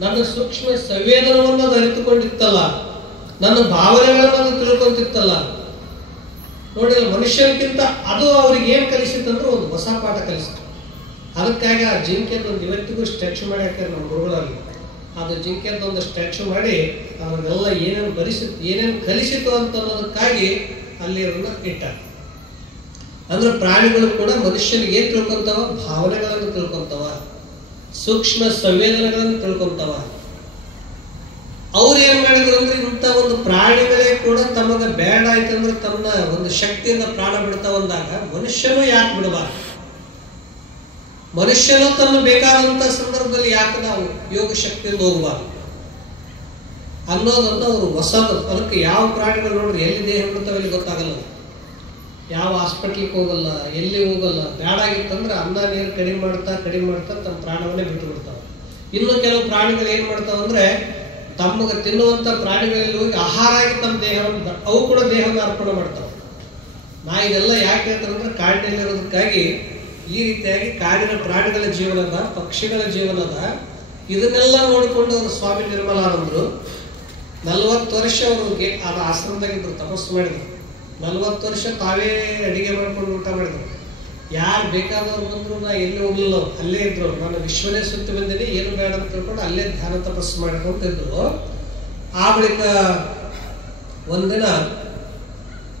ನನ್ನ ಸೂಕ್ಷ್ಮ ಸಂವೇದನವನ್ನು ಅದು ಅರಿತುಕೊಂಡಿತ್ತಲ್ಲ, ನನ್ನ ಭಾವನೆಗಳನ್ನು ಅದು ತಿಳ್ಕೊಂತಿತ್ತಲ್ಲ. ನೋಡಿಲ್ಲ, ಮನುಷ್ಯನಿಗಿಂತ ಅದು ಅವ್ರಿಗೆ ಏನ್ ಕಲಿಸಿತ್ತಂದ್ರೆ ಒಂದು ಹೊಸ ಪಾಠ ಕಲಿಸಿತು. ಅದಕ್ಕಾಗಿ ಆ ಜಿಂಕೆದೊಂದು ಇವತ್ತಿಗೂ ಸ್ಟ್ಯಾಚ್ಯೂ ಮಾಡಿ ಹಾಕ್ತಾರೆ ನಮ್ಮ ಗುರುಗಳಲ್ಲಿ. ಅದು ಜಿಂಕೆದೊಂದು ಸ್ಟ್ಯಾಚ್ಯೂ ಮಾಡಿ ಅದನ್ನೆಲ್ಲ ಏನೇನು ಕಲಿಸಿತು ಅಂತ ಅನ್ನೋದಕ್ಕಾಗಿ ಅಲ್ಲಿ ಅದನ್ನ ಇಟ್ಟ. ಅಂದ್ರೆ ಪ್ರಾಣಿಗಳು ಕೂಡ ಮನುಷ್ಯನಿಗೆ ಏನ್ ತಿಳ್ಕೊಂತಾವ, ಭಾವನೆಗಳನ್ನು ತಿಳ್ಕೊಂತಾವ, ಸೂಕ್ಷ್ಮ ಸಂವೇದನೆಗಳನ್ನು ತಿಳ್ಕೊಂತಾವ. ಅವ್ರು ಏನ್ ಮಾಡಿದ್ರು ಅಂದ್ರೆ ಇಂಥ ಒಂದು ಪ್ರಾಣಿಗಳೇ ಕೂಡ ತಮಗ ಬೇಡ ಆಯ್ತಂದ್ರೆ ತನ್ನ ಒಂದು ಶಕ್ತಿಯಿಂದ ಪ್ರಾಣ ಬಿಡ್ತಾ ಬಂದಾಗ ಮನುಷ್ಯನೂ ಯಾಕೆ ಬಿಡಬಾರ್ದು, ಮನುಷ್ಯನು ತನ್ನ ಬೇಕಾದಂತ ಸಂದರ್ಭದಲ್ಲಿ ಯಾಕೆ ನಾವು ಯೋಗ ಶಕ್ತಿಯಿಂದ ಹೋಗಬಾರ್ದು ಅನ್ನೋದನ್ನು ಅವರು ಹೊಸದು. ಅದಕ್ಕೆ ಯಾವ ಪ್ರಾಣಿಗಳು ನೋಡ್ರಿ ಎಲ್ಲಿ ದೇಹ ಬಿಡ್ತಾವೆ ಇಲ್ಲಿ ಗೊತ್ತಾಗಲ್ಲ, ಯಾವ ಹಾಸ್ಪಿಟ್ಲಿಗೆ ಹೋಗಲ್ಲ, ಎಲ್ಲಿ ಹೋಗಲ್ಲ. ಬೇಡಾಗಿತ್ತಂದ್ರೆ ಅನ್ನ ನೀರು ಕಡಿಮೆ ಮಾಡ್ತಾ ತಮ್ಮ ಪ್ರಾಣವನ್ನೇ ಬಿಟ್ಟು ಬಿಡ್ತಾವೆ. ಇನ್ನು ಕೆಲವು ಪ್ರಾಣಿಗಳು ಏನ್ ಮಾಡ್ತಾವಂದ್ರೆ ತಮಗೆ ತಿನ್ನುವಂತ ಪ್ರಾಣಿಗಳಲ್ಲಿ ಹೋಗಿ ಆಹಾರ ಆಗಿ ತಮ್ಮ ದೇಹವನ್ನು ಅವು ಕೂಡ ದೇಹವನ್ನು ಅರ್ಪಣೆ ಮಾಡ್ತಾವೆ. ನಾ ಇದೆಲ್ಲ ಯಾಕೆ ಹೇಳ್ತಾರಂದ್ರೆ ಕಾಡಿನಲ್ಲಿರೋದಕ್ಕಾಗಿ ಈ ರೀತಿಯಾಗಿ ಕಾಡಿನ ಪ್ರಾಣಿಗಳ ಜೀವನದ, ಪಕ್ಷಿಗಳ ಜೀವನದ ಇದನ್ನೆಲ್ಲ ನೋಡಿಕೊಂಡು ಅವರು ಸ್ವಾಮಿ ನಿರ್ಮಲಾನಂದರು 40 ವರ್ಷ ಅವ್ರಿಗೆ ಅದು ಆಶ್ರಮದಾಗಿದ್ರು, ತಪಸ್ಸು ಮಾಡಿದ್ರು. 40 ವರ್ಷ ತಾವೇ ಅಡಿಗೆ ಮಾಡ್ಕೊಂಡು ಊಟ ಮಾಡಿದ್ರು. ಯಾರು ಬೇಕಾದವ್ರು ಬಂದ್ರು ನಾ ಎಲ್ಲಿ ಹೋಗ್ಲಿಲ್ಲ, ಅಲ್ಲೇ ಇದ್ರು. ನಾನು ವಿಶ್ವನೇ ಸುತ್ತಿ ಬಂದಿನಿ, ಏನು ಬೇಡ ಅಂತ ತಿಳ್ಕೊಂಡು ಅಲ್ಲೇ ಧ್ಯಾನ ತಪಸ್ಸು ಮಾಡಿದ್ರು. ಆ ಬಳಿಕ ಒಂದಿನ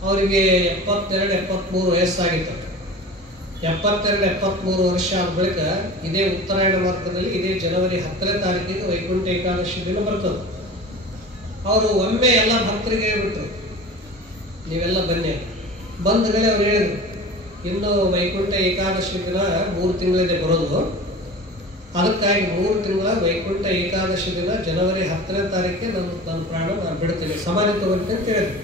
ಅವರಿಗೆ 72-73 ವಯಸ್ಸಾಗಿತ್ತು. 72-73 ವರ್ಷ ಆದ ಬಳಿಕ ಇದೇ ಉತ್ತರಾಯಣ ಮಾರ್ಗದಲ್ಲಿ ಇದೇ ಜನವರಿ 10ನೇ ತಾರೀಕಿಗೆ ವೈಕುಂಠ ಏಕಾದಶಿ ದಿನ ಬರ್ತದೆ. ಅವರು ಒಮ್ಮೆ ಎಲ್ಲ ಭಕ್ತರಿಗೆ ಹೇಳ್ಬಿಟ್ರು, ನೀವೆಲ್ಲ ಬನ್ನಿ. ಬಂದ ಮೇಲೆ ಅವ್ರು ಹೇಳಿದ್ರು, ಇನ್ನು ವೈಕುಂಠ ಏಕಾದಶಿ ದಿನ 3 ತಿಂಗಳಿದೆ ಬರೋದು, ಅದಕ್ಕಾಗಿ 3 ತಿಂಗಳ ವೈಕುಂಠ ಏಕಾದಶಿ ದಿನ ಜನವರಿ 10ನೇ ತಾರೀಕಿಗೆ ನನ್ನ ಪ್ರಾಣ ನಾನು ಬಿಡ್ತೀನಿ, ಸಮಾಧಿ ತಗೊಳ್ತೀನಿ ಅಂತ ಹೇಳಿದ್ರು.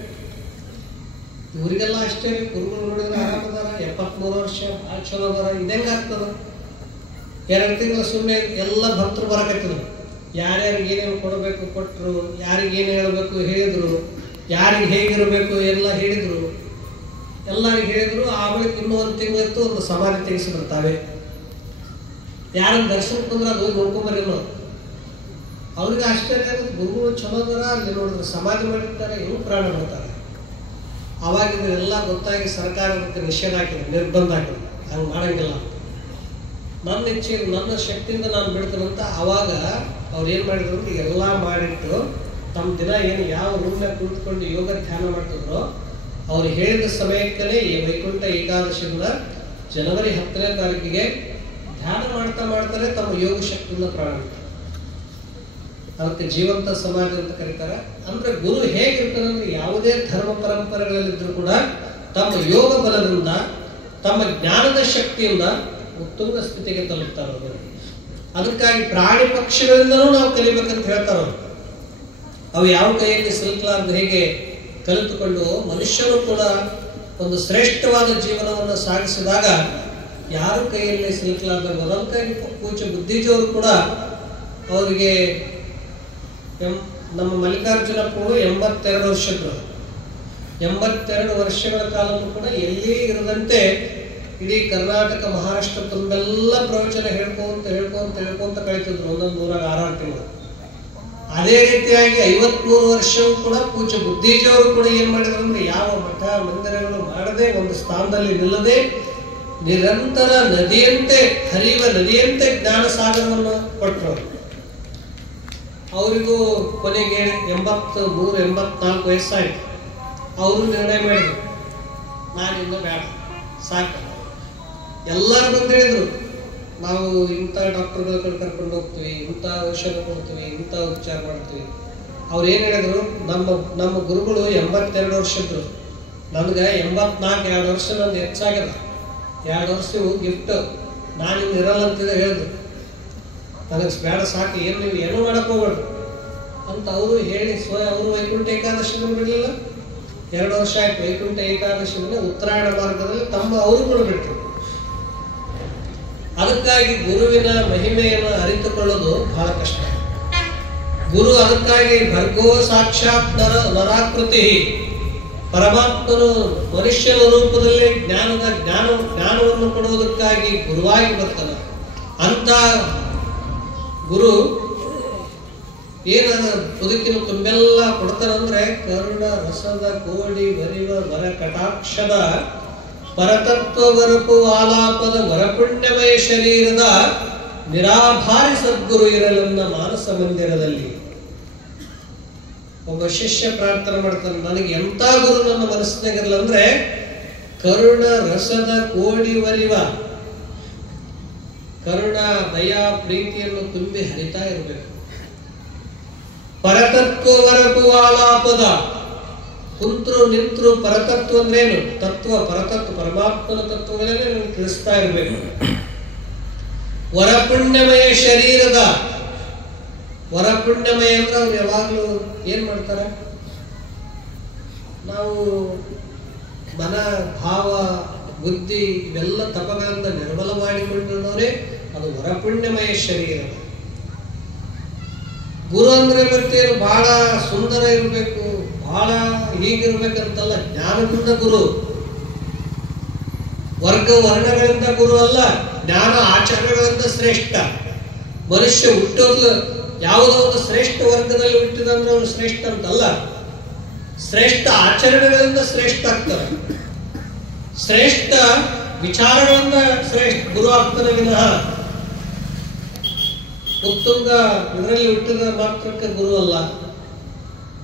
ಇವರಿಗೆಲ್ಲ ಅಷ್ಟೇ, ಗುರುಗಳು ನೋಡಿದ್ರೆ ಆರಾಮದಾರ, 73 ವರ್ಷ, ಭಾಳ ಚಲೋ ಅದಾರ, ಇದಂಗ ಆಗ್ತದ. 2 ತಿಂಗಳ ಸುಮ್ಮನೆ ಎಲ್ಲ ಭಕ್ತರು ಬರಕತ್ತಿದ್ರು. ಯಾರ್ಯಾರಿಗೆ ಏನೇನು ಕೊಡಬೇಕು ಕೊಟ್ಟರು, ಯಾರಿಗೆ ಏನು ಹೇಳಬೇಕು ಹೇಳಿದ್ರು, ಯಾರಿಗೆ ಹೇಗಿರಬೇಕು ಎಲ್ಲ ಹೇಳಿದ್ರು, ಎಲ್ಲರಿಗೆ ಹೇಳಿದ್ರು. ಆಮೇಲೆ ಇನ್ನೂ 1 ತಿಂಗಳಿತ್ತು, ಒಂದು ಸಮಾಧಿ ತೆಗಿಸಿದ್ರು ತಾವೇ. ಯಾರನ್ನ ದರ್ಶನಕ್ಕೆ ಬಂದ್ರೆ ಅದು ನೋಡ್ಕೊಂಬರಿ ನಾವು. ಅವ್ರಿಗೆ ಅಷ್ಟೇ ಗುರುಗಳು ಚಲೋ ಅದಾರ, ಅಲ್ಲಿ ನೋಡಿದ್ರೆ ಸಮಾಧಿ ಮಾಡಿರ್ತಾರೆ, ಇವ್ರು ಪ್ರಾಣ ಬಿಡ್ತಾರೆ. ಅವಾಗಿಂದ ಎಲ್ಲ ಗೊತ್ತಾಗಿ ಸರ್ಕಾರ ಅದಕ್ಕೆ ನಿಷೇಧ ಹಾಕಿದ್ರು, ನಿರ್ಬಂಧ ಹಾಕಿದ್ರು, ಹಂಗೆ ಮಾಡಂಗಿಲ್ಲ, ನನ್ನ ಇಚ್ಛೆ ನನ್ನ ಶಕ್ತಿಯಿಂದ ನಾನು ಬಿಡ್ತೇನಂತ. ಅವಾಗ ಅವ್ರು ಏನು ಮಾಡಿದ್ರು ಅಂದ್ರೆ ಎಲ್ಲ ಮಾಡಿಟ್ಟು ತಮ್ಮ ದಿನ ಏನು ಯಾವ ರೂಮ್ನಾಗ ಕುಳಿತುಕೊಂಡು ಯೋಗ ಧ್ಯಾನ ಮಾಡ್ತಿದ್ರು, ಅವ್ರು ಹೇಳಿದ ಸಮಯಕ್ಕೇ ಈ ವೈಕುಂಠ ಏಕಾದಶಿಯಿಂದ ಜನವರಿ 10ನೇ ತಾರೀಕಿಗೆ ಧ್ಯಾನ ಮಾಡ್ತಾರೆ, ತಮ್ಮ ಯೋಗ ಶಕ್ತಿಯಿಂದ ಪ್ರಾಣ ಬಿಡ್ತಾರೆ. ಅದಕ್ಕೆ ಜೀವಂತ ಸಮಾಜ ಅಂತ ಕರೀತಾರೆ. ಅಂದ್ರೆ ಗುರು ಹೇಗಿರ್ತಾನೆ ಅಂದ್ರೆ ಯಾವುದೇ ಧರ್ಮ ಪರಂಪರೆಗಳಲ್ಲಿದ್ರೂ ಕೂಡ ತಮ್ಮ ಯೋಗ ಬಲದಿಂದ, ತಮ್ಮ ಜ್ಞಾನದ ಶಕ್ತಿಯಿಂದ ಉತ್ತುಂಗ ಸ್ಥಿತಿಗೆ ತಲುಪ್ತಾರೆ ಅವರು. ಅದಕ್ಕಾಗಿ ಪ್ರಾಣಿ ಪಕ್ಷಿಗಳಿಂದನೂ ನಾವು ಕಲಿಬೇಕಂತ ಹೇಳ್ತಾರೆ. ಅವು ಯಾವ ಕೈಯಲ್ಲಿ ಸಿಲುಕಲಾರ್ದು ಹೇಗೆ ಕಲಿತುಕೊಂಡು ಮನುಷ್ಯನು ಕೂಡ ಒಂದು ಶ್ರೇಷ್ಠವಾದ ಜೀವನವನ್ನು ಸಾಗಿಸಿದಾಗ ಯಾರು ಕೈಯಲ್ಲಿ ಸಿಲುಕಲಾರ್ದಾಗ, ಅದಕ್ಕಾಗಿ ಪೂಜ್ಯ ಬುದ್ಧಿಜಿಯವರು ಕೂಡ ಅವರಿಗೆ ನಮ್ಮ ಮಲ್ಲಿಕಾರ್ಜುನಪ್ಪರು 82 ವರ್ಷದ್ರು. 82 ವರ್ಷಗಳ ಕಾಲವೂ ಕೂಡ ಎಲ್ಲಿ ಇರದಂತೆ ಇಡೀ ಕರ್ನಾಟಕ ಮಹಾರಾಷ್ಟ್ರ ತುಂಬೆಲ್ಲ ಪ್ರವಚನ ಹೇಳ್ಕೊಂತ ಕಳಿತಿದ್ರು, ಒಂದೊಂದು ಊರಾಗ 6 ತಿಂಗಳು. ಅದೇ ರೀತಿಯಾಗಿ 53 ವರ್ಷವೂ ಕೂಡ ಪೂಜ್ಯ ಬುದ್ಧಿಜಿಯವರು ಕೂಡ ಏನ್ ಮಾಡಿದ್ರು ಅಂದ್ರೆ ಯಾವ ಮಠ ಮಂದಿರಗಳು ಮಾಡದೆ, ಒಂದು ಸ್ಥಾನದಲ್ಲಿ ನಿಲ್ಲದೆ, ನಿರಂತರ ನದಿಯಂತೆ ಹರಿಯುವ ನದಿಯಂತೆ ಜ್ಞಾನ ಸಾಗರವನ್ನು ಕೊಟ್ಟರು. ಅವರಿಗೂ ಕೊನೆಗೆ 83-84 ವಯಸ್ಸಾಯ್ತು. ಅವರು ನಿರ್ಣಯ ಮಾಡಿದ್ರು, ನಾನಿಂದ ಬೇಡ, ಸಾಕು. ಎಲ್ಲರೂ ಬಂದು ಹೇಳಿದ್ರು, ನಾವು ಇಂಥ ಡಾಕ್ಟರ್ಗಳ ಕಡೆ ಕರ್ಕೊಂಡು ಹೋಗ್ತೀವಿ, ಇಂಥ ಔಷಧ ಕೊಡ್ತೀವಿ, ಇಂಥ ಉಪಚಾರ ಮಾಡ್ತೀವಿ. ಅವ್ರು ಏನು ಹೇಳಿದ್ರು, ನಮ್ಮ ಗುರುಗಳು 82 ವರ್ಷದ್ರು, ನನ್ಗೆ 84, 2 ವರ್ಷ ನಂದು ಹೆಚ್ಚಾಗ್ಯದ, 2 ವರ್ಷವು ಗಿಫ್ಟ್, ನಾನಿಂದ ಇರಲ್ಲ ಅಂತ ಹೇಳಿದ್ರು. ನನಗೆ ಬೇಡ, ಸಾಕು, ನೀವು ಏನೂ ಮಾಡಕ್ ಹೋಗ್ಬೇಡ್ರಿ ಅಂತ ಅವರು ಹೇಳಿ ಅವರು ವೈಕುಂಠ ಏಕಾದಶಿ ಬಿಡಲಿಲ್ಲ. 2 ವರ್ಷ ಆಯ್ತು ವೈಕುಂಠ ಏಕಾದಶಿ ಉತ್ತರಾಯಣ ಮಾರ್ಗದಲ್ಲಿ ಅವರು ಕೂಡ ಬಿಟ್ಟರು. ಅದಕ್ಕಾಗಿ ಗುರುವಿನ ಮಹಿಮೆಯನ್ನು ಅರಿತುಕೊಳ್ಳೋದು ಬಹಳ ಕಷ್ಟ. ಗುರು ಅದಕ್ಕಾಗಿ ಭರ್ಗೋ ಸಾಕ್ಷಾತ್ ನರಾಕೃತಿ, ಪರಮಾತ್ಮನು ಮನುಷ್ಯನ ರೂಪದಲ್ಲಿ ಜ್ಞಾನವನ್ನು ಕೊಡುವುದಕ್ಕಾಗಿ ಗುರುವಾಗಿ ಬರ್ತಾನೆ. ಅಂತ ಗುರು ಏನ ಬದುಕಿನ ತುಂಬೆಲ್ಲ ಕೊಡ್ತಾರಂದ್ರೆ ಕರುಣ ರಸದ ಕೋಡಿ ಬರಿವ ವರ ಕಟಾಕ್ಷದ ಪರತತ್ವ ವರಪು ಆಲಾಪದ ವರಪುಣ್ಯಮಯ ಶರೀರದ ನಿರಾಭಾರಿ ಸದ್ಗುರು ಇರಲನ್ನ ಮಾನಸ ಮಂದಿರದಲ್ಲಿ. ಒಬ್ಬ ಶಿಷ್ಯ ಪ್ರಾರ್ಥನೆ ಮಾಡ್ತಾನೆ, ನನಗೆ ಎಂತ ಗುರು ನನ್ನ ಮನಸ್ಸಿನಾಗಿರಲ್ಲ ಅಂದ್ರೆ ಕರುಣ ರಸದ ಕೋಡಿ ವರಿವ, ಕರುಣ ದಯಾ ಪ್ರೀತಿಯನ್ನು ತುಂಬಿ ಹರಿತಾ ಇರಬೇಕು. ಪರತತ್ವ ವರಪು ಆಲಾಪದ, ಕುಂತ್ರು ನಿಂತ್ರು ಪರತತ್ವ ಅಂದ್ರೇನು, ತತ್ವ ಪರತತ್ವ ಪರಮಾತ್ಮನ ತತ್ವಗಳನ್ನೇ ನೀವು ತಿಳಿಸ್ತಾ ಇರಬೇಕು. ವರಪುಣ್ಯಮಯ ಶರೀರದ, ವರಪುಣ್ಯಮಯ ಅಂದ್ರೆ ಅವ್ರು ಯಾವಾಗ್ಲೂ ಏನ್ ಮಾಡ್ತಾರೆ, ನಾವು ಮನ ಭಾವ ಬುದ್ಧಿ ಇವೆಲ್ಲ ತಪಗಳಿಂದ ನಿರ್ಮಲ ಮಾಡಿಕೊಂಡಿರೋರೇ ಅದು ವರಪುಣ್ಯಮಯ ಶರೀರ. ಗುರು ಅಂದ್ರೆ ಬರ್ತೀರ ಬಹಳ ಸುಂದರ ಇರಬೇಕು, ಬಹಳ ಹೀಗಿರ್ಬೇಕಂತಲ್ಲ, ಜ್ಞಾನದಿಂದ ಗುರು. ವರ್ಗ ವರ್ಣಗಳಿಂದ ಗುರು ಅಲ್ಲ, ಜ್ಞಾನ ಆಚರಣೆಗಳಿಂದ ಶ್ರೇಷ್ಠ. ಮನುಷ್ಯ ಹುಟ್ಟೋದು ಯಾವುದೋ ಒಂದು ಶ್ರೇಷ್ಠ ವರ್ಗದಲ್ಲಿ ಹುಟ್ಟಿದಂದ್ರೆ ಅವನು ಶ್ರೇಷ್ಠ ಅಂತಲ್ಲ, ಶ್ರೇಷ್ಠ ಆಚರಣೆಗಳಿಂದ ಶ್ರೇಷ್ಠ ಆಗ್ತಾರೆ, ಶ್ರೇಷ್ಠ ವಿಚಾರಗಳಿಂದ ಶ್ರೇಷ್ಠ ಗುರು ಆಗ್ತಾನೆ ವಿನಃ ಉತ್ತುಂಗ ಇದರಲ್ಲಿ ಹುಟ್ಟಿದ ಮಾತ್ರಕ್ಕೆ ಗುರು ಅಲ್ಲ.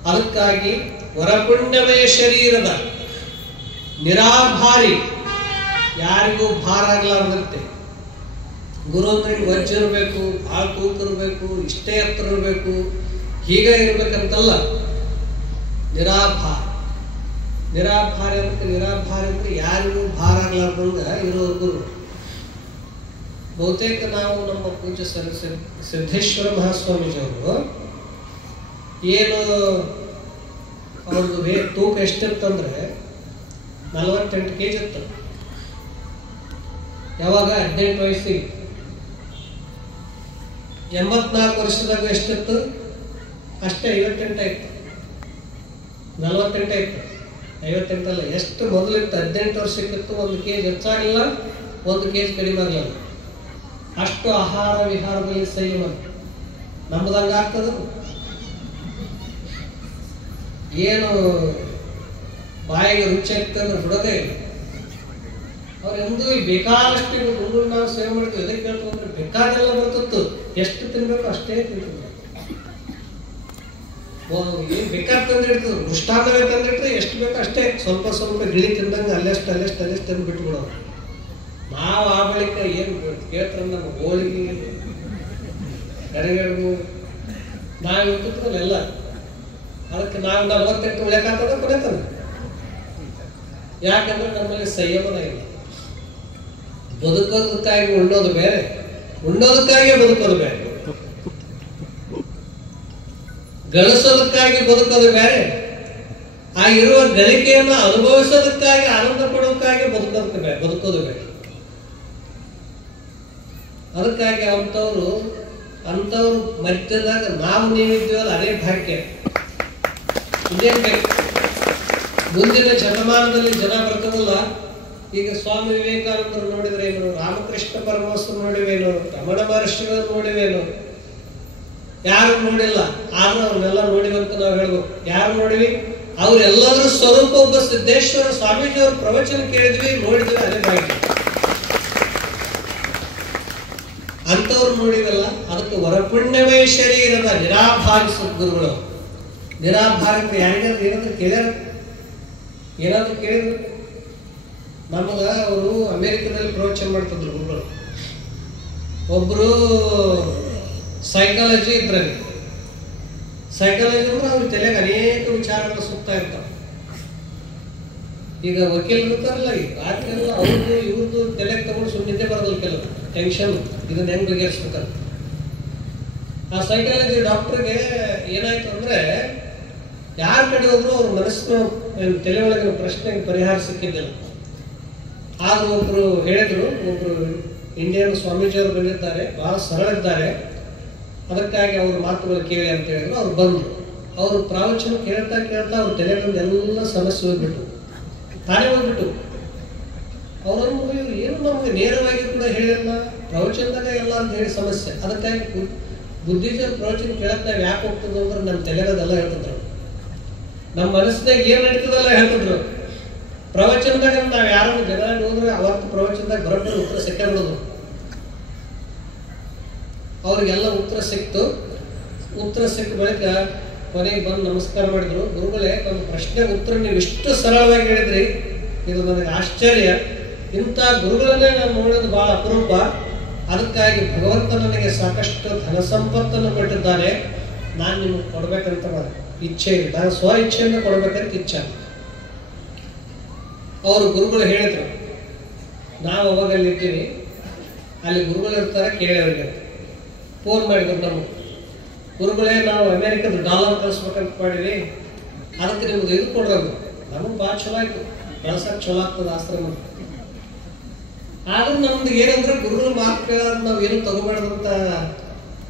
ಅದಕ್ಕಾಗಿ ವರಪುಣ್ಯಮಯ ಶರೀರದ ನಿರಾಭಾರಿ ಯಾರಿಗೂ ಭಾರ ಆಗ್ಲಾರ್ದಂತೆ. ಗುರು ಅಂದ್ರೆ ವಜ್ಜ ಇರಬೇಕು, ಭಾಳ ತೂಕ ಇರಬೇಕು, ಇಷ್ಟೇ ಎತ್ತರ ಇರಬೇಕು, ಹೀಗೆ ಇರ್ಬೇಕಂತಲ್ಲ. ನಿರಾಭಾರ. ನಿರಾಭಾರ ಅಂದ್ರೆ ಯಾರಿಗೂ ಭಾರ ಆಗ್ಲಾರ್ದಂಗ ಇರೋ ಗುರು. ಬಹುತೇಕ ನಾವು ನಮ್ಮ ಪೂಜ್ಯ ಸಿದ್ದೇಶ್ವರ ಮಹಾಸ್ವಾಮೀಜಿಯವರು ಏನು ಅವ್ರದ್ದು ತೂಕ ಎಷ್ಟಿರ್ತಂದ್ರೆ 48 kg ಇತ್ತು. ಯಾವಾಗ 18 ವಯಸ್ಸಿಗೆ. 84 ವರ್ಷದಾಗ ಎಷ್ಟಿತ್ತು? ಅಷ್ಟೇ 58 ಆಯ್ತು. 48 ಆಯ್ತು, 58 ಅಲ್ಲ. ಎಷ್ಟು ಮೊದಲಿತ್ತು? 18 ವರ್ಷಕ್ಕಿತ್ತು. 1 kg ಹೆಚ್ಚಾಗಲಿಲ್ಲ, 1 kg ಕಡಿಮೆ ಆಗಲಿಲ್ಲ. ಅಷ್ಟು ಆಹಾರ ವಿಹಾರದಲ್ಲಿ ಸಂಯಮ. ನಮ್ಮದಂಗ ಆಗ್ತದ? ಏನು ಬಾಯಿಗೆ ರುಚಿ ಆಗ್ತಂದ್ರೆ ಬಿಡೋದೇ ಇಲ್ಲ. ಅವ್ರೆಂದು ಬೇಕಾದಷ್ಟು ಗುರುಗಳು ನಾವು ಸೇವೆ ಮಾಡ್ತೀವಿ. ಎದಕ್ಕೆ ಕೇಳ್ತು ಅಂದ್ರೆ ಬೇಕಾದೆಲ್ಲ ಬರ್ತತ್ತು. ಎಷ್ಟು ತಿನ್ಬೇಕು ಅಷ್ಟೇ ತಿಂತಿದ್ರು. ಏನ್ ಬೇಕಾದ ತಂದಿಡ್ತದೆ. ಮೃಷ್ಟಾನ್ನವೇ ತಂದಿಟ್ರೆ ಎಷ್ಟು ಬೇಕು ಅಷ್ಟೇ, ಸ್ವಲ್ಪ ಸ್ವಲ್ಪ ಗಿಳಿ ತಿಂದಂಗೆ ಅಲ್ಲೆಷ್ಟು ತಂದು ಬಿಟ್ಬಿಡೋರು. ನಾವು ಆ ಬಳಿಕ ಏನು ಕೇಳ್ತಾರೆ, ನಮ್ಮ ಹೋಳಿಗೆ ಕರಿಗಡುಬು ನಾವು ಇರ್ತದಲ್ಲ. ಅದಕ್ಕೆ ನಾವು 48 ಉಳಿಯಕಾಗ್ತದ ಕೊನೆತನ. ಯಾಕಂದ್ರೆ ನಮ್ಮಲ್ಲಿ ಸಂಯಮನ ಇಲ್ಲ. ಬದುಕೋದಕ್ಕಾಗಿ ಉಣ್ಣೋದು ಬೇರೆ, ಉಣ್ಣೋದಕ್ಕಾಗಿ ಬದುಕೋದು ಬೇರೆ, ಗಳಿಸೋದಕ್ಕಾಗಿ ಬದುಕೋದು ಬೇರೆ, ಆ ಇರುವ ಗಳಿಕೆಯನ್ನು ಅನುಭವಿಸೋದಕ್ಕಾಗಿ ಆನಂದ ಪಡೋದಕ್ಕಾಗಿ ಬದುಕೋದು ಬೇರೆ. ಅದಕ್ಕಾಗಿ ಅಂಥವ್ರು ಮಧ್ಯದಾಗ ನಾವು ನೀವಿದ್ದೀವಲ್ಲ ಅದೇ ಭಾಗ್ಯ. ಇದೇನ್ ಬೇಕು? ಮುಂದಿನ ಶತಮಾನದಲ್ಲಿ ಜನ ಬರ್ತದಲ್ಲ. ಈಗ ಸ್ವಾಮಿ ವಿವೇಕಾನಂದರು ನೋಡಿದ್ರೇನು, ರಾಮಕೃಷ್ಣ ಪರಮಹಂಸರು ನೋಡಿವೇನು, ರಮಣ ಮಹರ್ಷಿಗಳು ನೋಡಿವೇನು? ಯಾರು ನೋಡಿಲ್ಲ. ಆದ್ರೂ ಅವ್ರನ್ನೆಲ್ಲ ನೋಡಿವಂತ ನಾವು ಹೇಳ್ಬೇಕು. ಯಾರು ನೋಡಿವಿ? ಅವ್ರೆಲ್ಲರೂ ಸ್ವರೂಪ ಒಬ್ಬ ಸಿದ್ದೇಶ್ವರ ಸ್ವಾಮೀಜಿ ಅವ್ರ ಪ್ರವಚನ ಕೇಳಿದ್ವಿ, ನೋಡಿದ್ವಿ, ಅದೇ ಭಾಗ್ಯ. ಅಂತವ್ರು ನೋಡಿವಲ್ಲ. ಅದಕ್ಕೆ ವರಪುಣ್ಯವೇ ಶರೀರದ ನಿರಾಭಾರಿ ಸದ್ಗುರುಗಳು. ನಿರಾಭಾರಕ್ಕೆ ಯಾರಿಗಾದ್ರು ಏನಾದ್ರು ಕೇಳಿದ್ರು? ನಮಗ ಅವರು ಅಮೆರಿಕದಲ್ಲಿ ಪ್ರವಚನ ಮಾಡ್ತಿದ್ರು ಗುರುಗಳು. ಒಬ್ರು ಸೈಕಾಲಜಿ ಇದ್ರಲ್ಲಿ. ಸೈಕಾಲಜಿ ಅಂದ್ರೆ ಅವ್ರ ತಲೆಗೆ ಅನೇಕ ವಿಚಾರಗಳು ಸುತ್ತಾ ಇರ್ತಾವ. ಈಗ ವಕೀಲರು ಇರ್ತಾರಲ್ಲ, ಈಗ ರಾತ್ರಿ ಎಲ್ಲ ಅವ್ರದ್ದು ಇವ್ರದ್ದು ತಲೆಗೆ ತಗೊಂಡು ಸುಮ್ಮನೆ ಬರೋದಿಲ್ಲ. ಕೆಲವು ಟೆನ್ಷನ್, ಇದನ್ನ ಹೆಂಗ್ ಬಗೆಹರಿಸ್ಬೇಕಂತ. ಆ ಸೈಕಾಲಜಿ ಡಾಕ್ಟರ್ಗೆ ಏನಾಯ್ತು ಅಂದ್ರೆ, ಯಾರ ಕಡೆ ಹೋದ್ರು ಅವ್ರ ಮನಸ್ಸಿನ ತಲೆ ಒಳಗಿನ ಪ್ರಶ್ನೆಗೆ ಪರಿಹಾರ ಸಿಕ್ಕಿದ್ದಿಲ್ಲ. ಆದ್ರೂ ಒಬ್ರು ಹೇಳಿದ್ರು, ಒಬ್ರು ಇಂಡಿಯನ್ ಸ್ವಾಮೀಜಿಯವರು ಬಂದಿದ್ದಾರೆ, ಬಹಳ ಸರಳ ಇದ್ದಾರೆ, ಅದಕ್ಕಾಗಿ ಅವ್ರ ಮಾತುಗಳು ಕೇಳಿ ಅಂತ ಹೇಳಿದ್ರು. ಅವ್ರು ಬಂದ್ರು. ಅವರು ಪ್ರವಚನ ಕೇಳ್ತಾ ಅವ್ರ ತಲೆಗೊಂದು ಎಲ್ಲ ಸಮಸ್ಯೆ ಹೋಗ್ಬಿಟ್ಟು, ತಾನೇ ಹೋಗ್ಬಿಟ್ಟು. ಅವರನ್ನು ಏನು ನಮ್ಗೆ ನೇರವಾಗಿ ಕೂಡ ಹೇಳಿಲ್ಲ, ಪ್ರವಚನದಾಗ ಎಲ್ಲ ಅಂತ ಹೇಳಿ ಸಮಸ್ಯೆ. ಅದಕ್ಕಾಗಿ ಬುದ್ಧಿಜೀವಿ ಪ್ರವಚನ ಕೇಳಕ್ ನಾವ್ ಯಾಕೆ ಹೋಗ್ತದ ಅಂದ್ರೆ ನಮ್ಮ ತಲೆಗದೆಲ್ಲ ಹೇಳ್ತಿದ್ರು, ನಮ್ಮ ಮನಸ್ಸಿನಾಗ ಏನ್ ನಡೀತದಲ್ಲ ಹೇಳ್ತಿದ್ರು. ಪ್ರವಚನದಾಗ ನಾವ್ ಯಾರನ್ನು ಜನ ಹೋದ್ರೆ ಅವತ್ತು ಪ್ರವಚನದಾಗ ಬರೋಬ್ಬರಿ ಉತ್ತರ ಸಿಕ್ಕೇ ಬಿಡೋದು. ಅವ್ರಿಗೆಲ್ಲ ಉತ್ತರ ಸಿಕ್ತು. ಉತ್ತರ ಸಿಕ್ಕ ಬಳಿಕ ಕೊನೆಗೆ ಬಂದು ನಮಸ್ಕಾರ ಮಾಡಿದ್ರು. ಗುರುಗಳೇ, ನಮ್ಮ ಪ್ರಶ್ನೆಗೆ ಉತ್ತರ ನೀವು ಇಷ್ಟು ಸರಳವಾಗಿ ಹೇಳಿದ್ರಿ, ಇದು ನನಗೆ ಆಶ್ಚರ್ಯ. ಇಂಥ ಗುರುಗಳನ್ನೇ ನಾನು ನೋಡೋದು ಬಹಳ ಅಪರೂಪ. ಅದಕ್ಕಾಗಿ ಭಗವಂತ ನನಗೆ ಸಾಕಷ್ಟು ಧನ ಸಂಪತ್ತನ್ನು ಕೊಟ್ಟಿದ್ದಾನೆ. ನಾನು ನಿಮ್ಗೆ ಕೊಡ್ಬೇಕಂತ ಇಚ್ಛೆ ಇಲ್ಲ, ನಾನು ಸ್ವ ಇಚ್ಛೆಯಿಂದ ಕೊಡ್ಬೇಕಂತ ಇಚ್ಛೆ. ಅವರು ಗುರುಗಳು ಹೇಳಿದ್ರು, ನಾವು ಅವಾಗ ಅಲ್ಲಿ ಇದ್ದೀವಿ, ಅಲ್ಲಿ ಗುರುಗಳು ಇರ್ತಾರೆ, ಕೇಳಿ ಅವ್ರಿಗೆ ಫೋನ್ ಮಾಡಿದ್ರು. ನಮ್ಮ ಗುರುಗಳೇ, ನಾವು ಅಮೇರಿಕದ ಡಾಲರ್ ಕಳಿಸ್ಬೇಕಂತ ಮಾಡಿವಿ, ಅದಕ್ಕೆ ನಿಮ್ಗೆ ಇದು ಕೊಡೋದು. ನಮಗೆ ಭಾಳ ಚಲೋ ಆಯ್ತು, ಬೆಳಸಕ್ಕೆ ಚಲೋ ಆಗ್ತದೆ ಆಶ್ರಮ. ಆದ್ರೂ ನಮ್ದು ಏನಂದ್ರೆ ಗುರುಗಳ ಮಾತು ಕೇಳೋದು ನಾವು ಏನು ತಗೋಬೇಡದಂತ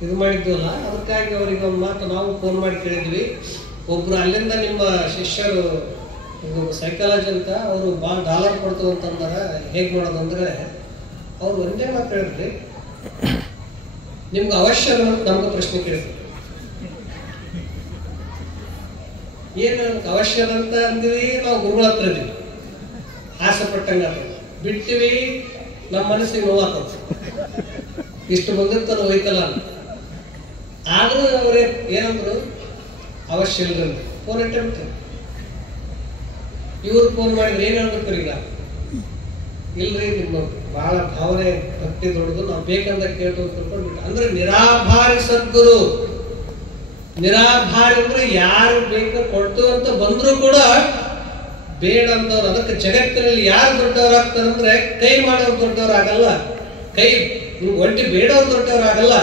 ಇದು ಮಾಡಿದ್ವಲ್ಲ. ಅದಕ್ಕಾಗಿ ಅವ್ರಿಗೆ ಒಂದು ಮಾತು ನಾವು ಫೋನ್ ಮಾಡಿ ಕೇಳಿದ್ವಿ. ಒಬ್ರು ಅಲ್ಲಿಂದ ನಿಮ್ಮ ಶಿಷ್ಯರು ಸೈಕಾಲಜಿ ಅಂತ ಅವರು ಭಾಳ ಡಾಲರ್ ಕೊಡ್ತೇವೆ ಅಂತಂದಾರ, ಹೇಗೆ ಮಾಡೋದು ಅಂದ್ರೆ ಅವ್ರು ಒಂದೇ ಮಾತು ಹೇಳಿದ್ರಿ, ನಿಮ್ಗೆ ಅವಶ್ಯ ನಮ್ಗೆ ಪ್ರಶ್ನೆ ಕೇಳಿದ್ರು. ಏನು ನಮ್ಗೆ ಅವಶ್ಯ ಅಂತ ಅಂದಿವಿ, ನಾವು ಗುರುಗಳ ಹತ್ರ ಇದೀವಿ, ಆಸೆ ಪಟ್ಟಂಗ ಬಿಡ್ತೀವಿ, ನಮ್ಮ ಮನಸ್ಸಿಗೆ ನೋವಾಗ್ತದೆ, ಇಷ್ಟು ಬಂದಿರ್ತಾನೆ ಹೋಯ್ತಲ್ಲ. ಆದ್ರೂ ಅವ್ರೇ ಏನಂದ್ರು, ಅವಶ್ಯ ಇಲ್ರಿ, ಫೋನ್ ಇಟ್ಟೆ. ಇವ್ರು ಫೋನ್ ಮಾಡಿದ್ರೆ ಏನ್ ಹೇಳ್ಬೇಕು? ಈಗ ಇಲ್ರಿ ನಿಮ್ಮ ಬಹಳ ಭಾವನೆ ಭಕ್ತಿ ದೊಡ್ಡದು, ನಾವು ಬೇಕಂದ ಕೇಳ್ತು ತಿಳ್ಕೊಂಡ್ಬಿಟ್ಟು. ಅಂದ್ರೆ ನಿರಾಭಾರಿ ಸದ್ಗುರು. ನಿರಾಭಾರಿ ಅಂದ್ರೆ ಯಾರು ಬೇಕು ಕೊಡ್ತು ಅಂತ ಬಂದ್ರು ಕೂಡ ಬೇಡ ಅಂತವ್ರು. ಅದಕ್ಕೆ ಜಗತ್ತಿನಲ್ಲಿ ಯಾರು ದೊಡ್ಡವರಾಗ್ತಾರಂದ್ರೆ ಕೈ ಮಾಡೋರು ದೊಡ್ಡವರಾಗಲ್ಲ, ಕೈ ಒಟ್ಟಿ ಬೇಡವ್ರು ದೊಡ್ಡವರಾಗಲ್ಲ.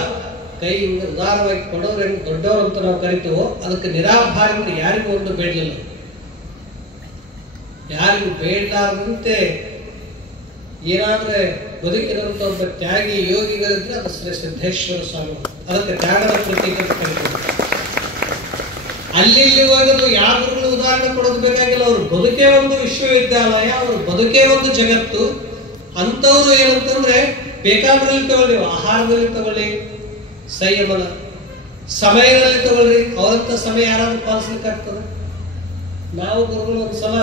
ಕೈ ಹಿಂಗ ಉದಾರವಾಗಿ ಕೊಡೋರು ಹೆಂಗ್ ದೊಡ್ಡವರು ಅಂತ ನಾವು ಕರಿತೀವೋ, ಅದಕ್ಕೆ ನಿರಾಭಾರಿ ಅಂದ್ರೆ ಯಾರಿಗೂ ಒಂದು ಬೇಡಲಿಲ್ಲ. ಯಾರಿಗೂ ಬೇಡಲಾರದಂತೆ ಏನಾದ್ರೆ ಬದುಕಿದಂತ ಒಬ್ಬ ತ್ಯಾಗಿ ಯೋಗಿಗಳಿದ್ರೆ ಅದು ಶ್ರೀ ಸಿದ್ದೇಶ್ವರ ಸ್ವಾಮಿ. ಅದಕ್ಕೆ ತ್ಯಾಗದ ಪ್ರತೀಕ ಅಂತ ಕರಿತೀವಿ. ಅಲ್ಲಿ ಹೋಗೋದು ಯಾವ ಗುರುಗಳು ಉದಾಹರಣೆ ಕೊಡೋದು ಬೇಕಾಗಿಲ್ಲ. ಅವ್ರ ಬದುಕೇ ಒಂದು ವಿಶ್ವವಿದ್ಯಾಲಯ, ಅವ್ರ ಬದುಕೇ ಒಂದು ಜಗತ್ತು. ಅಂತವ್ರು ಏನಂತಂದ್ರೆ ಬೇಕಾದ್ರಲ್ಲಿ ತಗೊಳ್ಳಿ, ಆಹಾರದಲ್ಲಿ ತಗೊಳ್ಳಿ, ಸಂಯಮನ ಸಮಯದಲ್ಲಿ ತಗೊಳ್ರಿ. ಅವರಂತ ಸಮಯ ಯಾರಾದ್ರೂ ಪಾಲಿಸ್ಲಿಕ್ಕೆ ಆಗ್ತದೆ? ನಾವು ಗುರುಗಳು ಒಂದ್ಸಲ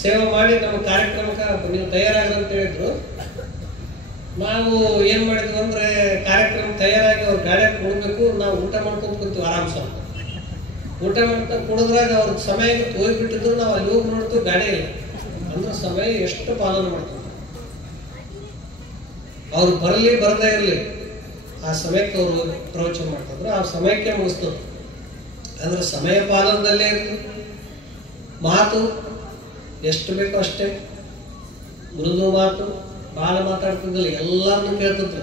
ಸೇವೆ ಮಾಡಿ ನಮ್ಮ ಕಾರ್ಯಕ್ರಮಕ್ಕೆ ನೀವು ತಯಾರಾಗ್ರಿ ಅಂತ ಹೇಳಿದ್ರು. ನಾವು ಏನ್ ಮಾಡಿದ್ವಿ ಅಂದ್ರೆ ಕಾರ್ಯಕ್ರಮ ತಯಾರಾಗಿ ಅವ್ರ ಗಾಡಿಯಾಗ ಕೊಡ್ಬೇಕು, ನಾವು ಊಟ ಮಾಡ್ಕೊಂಡು ಕುಂತೀವಿ ಆರಾಮ್ಸ. ಊಟ ಮಾಡ್ತಾ ಕುಡಿದ್ರಾಗ ಅವ್ರ ಸಮಯ ಹೋಗ್ಬಿಟ್ಟಿದ್ರು. ನಾವು ಅಲ್ಲಿ ಹೋಗಿ ನೋಡ್ತೀವಿ ಗಾಡಿ ಇಲ್ಲ. ಅಂದ್ರೆ ಸಮಯ ಎಷ್ಟು ಪಾಲನೆ ಮಾಡ್ತೀವಿ. ಅವ್ರು ಬರಲಿ ಬರದೇ ಇರಲಿ, ಆ ಸಮಯಕ್ಕೆ ಅವರು ಪ್ರವಚನ ಮಾಡ್ತಿದ್ರು, ಆ ಸಮಯಕ್ಕೆ ಮುಗಿಸ್ತದ್ರು. ಅಂದ್ರೆ ಸಮಯ ಪಾಲನದಲ್ಲೇ ಇತ್ತು. ಮಾತು ಎಷ್ಟು ಬೇಕೋ ಅಷ್ಟೇ, ಮೃದು ಮಾತು, ಬಹಳ ಮಾತಾಡ್ತಿದ್ದಿಲ್ಲ, ಎಲ್ಲಾರನ್ನು ಕೇಳ್ತಿದ್ರು.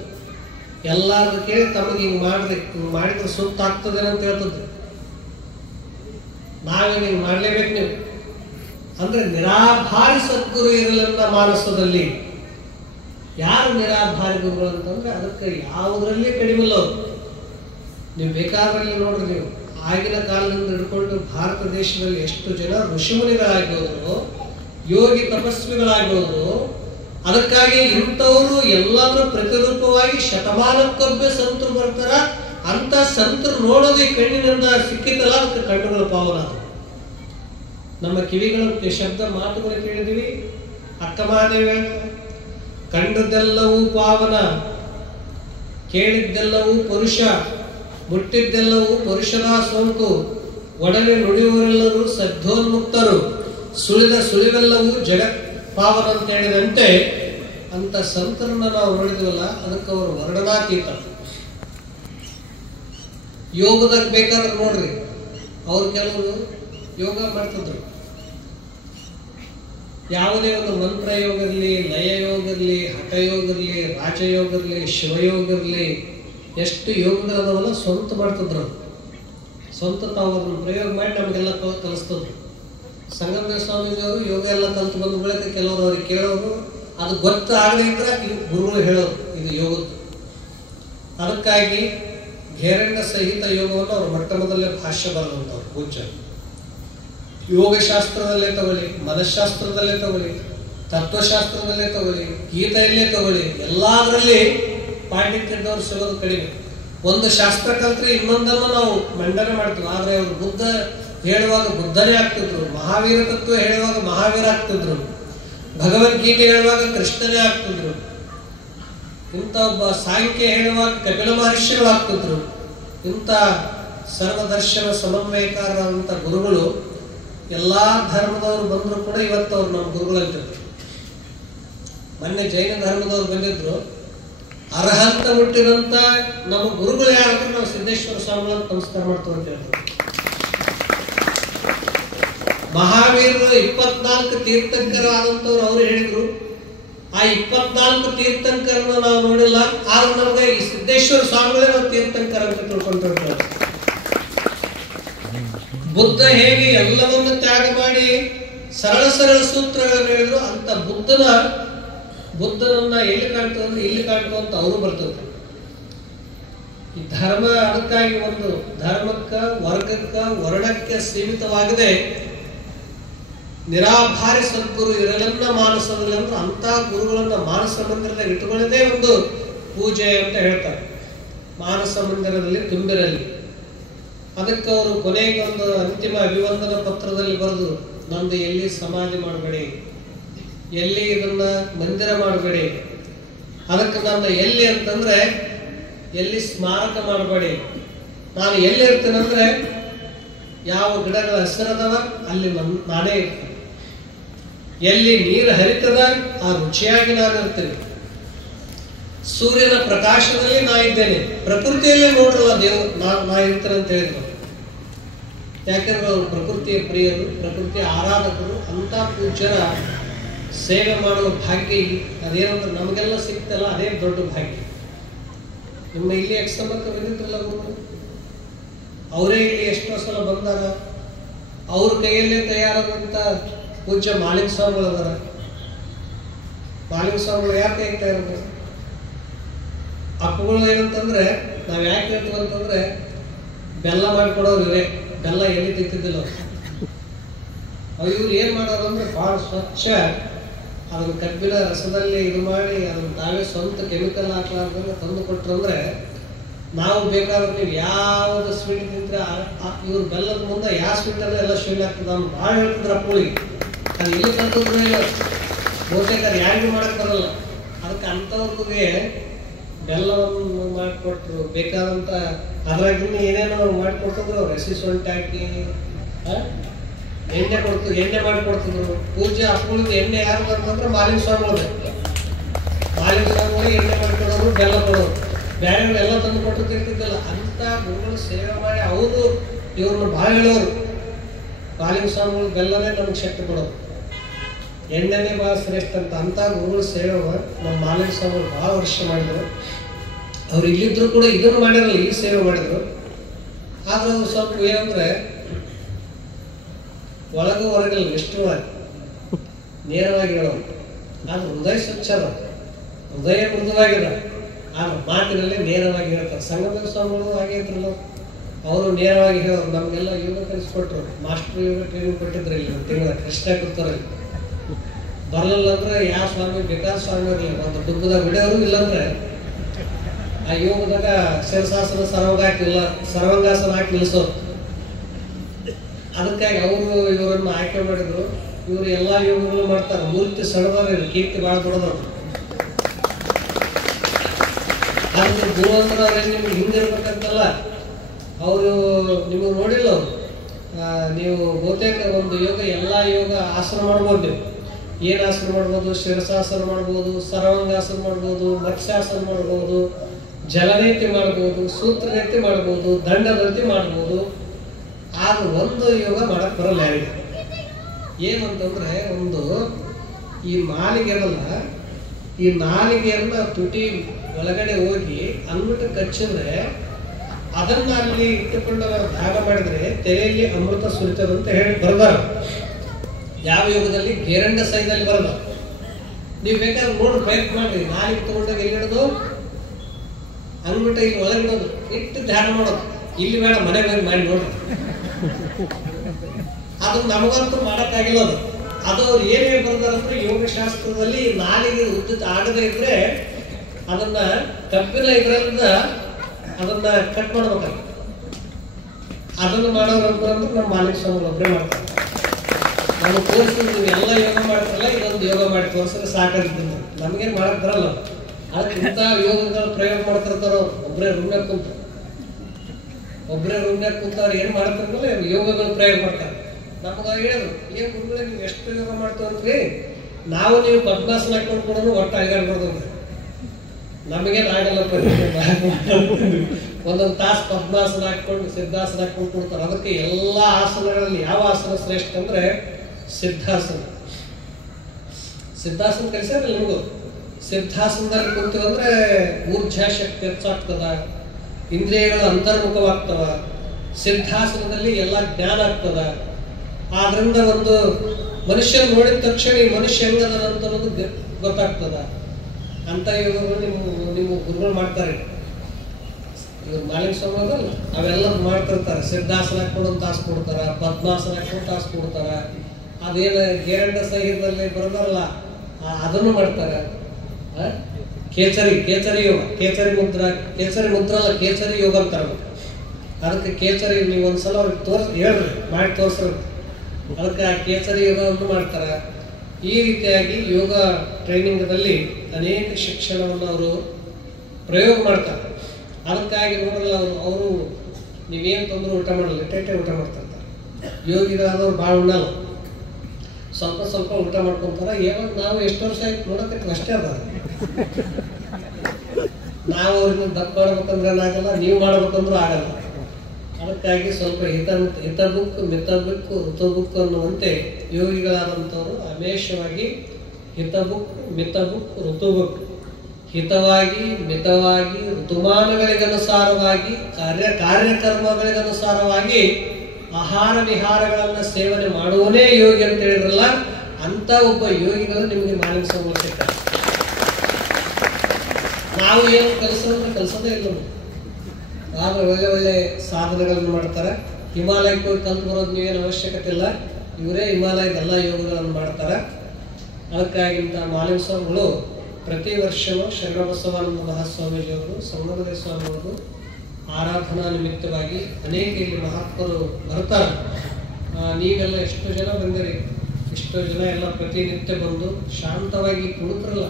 ಎಲ್ಲಾರನ್ನು ಕೇಳಿ ತಮಗೆ ಹಿಂಗ್ ಮಾಡಿದ್ರೆ ಸೂಕ್ತ ಆಗ್ತದೆ ಅಂತ ಹೇಳ್ತಿದ್ರು. ನಾವೇನು ಹಿಂಗ್ ಮಾಡ್ಲೇಬೇಕು ನೀವು ಅಂದ್ರೆ ನಿರಾಭಾರಿ ಸದ್ಗುರು ಇರಲಿಲ್ಲ ಮಾನಸದಲ್ಲಿ. ಯಾರು ನಿರಾಭಾರಿ ಗುರುಗಳು ಅಂತಂದ್ರೆ ಅದಕ್ಕೆ ಯಾವುದರಲ್ಲಿ ಕಡಿಮಿಲ್ಲ ಅವರು. ನೀವು ಬೇಕಾದ್ರಲ್ಲಿ ನೋಡ್ರಿ, ನೀವು ಆಗಿನ ಕಾಲದಿಂದ ಹಿಡ್ಕೊಂಡು ಭಾರತ ದೇಶದಲ್ಲಿ ಎಷ್ಟು ಜನ ಋಷಿಮುನಿಗಳಾಗಿ ಹೋದ್ರು, ಯೋಗಿ ತಪಸ್ವಿಗಳಾಗಿ ಹೋದ್ರು. ಅದಕ್ಕಾಗಿ ಇಂಥವರು ಎಲ್ಲಾದ್ರೂ ಪ್ರತಿರೂಪವಾಗಿ ಶತಮಾನಕ್ಕೊಬ್ಬೆ ಸಂತರು ಬರ್ತಾರ. ಅಂತ ಸಂತರು ನೋಡೋದು ಕಣ್ಣಿನಿಂದ ಸಿಕ್ಕಿತಲ್ಲ, ಅದಕ್ಕೆ ಕಣ್ಣುಗಳ ಪಾವನ. ನಮ್ಮ ಕಿವಿಗಳ ಶಬ್ದ ಮಾತುಗಳು ಕೇಳಿದೀವಿ. ಅಕ್ಕ ಮಹಾದೇವಿ ಕಂಡದ್ದೆಲ್ಲವೂ ಪಾವನ, ಕೇಳಿದ್ದೆಲ್ಲವೂ ಪುರುಷ, ಮುಟ್ಟಿದ್ದೆಲ್ಲವೂ ಪುರುಷನ ಸೋಂಕು, ಒಡನೆ ನುಡಿಯುವರೆಲ್ಲರೂ ಸದ್ಯೋನ್ಮುಕ್ತರು, ಸುಳಿದ ಸುಳಿವೆಲ್ಲವೂ ಜಗತ್ ಪಾವನ ಅಂತ ಹೇಳಿದಂತೆ ಅಂತ ಸಂತರನ್ನ ನಾವು ನೋಡಿದ್ವಲ್ಲ, ಅದಕ್ಕೆ ಅವರು ವರ್ಣನಾತೀತ. ಯೋಗದಾಗ ಬೇಕಾದ್ರೆ ನೋಡ್ರಿ, ಅವ್ರು ಕೆಲವರು ಯೋಗ ಮಾಡ್ತಿದ್ರು. ಯಾವುದೇ ಒಂದು ಮಂತ್ರ ಯೋಗ ಇರಲಿ, ಲಯ ಯೋಗ ಇರಲಿ, ಹಠಯೋಗ ಇರಲಿ, ರಾಜಯೋಗ ಇರಲಿ, ಶಿವಯೋಗ ಇರಲಿ, ಎಷ್ಟು ಯೋಗಗಳದವಲ್ಲ ಸ್ವಂತ ಮಾಡ್ತಿದ್ರು. ಸ್ವಂತ ತಾವು ಅದನ್ನು ಪ್ರಯೋಗ ಮಾಡಿ ನಮಗೆಲ್ಲ ಕಲಿಸ್ತದ್ರು. ಸಂಗಮೇಶ್ವರ ಸ್ವಾಮೀಜಿಯವರು ಯೋಗ ಎಲ್ಲ ಕಲಿತು ಬಂದ ಬಳಿಕ ಕೆಲವರು ಅವ್ರಿಗೆ ಕೇಳೋರು, ಅದು ಗೊತ್ತಾಗದೇ ಇದ್ರೆ ಗುರುಗಳು ಹೇಳೋರು ಇದು ಯೋಗದ್ದು. ಅದಕ್ಕಾಗಿ ಘೇರಣ್ಯ ಸಹಿತ ಯೋಗವನ್ನು ಅವರು ಮೊಟ್ಟ ಮೊದಲೇ ಭಾಷ್ಯ ಬರೆದಂಥವ್ರು ಪೂಜ್ಯ. ಯೋಗಶಾಸ್ತ್ರದಲ್ಲೇ ತಗೊಳ್ಳಿ, ಮನಃಶಾಸ್ತ್ರದಲ್ಲೇ ತಗೊಳ್ಳಿ, ತತ್ವಶಾಸ್ತ್ರದಲ್ಲೇ ತಗೊಳ್ಳಿ, ಗೀತೆಯಲ್ಲೇ ತಗೊಳ್ಳಿ, ಎಲ್ಲದರಲ್ಲಿ ಪಾಂಡಿತ್ಯದವ್ರು ಸಿಗೋದು ಕಡಿಮೆ. ಒಂದು ಶಾಸ್ತ್ರ ಕಲ್ತ್ರೆ ಇನ್ನೊಂದನ್ನು ನಾವು ಮಂಡನೆ ಮಾಡ್ತೀವಿ. ಆದ್ರೆ ಅವರು ಬುದ್ಧ ಹೇಳುವಾಗ ಬುದ್ಧನೇ ಆಗ್ತಿದ್ರು, ಮಹಾವೀರ ತತ್ವ ಹೇಳುವಾಗ ಮಹಾವೀರ ಆಗ್ತಿದ್ರು, ಭಗವದ್ಗೀತೆ ಹೇಳುವಾಗ ಕೃಷ್ಣನೇ ಆಗ್ತಿದ್ರು, ಇಂಥ ಒಬ್ಬ ಸಾಂಖ್ಯ ಹೇಳುವಾಗ ಕಪಿಲ ಮಹರ್ಷಿಗಳು ಆಗ್ತಿದ್ರು. ಇಂಥ ಸರ್ವದರ್ಶನ ಸಮನ್ವಯಕಾರರಂತ ಗುರುಗಳು ಎಲ್ಲಾ ಧರ್ಮದವರು ಬಂದ್ರು ಕೂಡ ಇವತ್ತು ಅವ್ರು ನಮ್ಮ ಗುರುಗಳು ಅಂತಿದ್ರು. ಮೊನ್ನೆ ಜೈನ ಧರ್ಮದವ್ರು ಬಂದಿದ್ರು. ಅರ್ಹಂತ ಹುಟ್ಟಿದಂತ ನಮ್ಮ ಗುರುಗಳು ಯಾರಂದ್ರೆ ನಾವು ಸಿದ್ದೇಶ್ವರ ಸ್ವಾಮಿಗಳನ್ನು ನಮಸ್ಕಾರ ಮಾಡ್ತೀವಿ ಅಂತ ಹೇಳ್ತಾರೆ. ಮಹಾವೀರರು 24 ತೀರ್ಥಂಕರಾದಂಥವ್ರು ಅವರು ಹೇಳಿದ್ರು. ಆ 24 ತೀರ್ಥಂಕರನ್ನು ನಾವು ನೋಡಿಲ್ಲ, ಆದ್ರೆ ನಮಗೆ ಈ ಸಿದ್ದೇಶ್ವರ ಸ್ವಾಮಿಗಳೇ ನಾವು ತೀರ್ಥಂಕರ ಅಂತ ತಿಳ್ಕೊಂಡಿರ್ತಾರೆ. ಬುದ್ಧ ಹೇಗೆ ಎಲ್ಲವನ್ನು ತ್ಯಾಗ ಮಾಡಿ ಸರಳ ಸರಳ ಸೂತ್ರಗಳನ್ನು ಹೇಳಿದ್ರು, ಅಂತ ಬುದ್ಧನನ್ನ ಎಲ್ಲಿ ಕಾಣ್ತದೆ ಅಂದ್ರೆ ಇಲ್ಲಿ ಕಾಣ್ತು ಅಂತ ಅವರು ಬರ್ತಿರ್ತಾರೆ. ಈ ಧರ್ಮ ಅದಕ್ಕಾಗಿ ಒಂದು ಧರ್ಮಕ್ಕ, ವರ್ಗಕ್ಕ, ವರ್ಣಕ್ಕೆ ಸೀಮಿತವಾಗದೆ ನಿರಾಭಾರಿ ಸದ್ಗುರು ಇರಲನ್ನ ಮಾನಸದಲ್ಲಿ ಅಂದ್ರೆ ಅಂತ ಗುರುಗಳನ್ನ ಮಾನಸ ಮಂದಿರದಲ್ಲಿ ಇಟ್ಟುಕೊಳ್ಳದೇ ಒಂದು ಪೂಜೆ ಅಂತ ಹೇಳ್ತಾರೆ. ಮಾನಸ ಮಂದಿರದಲ್ಲಿ ತುಂಬಿರಲಿ. ಅದಕ್ಕೆ ಅವರು ಕೊನೆಗೆ ಒಂದು ಅಂತಿಮ ಅಭಿವಂದನ ಪತ್ರದಲ್ಲಿ ಬರೆದು, ನಂದು ಎಲ್ಲಿ ಸಮಾಧಿ ಮಾಡಬೇಡಿ, ಎಲ್ಲಿ ಇದನ್ನ ಮಂದಿರ ಮಾಡಬೇಡಿ, ಅದಕ್ಕೆ ನನ್ನ ಎಲ್ಲಿ ಅಂತಂದ್ರೆ ಎಲ್ಲಿ ಸ್ಮಾರಕ ಮಾಡಬೇಡಿ, ನಾನು ಎಲ್ಲಿ ಇರ್ತೇನೆಂದ್ರೆ ಯಾವ ಗಿಡಗಳ ಹೆಸರದವ ಅಲ್ಲಿ ನಾನೇ ಇರ್ತೇನೆ. ಎಲ್ಲಿ ನೀರು ಹರಿತದ ಆ ರುಚಿಯಾಗಿ ನಾನು ಇರ್ತೇನೆ. ಸೂರ್ಯನ ಪ್ರಕಾಶದಲ್ಲಿ ನಾ ಇದ್ದೇನೆ, ಪ್ರಕೃತಿಯಲ್ಲೇ ನೋಡ್ರಲ್ಲ ದೇವರು ನಾ ಇರ್ತೇನೆ ಅಂತ ಹೇಳಿದ್ರು. ಯಾಕಂದ್ರೆ ಅವರು ಪ್ರಕೃತಿಯ ಪ್ರಿಯರು, ಪ್ರಕೃತಿಯ ಆರಾಧಕರು. ಅಂತ ಪೂಜ್ಯರ ಸೇವೆ ಮಾಡುವ ಭಾಗ್ಯ ಅದೇನಂದ್ರೆ ನಮಗೆಲ್ಲ ಸಿಗ್ತಲ್ಲ, ಅದೇ ದೊಡ್ಡ ಭಾಗ್ಯ. ನಿಮ್ಮ ಇಲ್ಲಿ ಎಕ್ಸಂಬರ್ಕ ಬಂದಿದ್ರಲ್ಲ ಗುರುಗಳು, ಅವರೇ ಇಲ್ಲಿ ಎಷ್ಟೋ ಸಲ ಬಂದಾಗ ಅವ್ರ ಕೈಯಲ್ಲೇ ತಯಾರಾದಂತ ಪೂಜ್ಯ ಮಾಲಿಂಗ ಸ್ವಾಮಿಗಳು ಅದಾರ. ಮಾಲಿಂಗ ಸ್ವಾಮಿಗಳು ಯಾಕೆ ಕೈಗೆ ತಯಾರ ಅಪ್ಪಗಳು ಏನಂತಂದ್ರೆ ನಾವ್ ಯಾಕೆ ಹೇಳ್ತೀವಿ ಅಂತಂದ್ರೆ ಬೆಲ್ಲ ಮಾಡಿಕೊಡೋರು ಇವರೇ. ಬೆಲ್ಲ ಎಲ್ಲಿ ತಿಂತಿದ್ದಿಲ್ಲ ಅವ್ರು. ಇವ್ರು ಏನ್ ಮಾಡೋರು ಅಂದ್ರೆ ಬಹಳ ಸ್ವಚ್ಛ ಅದನ್ನ ಕಬ್ಬಿನ ರಸದಲ್ಲಿ ಇದು ಮಾಡಿ ಅದನ್ನ ತಾವೇ ಸ್ವಂತ ಕೆಮಿಕಲ್ ಹಾಕ್ಲಾರ್ದಂಗೆ ತಂದು ಕೊಟ್ರು ಅಂದ್ರೆ ನಾವು ಬೇಕಾದ್ರೆ ನೀವು ಯಾವ್ದು ಸ್ವೀಟ್ ತಿಂದ್ರೆ ಇವ್ರ ಬೆಲ್ಲದ ಮುಂದೆ ಯಾವ ಸ್ವೀಟ್ ಅಲ್ಲ ಎಲ್ಲ ಸ್ವೀಟ್ ಆಗ್ತದ ಅಂತ ಭಾಳ ಹೇಳ್ತಿದ್ರು ಅಪ್ಪಳಿಗೆ. ಅದು ಇಲ್ಲಿ ತಂದ್ರೆ ಇಲ್ಲ, ಬಹುತೇಕ ಅದು ಯಾರಿಗೂ ಮಾಡಕ್ ಬರಲ್ಲ. ಅದಕ್ಕೆ ಅಂಥವ್ರಿಗೆ ಬೆಲ್ಲವನ್ನು ಮಾಡಿಕೊಟ್ರು. ಬೇಕಾದಂತ ಅದ್ರಾಗಿನ್ನ ಏನೇನೋ ಮಾಡಿಕೊಡ್ತಿದ್ರು ಅವ್ರು. ಹಸಿ ಸೊಂಟು ಹಾಕಿ ಎಣ್ಣೆ ಮಾಡಿಕೊಡ್ತಿದ್ರು. ಪೂಜೆ ಅಪ್ಪಳಿಗೆ ಎಣ್ಣೆ ಯಾರು ಅಂತಂದ್ರೆ ಮಾಲಿಂಗ ಸ್ವಾಮಿಗಳು. ಮಾಲಿಂಗ ಸ್ವಾಮಿಗಳಿಗೆ ಎಣ್ಣೆ ಮಾಡಿಕೊಡೋರು, ಬೆಲ್ಲ ಕೊಡೋರು. ಬೇರೆಲ್ಲ ತಂದು ಕೊಟ್ಟು ತಿಂತಿದ್ದಲ್ಲ. ಅಂತ ಗುರುಗಳು ಸೇವೆ ಮಾಡಿ ಅವರು ಇವ್ರನ್ನ ಭಾಳ ಹೇಳೋರು. ಮಾಲಿಂಗ ಸ್ವಾಮಿಗಳು ಬೆಲ್ಲನೇ ನಮ್ಗೆ ಶಕ್ತಿ ಕೊಡೋರು, ಎಣ್ಣೆನೇ ಭಾಳ ಶ್ರೇಷ್ಠ ಅಂತ ಗುರುಗಳು ಸೇವೆ ನಮ್ಮ ಮಾಲಿಂಗ ಸ್ವಾಮಿಗಳು ಭಾಳ ವರ್ಷ ಮಾಡಿದ್ರು. ಅವ್ರು ಇಲ್ಲಿದ್ರು ಕೂಡ ಇದನ್ನು ಮಾಡಿರಲ್ಲ, ಈ ಸೇವೆ ಮಾಡಿದ್ರು. ಆದ್ರೆ ಅವ್ರು ಸ್ವಲ್ಪ ಏನಂದ್ರೆ ಒಳಗೂ ಹೊರಗಲ್ಲ, ನಿಷ್ಠವಾಗಿ ನೇರವಾಗಿ ಹೇಳೋರು. ಆದ್ರೆ ಹೃದಯ ಸ್ವಚ್ಛ ಅದ, ಹೃದಯ ಮೃದುವಾಗಿದೆ. ಆ ಮಾತಿನಲ್ಲಿ ನೇರವಾಗಿ ಹೇಳ್ತಾರೆ. ಸಂಗಮೇಶ್ವರ ಸ್ವಾಮಿಗಳು ಹಾಗೆ ಇದ್ರಲ್ಲ, ಅವರು ನೇರವಾಗಿ ಹೇಳೋರು. ನಮಗೆಲ್ಲ ಯೋಗ ಕಲಿಸ್ಕೊಟ್ರು, ಮಾಸ್ಟರ್ ಯೋಗ ಟ್ರೈನಿಂಗ್ ಕೊಟ್ಟಿದ್ರು. ಇಲ್ಲಿ ತಿಂಗಳ ಕೃಷ್ಣ ಕೊಡ್ತಾರೆ. ಬರಲಿಲ್ಲ ಅಂದ್ರೆ ಯಾವ ಸ್ವಾಮಿ ಬೇಕಾದ ಸ್ವಾಮಿ ಇರಲಿಲ್ಲ, ಒಂದು ಡುಬ್ಬದಾಗ ಬಿಡೋರು. ಇಲ್ಲಾಂದ್ರೆ ಆ ಯೋಗದಾಗ ಶಿರಸಾಸನ ಸರ್ವಾಂಗಾಸನ ಹಾಕಿ ನಿಲ್ಲಿಸೋರು. ಅದಕ್ಕಾಗಿ ಅವರು ಇವರನ್ನು ಆಯ್ಕೆ ಮಾಡಿದ್ರು. ಇವರು ಎಲ್ಲಾ ಯೋಗಗಳು ಮಾಡ್ತಾರೆ. ಮೂರ್ತಿ ಸಣ್ಣದವ್ರು, ಕೀರ್ತಿ ಭಾಳ ದೊಡ್ಡದವ್ರು. ಅದಕ್ಕೆ ಗುರುವಂತರವ್ರೆ ನಿಮ್ಗೆ ಹಿಂದಿರ್ಬೇಕಂತಲ್ಲ. ಅವರು ನಿಮಗೆ ನೋಡಿಲ್ಲ ಅವರು. ನೀವು ಬಹುತೇಕ ಒಂದು ಯೋಗ ಎಲ್ಲಾ ಯೋಗ ಆಸನ ಮಾಡ್ಬೋದು. ನೀವು ಏನ್ ಆಸನ ಮಾಡ್ಬೋದು? ಶಿರಸಾಸನ ಮಾಡ್ಬೋದು, ಸರ್ವಾಂಗಾಸನ ಮಾಡ್ಬೋದು, ಮತ್ಸ್ಯಾಸನ ಮಾಡ್ಬೋದು, ಜಲನೇತಿ ಮಾಡ್ಬೋದು, ಸೂತ್ರನೇತಿ ಮಾಡ್ಬೋದು, ದಂಡನತಿ ಮಾಡ್ಬೋದು. ಆದ್ರೆ ಒಂದು ಯೋಗ ಮಾಡಕ್ ಬರಲ್ಲ ಯಾರಿಗೆ. ಏನಂತಂದ್ರೆ ಒಂದು ಈ ನಾಲಿಗೆರಲ್ಲ, ಈ ನಾಲಿಗೆಯನ್ನ ತುಟಿ ಒಳಗಡೆ ಹೋಗಿ ಅಂಗಟ ಕಚ್ಚಿದ್ರೆ ಅದನ್ನ ಅಲ್ಲಿ ಇಟ್ಟುಕೊಂಡು ಭಾಗ ಮಾಡಿದ್ರೆ ತೆರೆಯಲ್ಲಿ ಅಮೃತ ಸುರಿತದಂತ ಹೇಳಿ ಬರ್ದಾರ. ಯಾವ ಯೋಗದಲ್ಲಿ? ಗೇರಂಡ ಸೈದಲ್ಲಿ ಬರಲ್ಲ. ನೀವು ಬೇಕಾದ್ರೆ ನೋಡಿ ಪ್ರಯತ್ನ ಮಾಡ್ರಿ. ನಾಲಿಗೆ ತಗೊಂಡಾಗ ಎಲ್ಲಿ ಹಿಡಿದು ಅಂಗಟ ಇಲ್ಲಿ ಒಳಗಿಡೋದು, ಇಟ್ಟು ಧ್ಯಾನ ಮಾಡೋದು. ಇಲ್ಲಿ ಬೇಡ, ಮನೆ ಮಾಡಿ ನೋಡ್ರಿ. ಅದನ್ನ ನಮಗಂತೂ ಮಾಡಕ್ಕಾಗಿಲ್ಲ. ಅದು ಅವ್ರು ಏನೇ ಬರ್ದಾರಂದ್ರೆ ಯೋಗಶಾಸ್ತ್ರದಲ್ಲಿ ನಾಲಿಗೆ ಉದ್ದ ಆಗದೆ ಇದ್ರೆ ಅದನ್ನ ಕಬ್ಬಿನ ಇದರಿಂದ ಅದನ್ನ ಕಟ್ ಮಾಡ್ಬೇಕಲ್ಲ. ಅದನ್ನು ಮಾಡೋರು ಅಂತಂದ್ರೆ ನಮ್ಮ ಮಾಲಿಂಗ ಸ್ವಾಮಿಗಳು ಒಬ್ಬರೇ ಮಾಡ್ತಾರೆ. ನಾವು ತೋರಿಸಿದ್ರೆ ನೀವು ಎಲ್ಲ ಯೋಗ ಮಾಡ್ತಾರಲ್ಲ, ಇದೊಂದು ಯೋಗ ಮಾಡಿ ತೋರಿಸಿದ್ರೆ ಸಾಕಾಗಿದ್ದು. ನಮಗೇನು ಮಾಡಕ್ ಬರಲ್ಲ. ಅದಕ್ಕೆ ಇಂಥ ಯೋಗಗಳು ಪ್ರಯೋಗ ಮಾಡ್ತಿರ್ತಾರ. ಒಬ್ಬರೇ ರೂಮ್ನಾಗ ಕುಂತವ್ರು ಏನ್ ಮಾಡ್ತಾರಲ್ಲ, ಯೋಗಗಳು ಪ್ರಯೋಗ ಮಾಡ್ತಾರೆ. ನಮಗ ಹೇಳಿದ್ರು, ಏನ್ ಗುರುಗಳೇ ನೀವು ಎಷ್ಟು ಯೋಗ ಮಾಡ್ತೀವಂತ್ರಿ, ನಾವು ನೀವು ಪದ್ಮಾಸನ ಹಾಕೊಂಡು ಕೊಡೋದು ಒಟ್ಟು ಅಗಾಡ್ಬಾರ್ದು. ನಮಗೇನು ಆಗಲ್ಲಪ್ಪ. ಒಂದೊಂದು ತಾಸು ಪದ್ಮಾಸನ ಹಾಕೊಂಡು ಸಿದ್ಧಾಸನ ಹಾಕೊಂಡು ಕೊಡ್ತಾರೆ. ಅದಕ್ಕೆ ಎಲ್ಲಾ ಆಸನಗಳಲ್ಲಿ ಯಾವ ಆಸನ ಶ್ರೇಷ್ಠ ಅಂದ್ರೆ ಸಿದ್ಧಾಸನ. ಸಿದ್ಧಾಸನ ಕಲಿಸಿದ್ರೆ ನಿಮಗೂ ಸಿದ್ಧಾಸನದಲ್ಲಿ ಕುಂತೀವಂದ್ರೆ ಊರ್ಜಾ ಶಕ್ತಿ ಹೆಚ್ಚಾಗ್ತದ, ಇಂದ್ರಿಯಗಳು ಅಂತರ್ಮುಖವಾಗ್ತವ. ಸಿದ್ಧಾಸನದಲ್ಲಿ ಎಲ್ಲ ಜ್ಞಾನ ಆಗ್ತದ. ಆದ್ರಿಂದ ಒಂದು ಮನುಷ್ಯ ನೋಡಿದ ತಕ್ಷಣ ಈ ಮನುಷ್ಯ ಹೆಂಗದ ಅಂತ ಅನ್ನೋದು ಗೊತ್ತಾಗ್ತದ. ಅಂತ ಯೋಗಗಳು ನಿಮ್ಮ ಗುರುಗಳು ಮಾಡ್ತಾರೆ. ಇವ್ರು ಮಾಲಿಂಗ ಸ್ವಾಮಿಗಳು ಅವೆಲ್ಲ ಮಾಡ್ತಿರ್ತಾರೆ. ಸಿದ್ಧಾಸನ ಹಾಕೊಂಡು ಒಂದು ತಾಸು ಕೊಡ್ತಾರ, ಪದ್ಮಾಸನ ಹಾಕೊಂಡು ತಾಸು ಕೊಡ್ತಾರ. ಅದೇನ ಗೇರಂಡ ಸಹಿತದಲ್ಲಿ ಬರೋದಲ್ಲ ಅದನ್ನು ಮಾಡ್ತಾರೆ. ಕೇಸರಿ ಯೋಗ, ಕೇಸರಿ ಮುದ್ರ ಅಲ್ಲ, ಕೇಸರಿ ಯೋಗ ಅಂತಾರ. ಅದಕ್ಕೆ ಕೇಸರಿ ನೀವು ಒಂದ್ಸಲ ಅವ್ರಿಗೆ ಹೇಳ್ರಿ, ಮಾಡಿ ತೋರಿಸ್ರಿ. ಅದಕ್ಕೆ ಆ ಕೇಸರಿ ಯೋಗವನ್ನು ಮಾಡ್ತಾರ. ಈ ರೀತಿಯಾಗಿ ಯೋಗ ಟ್ರೈನಿಂಗ್ದಲ್ಲಿ ಅನೇಕ ಶಿಕ್ಷಣವನ್ನು ಅವರು ಪ್ರಯೋಗ ಮಾಡ್ತಾರೆ. ಅದಕ್ಕಾಗಿ ನೋಡಲ್ಲ ಅವರು ನೀವೇನು ತೊಂದರೆ ಊಟ ಮಾಡಲ್ಲ, ಇಟ್ಟೆ ಊಟ ಮಾಡ್ತಿರ್ತಾರೆ. ಯೋಗಿಗಳಾದವ್ರು ಭಾಳ ಉಣ್ಣಲ್ಲ, ಸ್ವಲ್ಪ ಸ್ವಲ್ಪ ಊಟ ಮಾಡ್ಕೊಂತಾರ. ಯಾವಾಗ ನಾವು ಎಷ್ಟು ವರ್ಷ ಆಯ್ತು ನೋಡಕತ್ತೀವಿ ಅಷ್ಟೇ ಅದ. ನಾವು ಅವ್ರನ್ನ ದಪ್ಪ ಮಾಡ್ಬೇಕಂದ್ರೆ ಏನಾಗಲ್ಲ, ನೀವು ಮಾಡ್ಬೇಕಂದ್ರೂ ಆಗಲ್ಲ. ಅದಕ್ಕಾಗಿ ಸ್ವಲ್ಪ ಹಿತಬುಕ್ ಮಿತಬುಕ್ ಋತುಬುಕ್ ಅನ್ನುವಂತೆ ಯೋಗಿಗಳಾದಂಥವರು ಅಮೇಶವಾಗಿ ಹಿತಬುಕ್ ಮಿತಬುಕ್ ಋತುಬುಕ್, ಹಿತವಾಗಿ ಮಿತವಾಗಿ ಋತುಮಾನಗಳಿಗನುಸಾರವಾಗಿ ಕಾರ್ಯಕರ್ಮಗಳಿಗನುಸಾರವಾಗಿ ಆಹಾರ ವಿಹಾರಗಳನ್ನು ಸೇವನೆ ಮಾಡುವನೇ ಯೋಗಿ ಅಂತ ಹೇಳಿದ್ರಲ್ಲ, ಅಂತ ಒಬ್ಬ ಯೋಗಿಗಳು ನಿಮಗೆ ಮಾನವ ಸಂಗಮ ಸಿಗ್ತಾರೆ. ನಾವು ಏನು ಕಲಿಸೋದೇ ಇಲ್ಲ. ಆದ್ರೆ ಒಳ್ಳೆ ಒಳ್ಳೆ ಸಾಧನೆಗಳನ್ನು ಮಾಡ್ತಾರೆ. ಹಿಮಾಲಯಕ್ಕೆ ಹೋಗಿ ಕಲ್ತು ಬರೋದು ನೀವೇನು ಅವಶ್ಯಕತೆ ಇಲ್ಲ, ಇವರೇ ಹಿಮಾಲಯದ ಎಲ್ಲ ಯೋಗಗಳನ್ನು ಮಾಡ್ತಾರೆ. ಅದಕ್ಕಾಗಿಂತ ಮಾನವ ಸ್ವಾಮಿಗಳು ಪ್ರತಿ ವರ್ಷವೂ ಶರಣಬಸವಾನಂದ ಮಹಾಸ್ವಾಮೀಜಿಯವರು, ಸಂಗಮದೇವ ಸ್ವಾಮಿಯವರು ಆರಾಧನಾ ನಿಮಿತ್ತವಾಗಿ ಅನೇಕ ಇಲ್ಲಿ ಮಹಾತ್ಮರು ಬರ್ತಾರೆ. ನೀವೆಲ್ಲ ಎಷ್ಟು ಜನ ಬಂದಿರಿ, ಎಷ್ಟೋ ಜನ ಎಲ್ಲ ಪ್ರತಿನಿತ್ಯ ಬಂದು ಶಾಂತವಾಗಿ ಕುಳಿತರಲ್ಲ.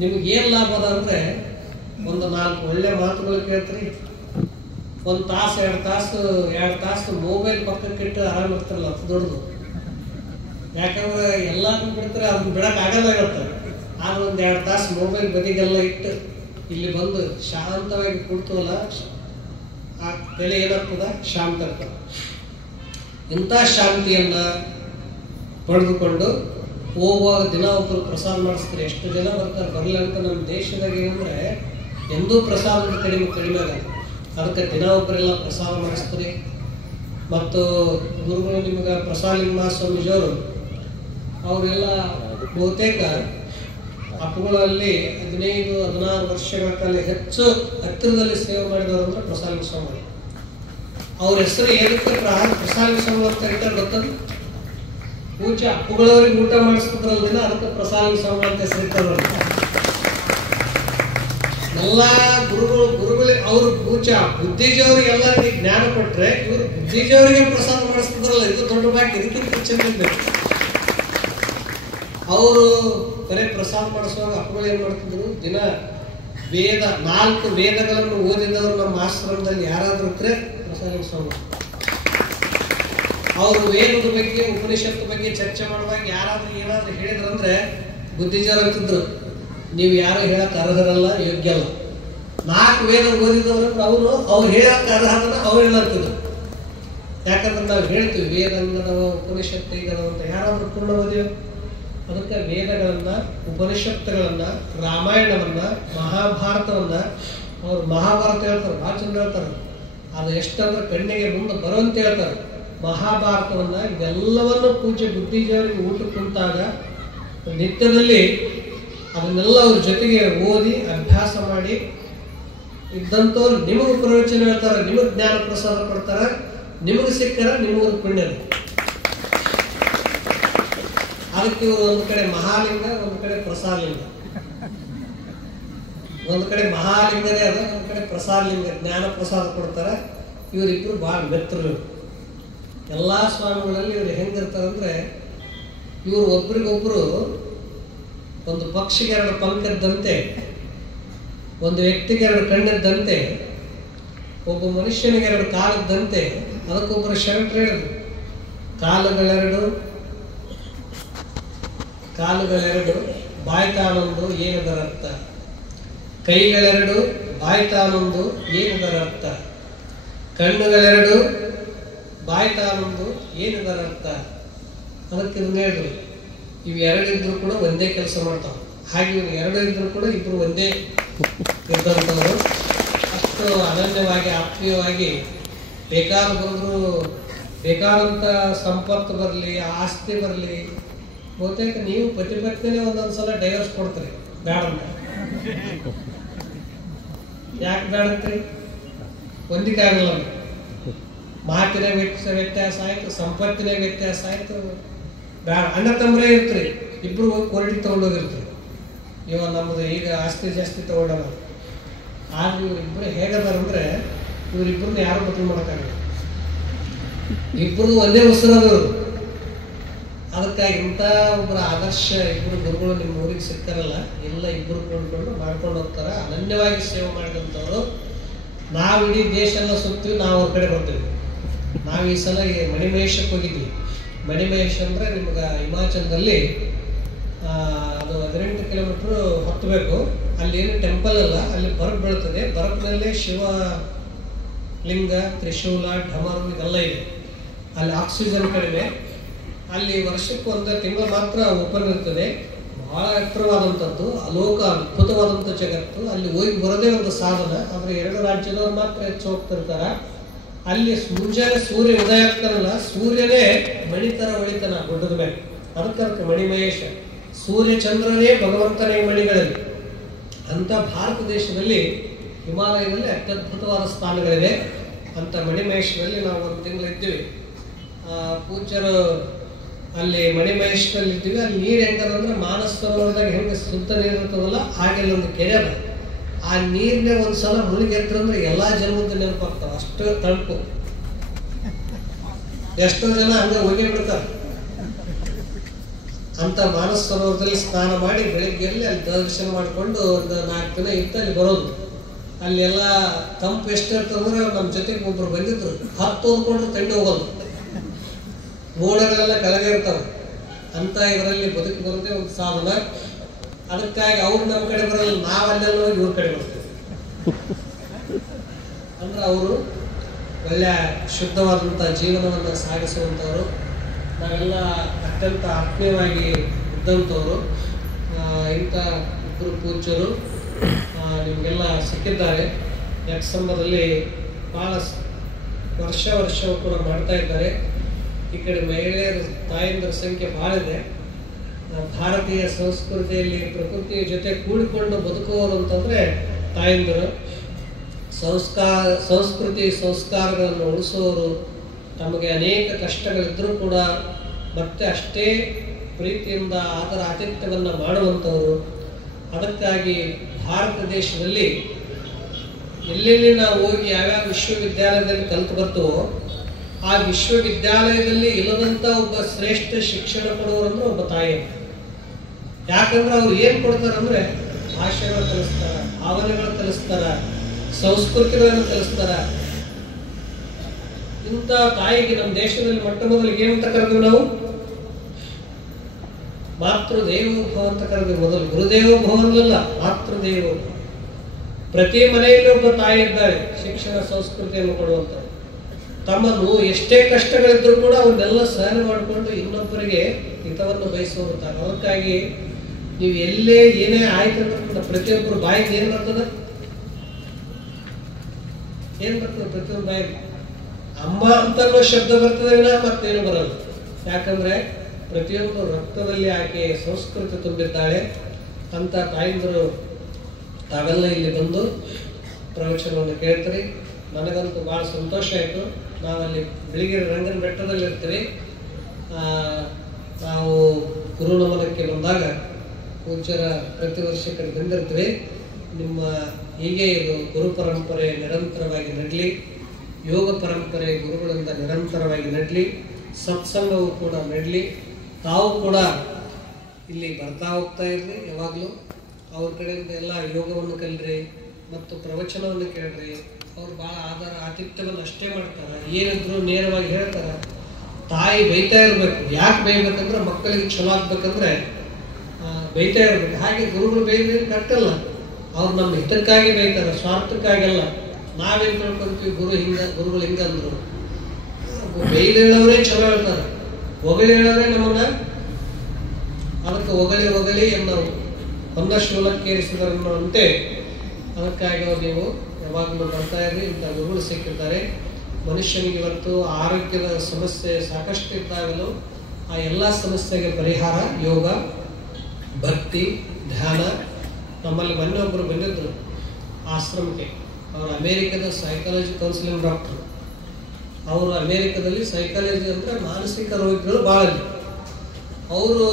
ನಿಮ್ಗೇನು ಲಾಭ ಅದ ಅಂದರೆ, ಒಂದು 4 ಒಳ್ಳೆ ಮಾತುಗಳು ಕೇಳ್ತೀರಿ, 1 ತಾಸು 2 ತಾಸು ಮೊಬೈಲ್ ಪಕ್ಕಕ್ಕಿಟ್ಟು ಆರಾಮ ಇರ್ತಾರಲ್ಲ, ಅದು ದೊಡ್ಡದು. ಯಾಕಂದ್ರೆ ಎಲ್ಲಾದ್ರೂ ಬಿಡ್ತಾರೆ, ಅದನ್ನ ಬಿಡಕ್ಕೆ ಆಗಲ್ಲ ಇರುತ್ತೆ. ಆದ್ರೆ 1-2 ತಾಸು ಮೊಬೈಲ್ ಬದಿಗೆಲ್ಲ ಇಟ್ಟು ಇಲ್ಲಿ ಬಂದು ಶಾಂತವಾಗಿ ಕುಳಿತವಲ್ಲ, ಆ ತಲೆ ಏನಾಗ್ತದ, ಶಾಂತ ಆಗ್ತದೆ. ಇಂಥ ಶಾಂತಿಯನ್ನ ಪಡೆದುಕೊಂಡು ಹೋಗುವಾಗ ದಿನ ಒಬ್ಬರು ಪ್ರಸಾದ ಮಾಡಿಸ್ತಾರೆ. ಎಷ್ಟು ಜನ ಬರ್ತಾರೆ, ಬರಲಿ ಅಂತ. ನಮ್ಮ ದೇಶದಾಗ ಏನಂದ್ರೆ ಎಂದೂ ಪ್ರಸಾದದ ಕಡಿಮೆ ಆಗಲ್ಲ. ಅದಕ್ಕೆ ದಿನ ಒಬ್ಬರೆಲ್ಲ ಪ್ರಸಾದ ಮಾಡಿಸ್ತಾರೆ. ಮತ್ತು ಗುರುಗಳು ನಿಮಗೆ ಪ್ರಸಾದಲಿಂಗ ಸ್ವಾಮೀಜಿಯವರು ಅವರೆಲ್ಲ ಬಹುತೇಕ ಅಪ್ಪುಗಳಲ್ಲಿ 15-16 ವರ್ಷಗಳ ಕಾಲ ಹೆಚ್ಚು ಹತ್ತಿರದಲ್ಲಿ ಸೇವೆ ಮಾಡಿದವರು ಅಂದ್ರೆ ಪ್ರಸಾದಲಿಂಗ ಸ್ವಾಮಿ. ಅವ್ರ ಹೆಸರು ಏನಕ್ಕೆ ಪ್ರಸಾದಲಿಂಗ ಸ್ವಾಮಿ ಅಂತ ಹೇಳ್ತಾರೆ ಗೊತ್ತದು? ಪೂಜೆ ಅಪ್ಪುಗಳವ್ರಿಗೆ ಊಟ ಮಾಡಿಸ್ತಿದ್ರಲ್ಲ ದಿನ, ಅದಕ್ಕೆ ಪ್ರಸಾದಲಿಂಗ ಸ್ವಾಮಿ ಅಂತ ಹೆಸರಿರ್ತಾರೆ. ಎಲ್ಲ ಗುರುಗಳು ಅವ್ರ ಪೂಜಾ ಬುದ್ಧಿಜಿಯವ್ರಿಗೆ ಎಲ್ಲರಿಗೆ ಜ್ಞಾನ ಕೊಟ್ರೆ, ಇವರು ಬುದ್ಧಿಜಿಯವರಿಗೆ ಪ್ರಸಾದ ಮಾಡಿಸ್ತಿದ್ರಲ್ಲ, ಇದು ದೊಡ್ಡ ಬಾಕಿ. ಇದಕ್ಕಿಂತ ಚೆಂದಿರ್ಬೇಕು. ಅವರು ಬರೀ ಪ್ರಸಾದ ಮಾಡಿಸುವಾಗ ಅಪ್ಪುಗಳು ಏನ್ ಮಾಡ್ತಿದ್ರು, ದಿನ 4 ವೇದಗಳನ್ನು ಓದಿದವರು ನಮ್ಮ ಆಶ್ರಮದಲ್ಲಿ ಯಾರಾದ್ರೂ ಇದ್ರೆ ಪ್ರಸಾದ ಸ್ವಾಮಿ. ಅವರು ವೇದದ ಬಗ್ಗೆ ಉಪನಿಷತ್ತು ಬಗ್ಗೆ ಚರ್ಚೆ ಮಾಡುವಾಗ ಯಾರಾದ್ರೂ ಏನಾದ್ರೂ ಹೇಳಿದ್ರಂದ್ರೆ ಬುದ್ಧಿಜರು ಅಂತಿದ್ರು, ನೀವು ಯಾರು ಹೇಳಕ್ ಅರ್ಹರಲ್ಲ, ಯೋಗ್ಯ ಅಲ್ಲ. 4 ವೇದ ಓದಿದವರಂದ್ರೆ ಅವ್ರು ಹೇಳಕ್ ಅರ್ಹರಲ್ಲ, ಅವ್ರು ಹೇಳಂತಿದ್ರು. ಯಾಕಂದ್ರೆ ನಾವು ಹೇಳ್ತೀವಿ ವೇದಂಗದವ ಉಪನಿಷತ್ತು ಈಗದವ ಅಂತ. ಯಾರಾದ್ರೂ ಪೂರ್ಣ ಓದಿಯೋ? ಅದಕ್ಕೆ ವೇದಗಳನ್ನ, ಉಪನಿಷತ್ತುಗಳನ್ನ, ರಾಮಾಯಣವನ್ನ, ಮಹಾಭಾರತವನ್ನ, ಅವ್ರು ಮಹಾಭಾರತ ಹೇಳ್ತಾರೆ, ಭಾಳ ಚಂದ ಹೇಳ್ತಾರೆ. ಅದು ಎಷ್ಟಂದ್ರೆ ಕಣ್ಣಿಗೆ ಮುಂದೆ ಬರುವಂತ ಹೇಳ್ತಾರೆ. ಮಹಾಭಾರತವನ್ನ ಇದೆಲ್ಲವನ್ನು ಪೂಜ್ಯ ಬುದ್ಧಿಜೀವರಿಗೆ ಊಟ ಕುಂತಾಗ ನಿತ್ಯದಲ್ಲಿ ಅದನ್ನೆಲ್ಲ ಅವ್ರ ಜೊತೆಗೆ ಓದಿ ಅಭ್ಯಾಸ ಮಾಡಿ ಇದ್ದಂಥವ್ರು ನಿಮಗೆ ಪ್ರವಚನ ಹೇಳ್ತಾರೆ, ನಿಮಗೆ ಜ್ಞಾನ ಪ್ರಸಾದ ಕೊಡ್ತಾರೆ. ನಿಮಗೆ ಸಿಕ್ಕರ ನಿಮಗೂ ಪುಣ್ಯ. ಅದಕ್ಕೆ ಇವರು ಒಂದು ಕಡೆ ಮಹಾಲಿಂಗ, ಒಂದು ಕಡೆ ಪ್ರಸಾದಲಿಂಗ. ಒಂದು ಕಡೆ ಮಹಾಲಿಂಗನೇ ಅದ, ಒಂದು ಕಡೆ ಪ್ರಸಾದಲಿಂಗ, ಜ್ಞಾನ ಪ್ರಸಾದ ಕೊಡ್ತಾರೆ. ಇವರಿಬ್ರು ಭಾಳ ಮಿತ್ರರು. ಎಲ್ಲಾ ಸ್ವಾಮಿಗಳಲ್ಲಿ ಇವ್ರು ಹೆಂಗಿರ್ತಾರಂದ್ರೆ, ಇವರು ಒಬ್ರಿಗೊಬ್ರು ಒಂದು ಪಕ್ಷಿಗೆ 2 ಪಂಖದ್ದಂತೆ, ಒಂದು ವ್ಯಕ್ತಿಗೆ 2 ಕಣ್ಣಿದ್ದಂತೆ, ಒಬ್ಬ ಮನುಷ್ಯನಿಗೆ 2 ಕಾಲದ್ದಂತೆ. ಅದಕ್ಕೊಬ್ಬರು ಶರಣರು ಹೇಳಿದ್ರು, ಕಾಲುಗಳೆರಡು ಬಾಯ್ತಾನೊಂದು ಏನದರ ಅರ್ಥ, ಕೈಗಳೆರಡು ಬಾಯ್ತಾನೊಂದು ಏನದರ ಅರ್ಥ, ಕಣ್ಣುಗಳೆರಡು ಬಾಯ್ತಾನೊಂದು ಏನದರ ಅರ್ಥ. ಅದಕ್ಕೆ ಇದನ್ನ ಹೇಳಿದ್ರು, ಇವು 2 ಇದ್ರು ಕೂಡ ಒಂದೇ ಕೆಲಸ ಮಾಡ್ತಾವ. ಹಾಗೆ ಇವ್ರು 2 ಇದ್ರು ಕೂಡ ಇಬ್ರು ಒಂದೇ ಇದ್ದಂಥವ್ರು. ಅಷ್ಟು ಅನನ್ಯವಾಗಿ ಆತ್ಮೀಯವಾಗಿ ಬೇಕಾದಂತ ಸಂಪತ್ತು ಬರಲಿ, ಆಸ್ತಿ ಬರಲಿ, ಬಹುತೇಕ ನೀವು ಪತಿಪತ್ನಿನೇ ಒಂದೊಂದ್ಸಲ ಡೈವರ್ಸ್ ಕೊಡ್ತೀರಿ, ಬೇಡ ಯಾಕೆ ಬೇಡತ್ರಿ? ಹೊಂದಿಕೆ ಆಗಲ್ಲ. ಮಾತಿನ ವ್ಯತ್ಯಾಸ ಆಯ್ತು, ಸಂಪತ್ತಿನ ವ್ಯತ್ಯಾಸ ಆಯ್ತು, ಬೇಡ. ಅಣ್ಣ ತಮ್ಮರೇ ಇರ್ತೀರಿ, ಇಬ್ರು ಹೋಗಿ ಕೋರ್ಟಿಗೆ ತಗೊಂಡೋಗಿರ್ತೀರಿ. ಇವಾಗ ನಮ್ಮದು ಈಗ ಆಸ್ತಿ ಜಾಸ್ತಿ ತಗೊಂಡಲ್ಲ. ಆದ್ರೆ ಇವರಿಬ್ರು ಹೇಗದಾರಂದ್ರೆ, ಇವರಿಬ್ರನ್ನ ಯಾರು ಮದುವೆ ಮಾಡೋಕ್ಕಾಗಲ್ಲ. ಇಬ್ರು ಒಂದೇ ಉಸಿರದವರು. ಅದಕ್ಕಾಗಿ ಇಂಥ ಒಬ್ಬರ ಆದರ್ಶ ಇಬ್ಬರು ಗುರುಗಳು ನಿಮ್ಮ ಊರಿಗೆ ಸಿಗ್ತಾರಲ್ಲ, ಎಲ್ಲ ಇಬ್ಬರು ಕೊಂಡ್ಕೊಂಡು ಮಾಡ್ಕೊಂಡು ಹೋಗ್ತಾರ. ಅನನ್ಯವಾಗಿ ಸೇವೆ ಮಾಡಿದಂಥವ್ರು. ನಾವು ಇಡೀ ದೇಶ ಎಲ್ಲ ಸುತ್ತೀವಿ, ನಾವು ಅವ್ರ ಕಡೆ ಬರ್ತೀವಿ. ನಾವು ಈ ಸಲ ಮಣಿಮಹೇಶಕ್ಕೆ ಹೋಗಿದ್ವಿ. ಮಣಿಮಹೇಶ್ ಅಂದರೆ ನಿಮ್ಗೆ ಹಿಮಾಚಲದಲ್ಲಿ ಅದು 18 ಕಿಲೋಮೀಟ್ರ್ ಹತ್ತಬೇಕು. ಅಲ್ಲಿ ಏನು ಟೆಂಪಲ್ ಅಲ್ಲ, ಅಲ್ಲಿ ಬರಫ್ ಬೀಳ್ತದೆ. ಬರಫ್ನಲ್ಲೇ ಶಿವ ಲಿಂಗ, ತ್ರಿಶೂಲ, ಢಮರು ಇದೆಲ್ಲ ಇದೆ. ಅಲ್ಲಿ ಆಕ್ಸಿಜನ್ ಕಡಿಮೆ. ಅಲ್ಲಿ ವರ್ಷಕ್ಕೆ 1 ತಿಂಗಳು ಮಾತ್ರ ಓಪನ್ ಇರ್ತದೆ. ಬಹಳ ಎತ್ತರವಾದಂಥದ್ದು, ಅಲೋಕ ಅದ್ಭುತವಾದಂಥ ಜಗತ್ತು. ಅಲ್ಲಿ ಹೋಗಿ ಬರೋದೇ ಒಂದು ಸಾಧನ. ಆದರೆ 2 ರಾಜ್ಯದವ್ರು ಮಾತ್ರ ಹೆಚ್ಚು ಹೋಗ್ತಿರ್ತಾರೆ. ಅಲ್ಲಿ ಮುಂಜಾನೆ ಸೂರ್ಯ ಉದಯ ಆಗ್ತಾರಲ್ಲ, ಸೂರ್ಯನೇ ಮಣಿತರ ಹೊಳಿತಾನ ಗುಡ್ಡದ ಮೇಲೆ. ಅದಕ್ಕೆ ಮಣಿಮಹೇಶ. ಸೂರ್ಯ ಚಂದ್ರನೇ ಭಗವಂತನೇ ಮಣಿಗಳಲ್ಲಿ. ಅಂತ ಭಾರತ ದೇಶದಲ್ಲಿ ಹಿಮಾಲಯದಲ್ಲಿ ಅತ್ಯದ್ಭುತವಾದ ಸ್ಥಾನಗಳಿವೆ. ಅಂತ ಮಣಿಮಹೇಶ್ವರಲ್ಲಿ ನಾವು 1 ತಿಂಗಳು ಇದ್ದೀವಿ. ಪೂಜ್ಯರು ಅಲ್ಲಿ ಮಣಿಮಹೇಶ್ವರಲ್ಲಿ ಇದ್ದೀವಿ. ಅಲ್ಲಿ ನೀರು ಹೆಂಗದಂದ್ರೆ ಮಾನಸ ಸರೋವರದಾಗ ಹೆಂಗೆ ಶುದ್ಧ ನೀರು ಇರ್ತದಲ್ಲ, ಹಾಗೆಲ್ಲ ಒಂದು ಕೆರೆ ಅದ. ಆ ನೀರನ್ನೇ ಒಂದ್ಸಲ ಮುಳುಗಿ ಎತ್ತಂದ್ರೆ ಎಲ್ಲಾ ಜನ್ಮದ ನೆನಪಾಗ್ತಾವ, ಅಷ್ಟು ತಣುಪು. ಎಷ್ಟೋ ಜನ ಹಂಗೆ ಹೋಗಿ ಬಿಡ್ತಾರೆ. ಅಂತ ಮಾನಸ ಸರೋವರದಲ್ಲಿ ಸ್ನಾನ ಮಾಡಿ ಬೆಳಿಗ್ಗೆಯಲ್ಲಿ ಅಲ್ಲಿ ದರ್ಶನ ಮಾಡಿಕೊಂಡು ಒಂದು 4 ದಿನ ಇತ್ತು ಅಲ್ಲಿ ಬರೋದು. ಅಲ್ಲಿ ಎಲ್ಲ ತಂಪು ಎಷ್ಟು ಇರ್ತಂದ್ರೆ ನಮ್ಮ ಜೊತೆಗೆ ಒಬ್ರು ಬಂದಿದ್ರು, 10 ಓದ್ಕೊಂಡ್ರು ತಂಡಿ ಹೋಗೋದು. ಮೋಡಗಳೆಲ್ಲ ಕೆಳಗೆ ಇರ್ತಾವೆ. ಅಂತ ಇದರಲ್ಲಿ ಬದುಕಿ ಬರೋದೇ ಒಂದು ಸಾಧನ. ಅದಕ್ಕಾಗಿ ಅವ್ರು ನಮ್ಮ ಕಡೆ ಬರಲ್ಲ, ನಾವು ಅಲ್ಲೆಲ್ಲ ಹೋಗಿ ಇವ್ರ ಕಡೆ ಬರ್ತೇವೆ. ಅಂದ್ರೆ ಅವರು ಒಳ್ಳೆಯ ಶುದ್ಧವಾದಂಥ ಜೀವನವನ್ನು ಸಾಗಿಸುವಂಥವ್ರು. ನಾವೆಲ್ಲ ಅತ್ಯಂತ ಆತ್ಮೀಯವಾಗಿ ಇದ್ದಂಥವ್ರು. ಇಂಥ ಇಬ್ಬರು ಪೂಜ್ಯರು ನಿಮಗೆಲ್ಲ ಸಿಕ್ಕಿದ್ದಾರೆ. ಯಕ್ಷಂಬದಲ್ಲಿ ಭಾಳ ವರ್ಷ ಕೂಡ ಮಾಡ್ತಾ ಇದ್ದಾರೆ. ಈ ಕಡೆ ಮಹಿಳೆಯರ ತಾಯಂದಿರ ಸಂಖ್ಯೆ ಭಾಳ ಇದೆ. ಭಾರತೀಯ ಸಂಸ್ಕೃತಿಯಲ್ಲಿ ಪ್ರಕೃತಿಯ ಜೊತೆ ಕೂಡಿಕೊಂಡು ಬದುಕುವವರು ಅಂತಂದರೆ ತಾಯಂದಿರು. ಸಂಸ್ಕೃತಿ ಸಂಸ್ಕಾರಗಳನ್ನು ಉಳಿಸುವವರು. ತಮಗೆ ಅನೇಕ ಕಷ್ಟಗಳಿದ್ದರೂ ಕೂಡ ಮತ್ತೆ ಅಷ್ಟೇ ಪ್ರೀತಿಯಿಂದ ಅದರ ಆತಿಥ್ಯವನ್ನು ಮಾಡುವಂಥವರು. ಅದಕ್ಕಾಗಿ ಭಾರತ ದೇಶದಲ್ಲಿ ಎಲ್ಲೆಲ್ಲಿ ನಾವು ಹೋಗಿ ಯಾವ್ಯಾವ ವಿಶ್ವವಿದ್ಯಾಲಯದಲ್ಲಿ ಕಲಿತು ಬರ್ತೀವೋ ಆ ವಿಶ್ವವಿದ್ಯಾಲಯದಲ್ಲಿ ಇಲ್ಲದಂಥ ಒಬ್ಬ ಶ್ರೇಷ್ಠ ಶಿಕ್ಷಣ ಕೊಡುವರಂದ್ರೆ ಒಬ್ಬ ತಾಯಿ. ಯಾಕಂದ್ರೆ ಅವ್ರು ಏನು ಕೊಡ್ತಾರಂದ್ರೆ ಭಾಷೆಗಳು ಕಲಿಸ್ತಾರ, ಭಾವನೆಗಳು ಕಲಿಸ್ತಾರ, ಸಂಸ್ಕೃತಿಗಳನ್ನು ಕಲಿಸ್ತಾರ. ಇಂಥ ತಾಯಿಗೆ ನಮ್ಮ ದೇಶದಲ್ಲಿ ಮೊಟ್ಟ ಮೊದಲಿಗೆ ಏನಂತ ಕರೆದ್ವಿ ನಾವು? ಮಾತೃದೇವೋಭವ ಅಂತ ಕರೆದ್ವಿ. ಮೊದಲು ಗುರುದೇವೋಭವನಲ್ಲ, ಮಾತೃದೇವೋಭವ. ಪ್ರತಿ ಮನೆಯಲ್ಲಿ ಒಬ್ಬ ತಾಯಿ ಇದ್ದಾರೆ ಶಿಕ್ಷಣ ಸಂಸ್ಕೃತಿಯನ್ನು ಕೊಡುವಂತ. ತಮ್ಮನ್ನು ಎಷ್ಟೇ ಕಷ್ಟಗಳಿದ್ರೂ ಕೂಡ ಅವನ್ನೆಲ್ಲ ಸಹನೆ ಮಾಡಿಕೊಂಡು ಇನ್ನೊಬ್ಬರಿಗೆ ಹಿತವನ್ನು ಬಯಸುವಂತಾರೆ. ಅದಕ್ಕಾಗಿ ನೀವು ಎಲ್ಲೇ ಏನೇ ಆಯ್ತು ಅಂದ್ರೆ ಪ್ರತಿಯೊಬ್ಬರು ಬಾಯಿಗೆ ಏನ್ ಬರ್ತದೆ? ಪ್ರತಿಯೊಂದು ಬಾಯಿಗೆ ಅಮ್ಮ ಅಂತ ಶಬ್ದ ಬರ್ತದೆ, ಮತ್ತೇನು ಬರಲ್ಲ. ಯಾಕಂದ್ರೆ ಪ್ರತಿಯೊಂದು ರಕ್ತದಲ್ಲಿ ಆಕೆ ಸಂಸ್ಕೃತಿ ತುಂಬಿದ್ದಾಳೆ. ಅಂತ ತಾಯಿಂದರು ತಾವೆಲ್ಲ ಇಲ್ಲಿ ಬಂದು ಪ್ರವಚನವನ್ನು ಕೇಳ್ತೀರಿ. ನನಗಂತೂ ಬಹಳ ಸಂತೋಷ ಆಯಿತು. ನಾವಲ್ಲಿ ಬಿಳಿಗಿರಿ ರಂಗನ ಬೆಟ್ಟದಲ್ಲಿ ಇರ್ತೀವಿ. ನಾವು ಗುರು ನಮನಕ್ಕೆ ಬಂದಾಗ ಪೂಜ್ಯರ ಪ್ರತಿ ವರ್ಷ ಕಡೆ ಬಂದಿರ್ತೀವಿ. ನಿಮ್ಮ ಹೀಗೆ ಇದು ಗುರು ಪರಂಪರೆ ನಿರಂತರವಾಗಿ ನಡಲಿ, ಯೋಗ ಪರಂಪರೆ ಗುರುಗಳಿಂದ ನಿರಂತರವಾಗಿ ನಡಲಿ, ಸತ್ಸಂಗವು ಕೂಡ ನಡಲಿ. ತಾವು ಕೂಡ ಇಲ್ಲಿ ಬರ್ತಾ ಹೋಗ್ತಾ ಇರ್ರಿ. ಯಾವಾಗಲೂ ಅವ್ರ ಕಡೆಯಿಂದ ಎಲ್ಲ ಯೋಗವನ್ನು ಕಲಿರಿ ಮತ್ತು ಪ್ರವಚನವನ್ನು ಕೇಳ್ರಿ. ಅವ್ರು ಭಾಳ ಆಧಾರ ಆತಿಥ್ಯವನ್ನು ಅಷ್ಟೇ ಮಾಡ್ತಾರೆ. ಏನಿದ್ರು ನೇರವಾಗಿ ಹೇಳ್ತಾರೆ. ತಾಯಿ ಬೈತಾ ಇರಬೇಕು. ಯಾಕೆ ಬೈಬೇಕಂದ್ರೆ ಮಕ್ಕಳಿಗೆ ಚಲೋ ಆಗ್ಬೇಕಂದ್ರೆ ಬೈತಾ ಇರ್ಬೇಕು. ಹಾಗೆ ಗುರುಗಳು ಬೈದ್ರೆ ಕಟ್ಟಲ್ಲ. ಅವ್ರು ನಮ್ಮ ಹಿತಕ್ಕಾಗಿ ಬೈತಾರೆ, ಸ್ವಾರ್ಥಕ್ಕಾಗಲ್ಲ. ನಾವೇನು ತಿಳ್ಕೊಂತೀವಿ, ಗುರುಗಳು ಹಿಂಗಂದ್ರು. ಬೈದು ಹೇಳೋರೇ ಚಲೋ ಹೇಳ್ತಾರೆ, ಹೊಗಳಿ ಹೇಳೋರೇ ನಮ್ಮನ್ನ ಅದಕ್ಕೆ ಹೊಗಳಿ ಎನ್ನವು ಹೊನ್ನ ಶೂಲಕ್ಕೇರಿಸಿದರಂತೆ. ಅದಕ್ಕಾಗಿ ನೀವು ಯಾವಾಗಲೂ ಬರ್ತಾ ಇರ್ರಿ. ಇಂಥ ಗುರುಗಳು ಸಿಕ್ಕಿದ್ದಾರೆ. ಮನುಷ್ಯನಿಗೆ ಇವತ್ತು ಆರೋಗ್ಯದ ಸಮಸ್ಯೆ ಸಾಕಷ್ಟು ಇದ್ದಾಗಲೂ ಆ ಎಲ್ಲ ಸಮಸ್ಯೆಗೆ ಪರಿಹಾರ ಯೋಗ, ಭಕ್ತಿ, ಧ್ಯಾನ. ನಮ್ಮಲ್ಲಿ ಮೊನ್ನೆ ಒಬ್ಬರು ಬಂದಿದ್ರು ಆಶ್ರಮಕ್ಕೆ. ಅವರು ಅಮೇರಿಕದ ಸೈಕಾಲಜಿ ಕೌನ್ಸಿಲಿಂಗ್ ಡಾಕ್ಟರ್. ಅವರು ಅಮೇರಿಕದಲ್ಲಿ ಸೈಕಾಲಜಿ ಅಂದರೆ ಮಾನಸಿಕ ರೋಗಿಗಳು ಭಾಳ ಇದೆ. ಅವರು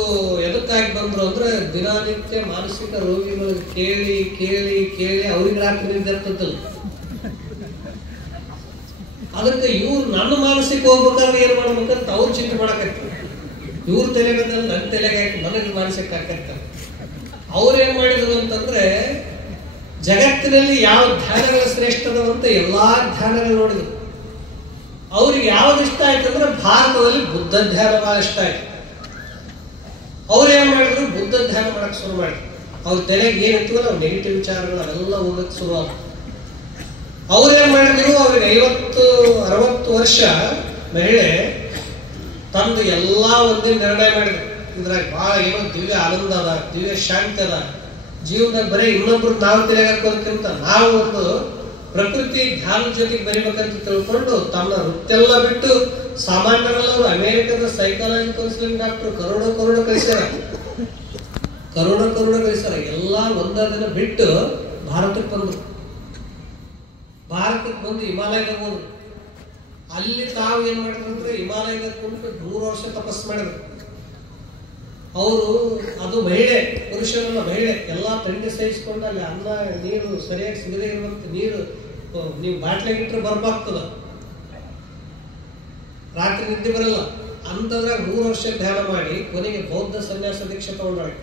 ಎದಕ್ಕಾಗಿ ಬಂದರು ಅಂದರೆ ದಿನನಿತ್ಯ ಮಾನಸಿಕ ರೋಗಿಗಳು ಕೇಳಿ ಕೇಳಿ ಕೇಳಿ ಅವ್ರಿಗೆ ರಾತ್ರಿ ನಿದ್ದೆ ಇರ್ತದಲ್ಲ. ಅದಕ್ಕೆ ಇವ್ರು ನನ್ನ ಮಾನಸಿಕ ಹೋಗ್ಬೇಕಾದ್ರೆ ಏನು ಮಾಡ್ಬೇಕಂತ ಅವ್ರು ಚಿಂತೆ ಮಾಡಕತ್ತಾರೆ. ಇವ್ರ ತಲೆಗಂತಲ್ಲ ನನ್ನ ತಲೆಗೆ ಹಾಕಿ ನನಗೆ ಮಾನಸಿಕ ಹಾಕತ್ತಾರೆ. ಅವ್ರೇನ್ ಮಾಡಿದ್ರು ಅಂತಂದ್ರೆ ಜಗತ್ತಿನಲ್ಲಿ ಯಾವ ಧ್ಯಾನಗಳ ಶ್ರೇಷ್ಠದವಂತ ಎಲ್ಲಾ ಧ್ಯಾನಗಳು ನೋಡಿದ್ರು. ಅವ್ರಿಗೆ ಯಾವ್ದು ಇಷ್ಟ ಆಯ್ತು ಅಂದ್ರೆ ಭಾರತದಲ್ಲಿ ಬುದ್ಧ ಧ್ಯಾನ ಬಹಳ ಇಷ್ಟ ಆಯ್ತು. ಅವ್ರು ಏನ್ ಮಾಡಿದ್ರು, ಬುದ್ಧ ಧ್ಯಾನ ಮಾಡಕ್ ಶುರು ಮಾಡಿದ್ರು. ಅವ್ರ ತಲೆಗೆ ಏನಿತ್ತು ನಾವು ನೆಗೆಟಿವ್ ವಿಚಾರಗಳು ಅವೆಲ್ಲ ಹೋಗಕ್ ಶುರು ಆದ್ರು. ಅವ್ರೇನ್ ಮಾಡಿದ್ರು, ಅವ್ರಿಗೆ 50-60 ವರ್ಷ ಮಹಿಳೆ ತಂದು ಎಲ್ಲಾ ಒಂದೇ ನಿರ್ಣಯ ಮಾಡಿದ್ರು. ಇದ್ರಾಗ ಬಹಳ ಏನೋ ದಿವ್ಯ ಆನಂದ ಅದ, ದಿವ್ಯ ಶಾಂತಿ ಅದ ಜೀವನದಾಗ. ಬರೀ ಇನ್ನೊಬ್ರು ನಾವು ತಿರುಗಾಕೋದಕ್ಕಿಂತ ನಾವು ಒಂದು ಪ್ರಕೃತಿ ಧ್ಯಾನದ ಜೊತೆಗೆ ಬರಿಬೇಕಂತ ತಿಳ್ಕೊಂಡು ತನ್ನ ವೃತ್ತೆಲ್ಲ ಬಿಟ್ಟು ಸಾಮಾನ್ಯರಲ್ಲ ಅವರು ಅಮೆರಿಕದ ಸೈಕಾಲಜಿ ಕೌನ್ಸಿಲಿಂಗ್ ಡಾಕ್ಟರ್ ಕರೋಡ ಕಳಿಸ್ಯಾರ. ಎಲ್ಲಾ ಒಂದ ದಿನ ಬಿಟ್ಟು ಭಾರತಕ್ಕೆ ಬಂದ್ರು. ಭಾರತಕ್ಕೆ ಬಂದು ಹಿಮಾಲಯದಾಗ ಹೋದ್ರು. ಅಲ್ಲಿ ತಾವು ಏನ್ ಮಾಡಿದ್ರು ಅಂದ್ರೆ ಹಿಮಾಲಯದಾಗ ಕುಂತು 100 ವರ್ಷ ತಪಸ್ ಮಾಡಿದ್ರು. ಅವರು ಅದು ಮಹಿಳೆ, ಪುರುಷರನ್ನ ಮಹಿಳೆ ಎಲ್ಲಾ ತಂಡಿ ಸಹಿಸ್ಕೊಂಡು ಅಲ್ಲಿ ಅನ್ನ ನೀರು ಸರಿಯಾಗಿ ಸಿಗದೇ ಇರುವಂತ ನೀರು ನೀವು ಬಾಟ್ಲಾಗಿಟ್ರೆ ಬರ್ಬಾಗ್ತದ, ರಾತ್ರಿ ನಿದ್ದೆ ಬರಲ್ಲ ಅಂತಂದ್ರೆ 3 ವರ್ಷ ಧ್ಯಾನ ಮಾಡಿ ಕೊನೆಗೆ ಬೌದ್ಧ ಸನ್ಯಾಸ ದೀಕ್ಷೆ ತಗೊಂಡಾಳೆ.